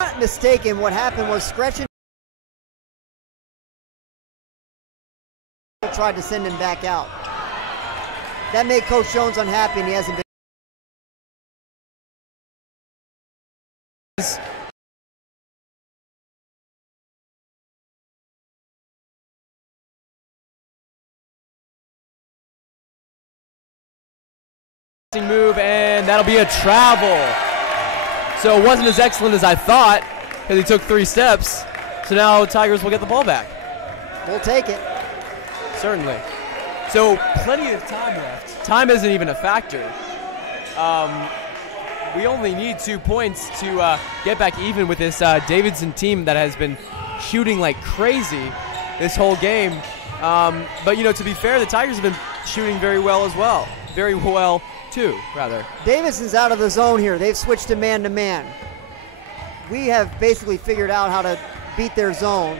Not mistaken, what happened was Scretchen tried to send him back out. That made Coach Jones unhappy, and he hasn't been. Move, and that'll be a travel. So it wasn't as excellent as I thought because he took 3 steps. So now Tigers will get the ball back. We'll take it. Certainly. So plenty of time left. Time isn't even a factor. We only need 2 points to get back even with this Davidson team that has been shooting like crazy this whole game. But, you know, to be fair, the Tigers have been shooting very well as well. Very well, too, rather. Davidson's out of the zone here. They've switched to man-to-man. We have basically figured out how to beat their zone.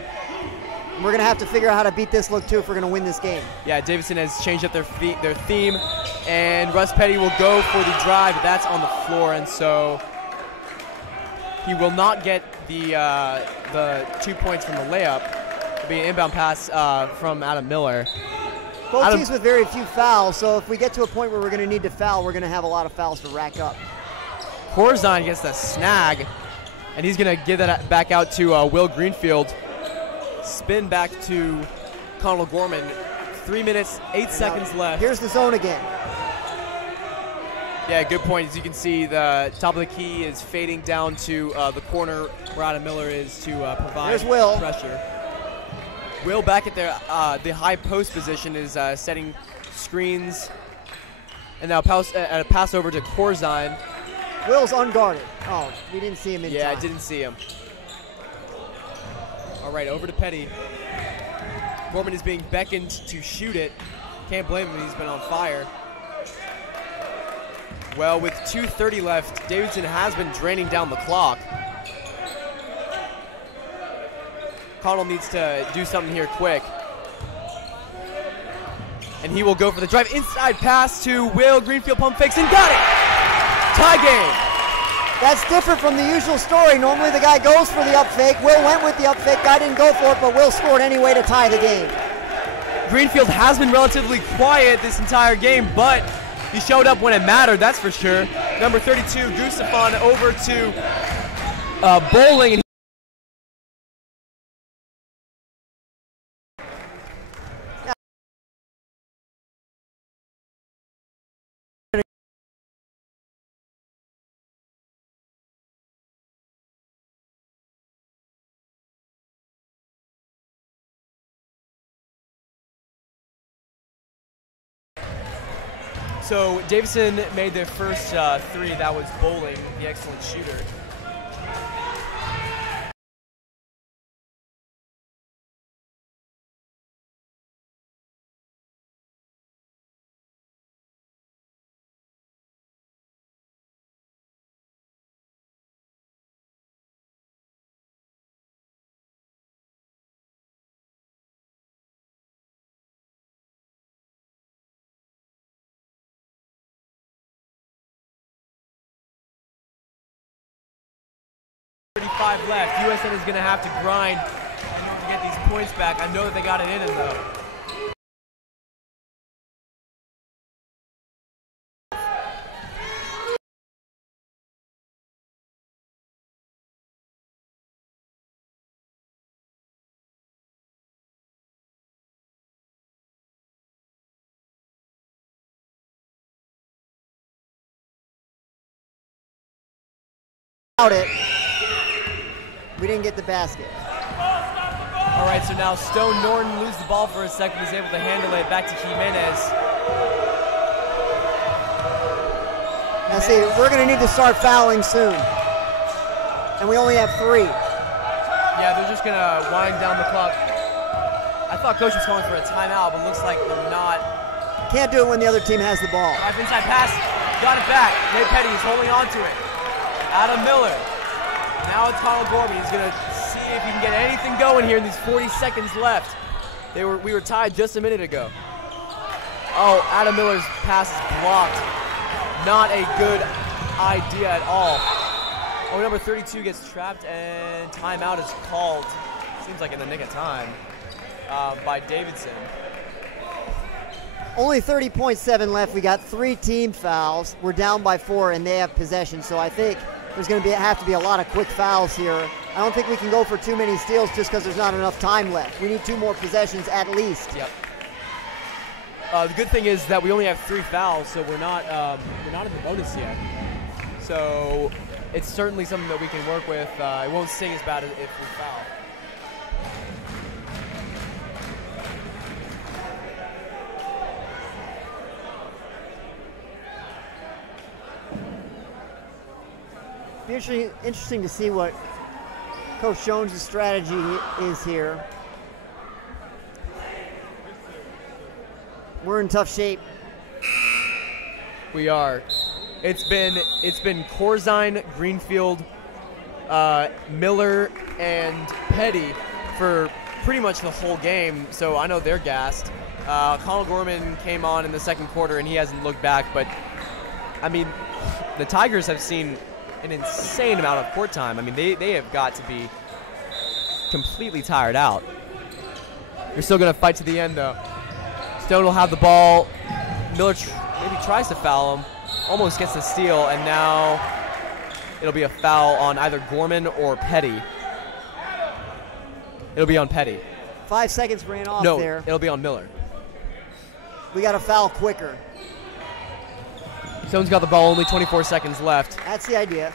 And we're going to have to figure out how to beat this look, too, if we're going to win this game. Yeah, Davidson has changed up their theme, and Russ Petty will go for the drive. That's on the floor, and so he will not get the 2 points from the layup. It'll be an inbound pass from Adam Miller. Both teams with very few fouls, so if we get to a point where we're going to need to foul, we're going to have a lot of fouls to rack up. Corzine gets the snag, and he's going to give that back out to Will Greenfield. Spin back to Connell Gorman. 3 minutes, 8 seconds left. Here's the zone again. Yeah, good point. As you can see, the top of the key is fading down to the corner where Adam Miller is to provide There's Will. pressure. Will back at the high post position is setting screens. And now a pass over to Corzine. Will's unguarded. Oh, we didn't see him in Yeah, time. I didn't see him. All right, over to Petty. Gorman is being beckoned to shoot it. Can't blame him, he's been on fire. Well, with 2:30 left, Davidson has been draining down the clock. Connell needs to do something here quick. And he will go for the drive. Inside pass to Will. Greenfield pump fakes and got it! Tie game. That's different from the usual story. Normally the guy goes for the up fake. Will went with the up fake. Guy didn't go for it, but Will scored anyway to tie the game. Greenfield has been relatively quiet this entire game, but he showed up when it mattered, that's for sure. Number 32, Gustafon, over to Bowling. And so Davidson made their first three. That was Bowling, the excellent shooter. Left. USN is going to have to grind in order to get these points back. I know that they got it in them, though. Out it. We didn't get the basket. All right, so now Stone Norton loses the ball for a second. He's able to handle it back to Jimenez. Now see, we're going to need to start fouling soon. And we only have 3. Yeah, they're just going to wind down the clock. I thought Coach was calling for a timeout, but looks like they're not. Can't do it when the other team has the ball. Drive inside pass. Got it back. Nate Petty is holding on to it. Adam Miller. Now it's Connell Gorman. He's going to see if he can get anything going here in these 40 seconds left. We were tied just a minute ago. Oh, Adam Miller's pass is blocked. Not a good idea at all. Oh, number 32 gets trapped and timeout is called. Seems like in the nick of time by Davidson. Only 30.7 left. We got 3 team fouls. We're down by 4 and they have possession. So I think there's going to have to be a lot of quick fouls here. I don't think we can go for too many steals just because there's not enough time left. We need 2 more possessions at least. Yep. The good thing is that we only have 3 fouls, so we're not in the bonus yet. So it's certainly something that we can work with. It won't sting as bad if we foul. Be interesting to see what Coach Jones' strategy is here. We're in tough shape. We are. It's been Corzine, Greenfield, Miller, and Petty for pretty much the whole game. So I know they're gassed. Connell Gorman came on in the second quarter and he hasn't looked back. But I mean, the Tigers have seen an insane amount of court time. I mean, they have got to be completely tired out. They're still going to fight to the end, though. Stone will have the ball. Miller maybe tries to foul him, almost gets the steal, and now it'll be a foul on either Gorman or Petty. It'll be on Petty. 5 seconds ran off No, there. it'll be on Miller. We got to foul quicker. Someone's got the ball, only 24 seconds left. That's the idea.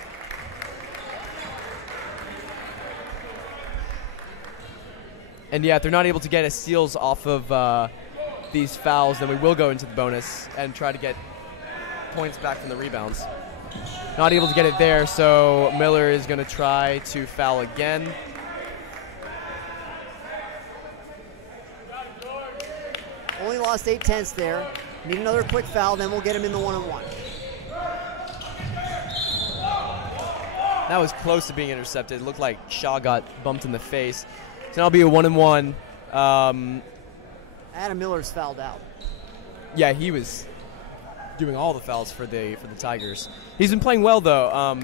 And yeah, if they're not able to get a steals off of these fouls, then we will go into the bonus and try to get points back from the rebounds. Not able to get it there, so Miller is going to try to foul again. Only lost 8/10 there. Need another quick foul, then we'll get him in the 1-on-1. That was close to being intercepted. It looked like Shaw got bumped in the face. So now it'll be a 1-on-1. Adam Miller's fouled out. Yeah, he was doing all the fouls for the Tigers. He's been playing well though.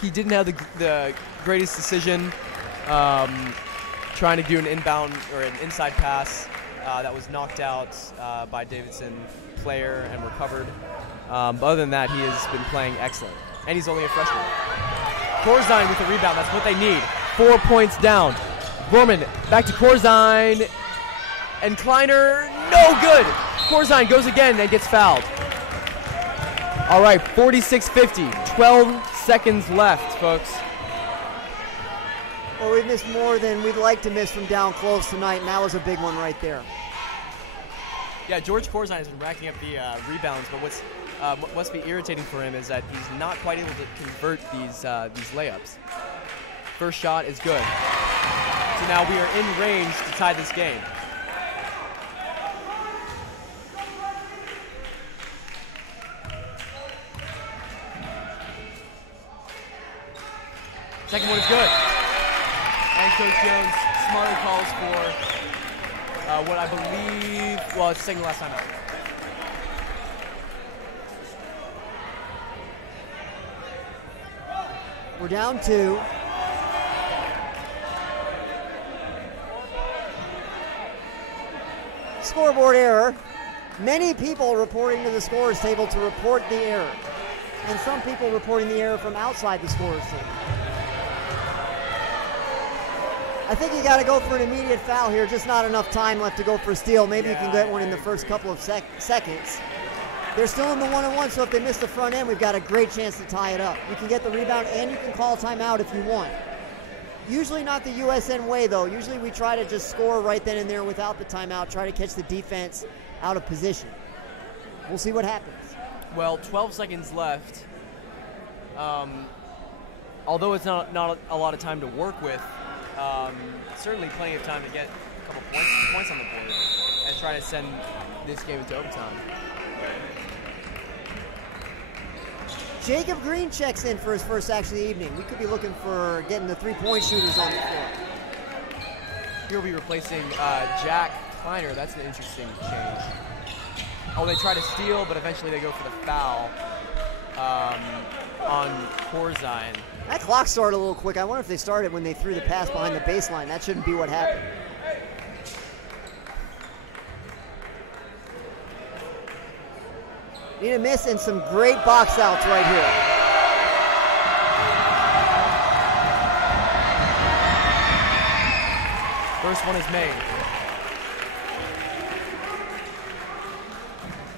He didn't have the greatest decision, trying to do an inbound or an inside pass that was knocked out by Davidson player and recovered. But other than that, he has been playing excellent, and he's only a freshman. Corzine with the rebound. That's what they need. 4 points down. Gorman back to Corzine, and Kleiner, no good. Corzine goes again and gets fouled. All right, 46-50, 12 seconds left, folks. Well, we've missed more than we'd like to miss from down close tonight, and that was a big one right there. Yeah, George Corzine has been racking up the rebounds, but what must be irritating for him is that he's not quite able to convert these layups. First shot is good. So now we are in range to tie this game. Second one is good. And Coach Jones smartly calls for what I believe, well, it's the second last time out. We're down 2. Scoreboard error. Many people reporting to the scorers table to report the error, and some people reporting the error from outside the scorers table. I think you got to go for an immediate foul here. Just not enough time left to go for a steal. Maybe you can get one in the first couple of seconds. They're still in the 1-on-1, so if they miss the front end, we've got a great chance to tie it up. You can get the rebound, and you can call a timeout if you want. Usually not the USN way, though. Usually we try to just score right then and there without the timeout, try to catch the defense out of position. We'll see what happens. Well, 12 seconds left. Although it's not a lot of time to work with, certainly plenty of time to get a couple points on the board and try to send this game into overtime. Jacob Green checks in for his first action of the evening. We could be looking for getting the three-point shooters on the floor. He'll be replacing Jack Kleiner. That's an interesting change. Oh, they try to steal, but eventually they go for the foul on Corzine. That clock started a little quick. I wonder if they started when they threw the pass behind the baseline. That shouldn't be what happened. Need a miss and some great box outs right here. First one is made.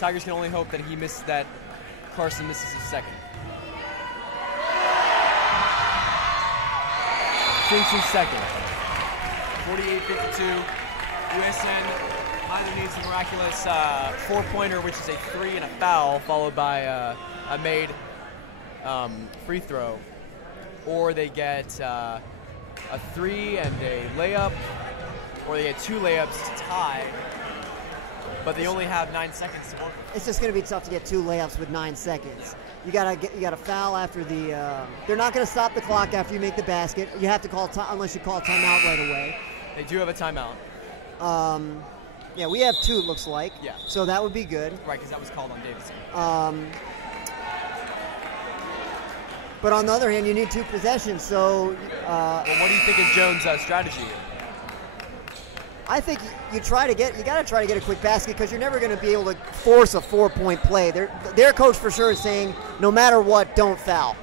Tigers can only hope that he misses that. Carson misses his second. Sinks his second. 48-52. USN either needs a miraculous four-pointer, which is a 3 and a foul, followed by a made free throw, or they get a 3 and a layup, or they get 2 layups to tie, but they only have 9 seconds to work with. It's just going to be tough to get 2 layups with 9 seconds. You got to foul after the. They're not going to stop the clock after you make the basket. You have to call unless you call timeout right away. They do have a timeout. Yeah, we have 2, it looks like. Yeah. So that would be good. Right, because that was called on Davidson. But on the other hand, you need 2 possessions. So. Well, what do you think is Jones' strategy? I think you got to try to get a quick basket because you're never going to be able to force a 4-point play. Their coach for sure is saying, no matter what, don't foul.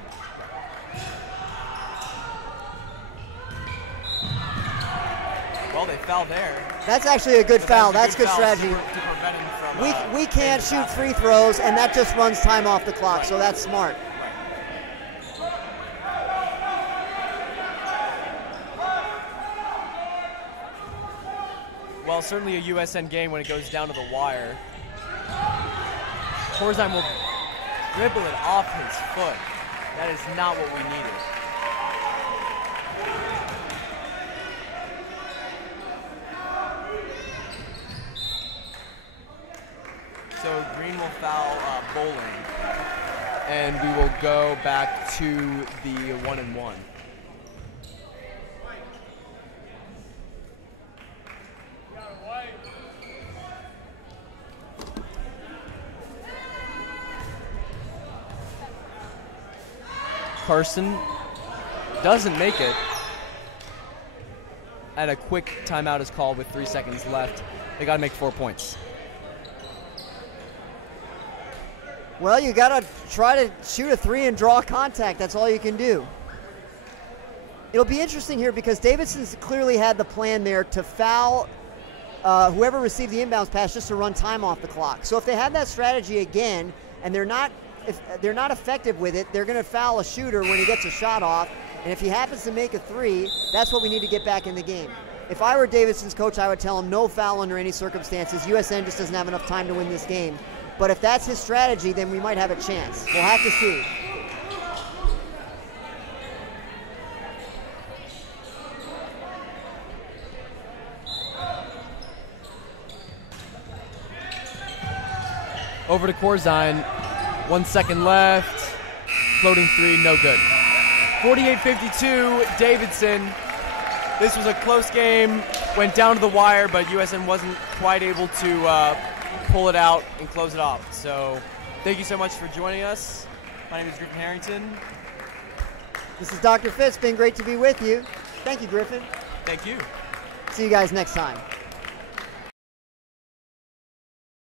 Well, they foul there. That's actually a good foul. That's good foul strategy. to prevent him from, We can't shoot free throws, and that just runs time off the clock, so that's smart. Well, certainly a USN game when it goes down to the wire. Corzine will dribble it off his foot. That is not what we needed. So Green will foul Bowling, and we will go back to the 1-and-1. Carson doesn't make it. And a quick timeout is called with 3 seconds left. They got to make 4 points. Well, you got to try to shoot a three and draw contact. That's all you can do. It'll be interesting here because Davidson's clearly had the plan there to foul whoever received the inbounds pass just to run time off the clock. So if they have that strategy again and if they're not effective with it, they're going to foul a shooter when he gets a shot off. And if he happens to make a three, that's what we need to get back in the game. If I were Davidson's coach, I would tell him no foul under any circumstances. USN just doesn't have enough time to win this game. But if that's his strategy, then we might have a chance. We'll have to see. Over to Corzine. 1 second left. Floating three, no good. 48-52, Davidson. This was a close game. Went down to the wire, but USN wasn't quite able to pull it out and close it off. So thank you so much for joining us. My name is Griffin Harrington. This is Dr. Fitz. Been great to be with you. Thank you, Griffin. Thank you. See you guys next time.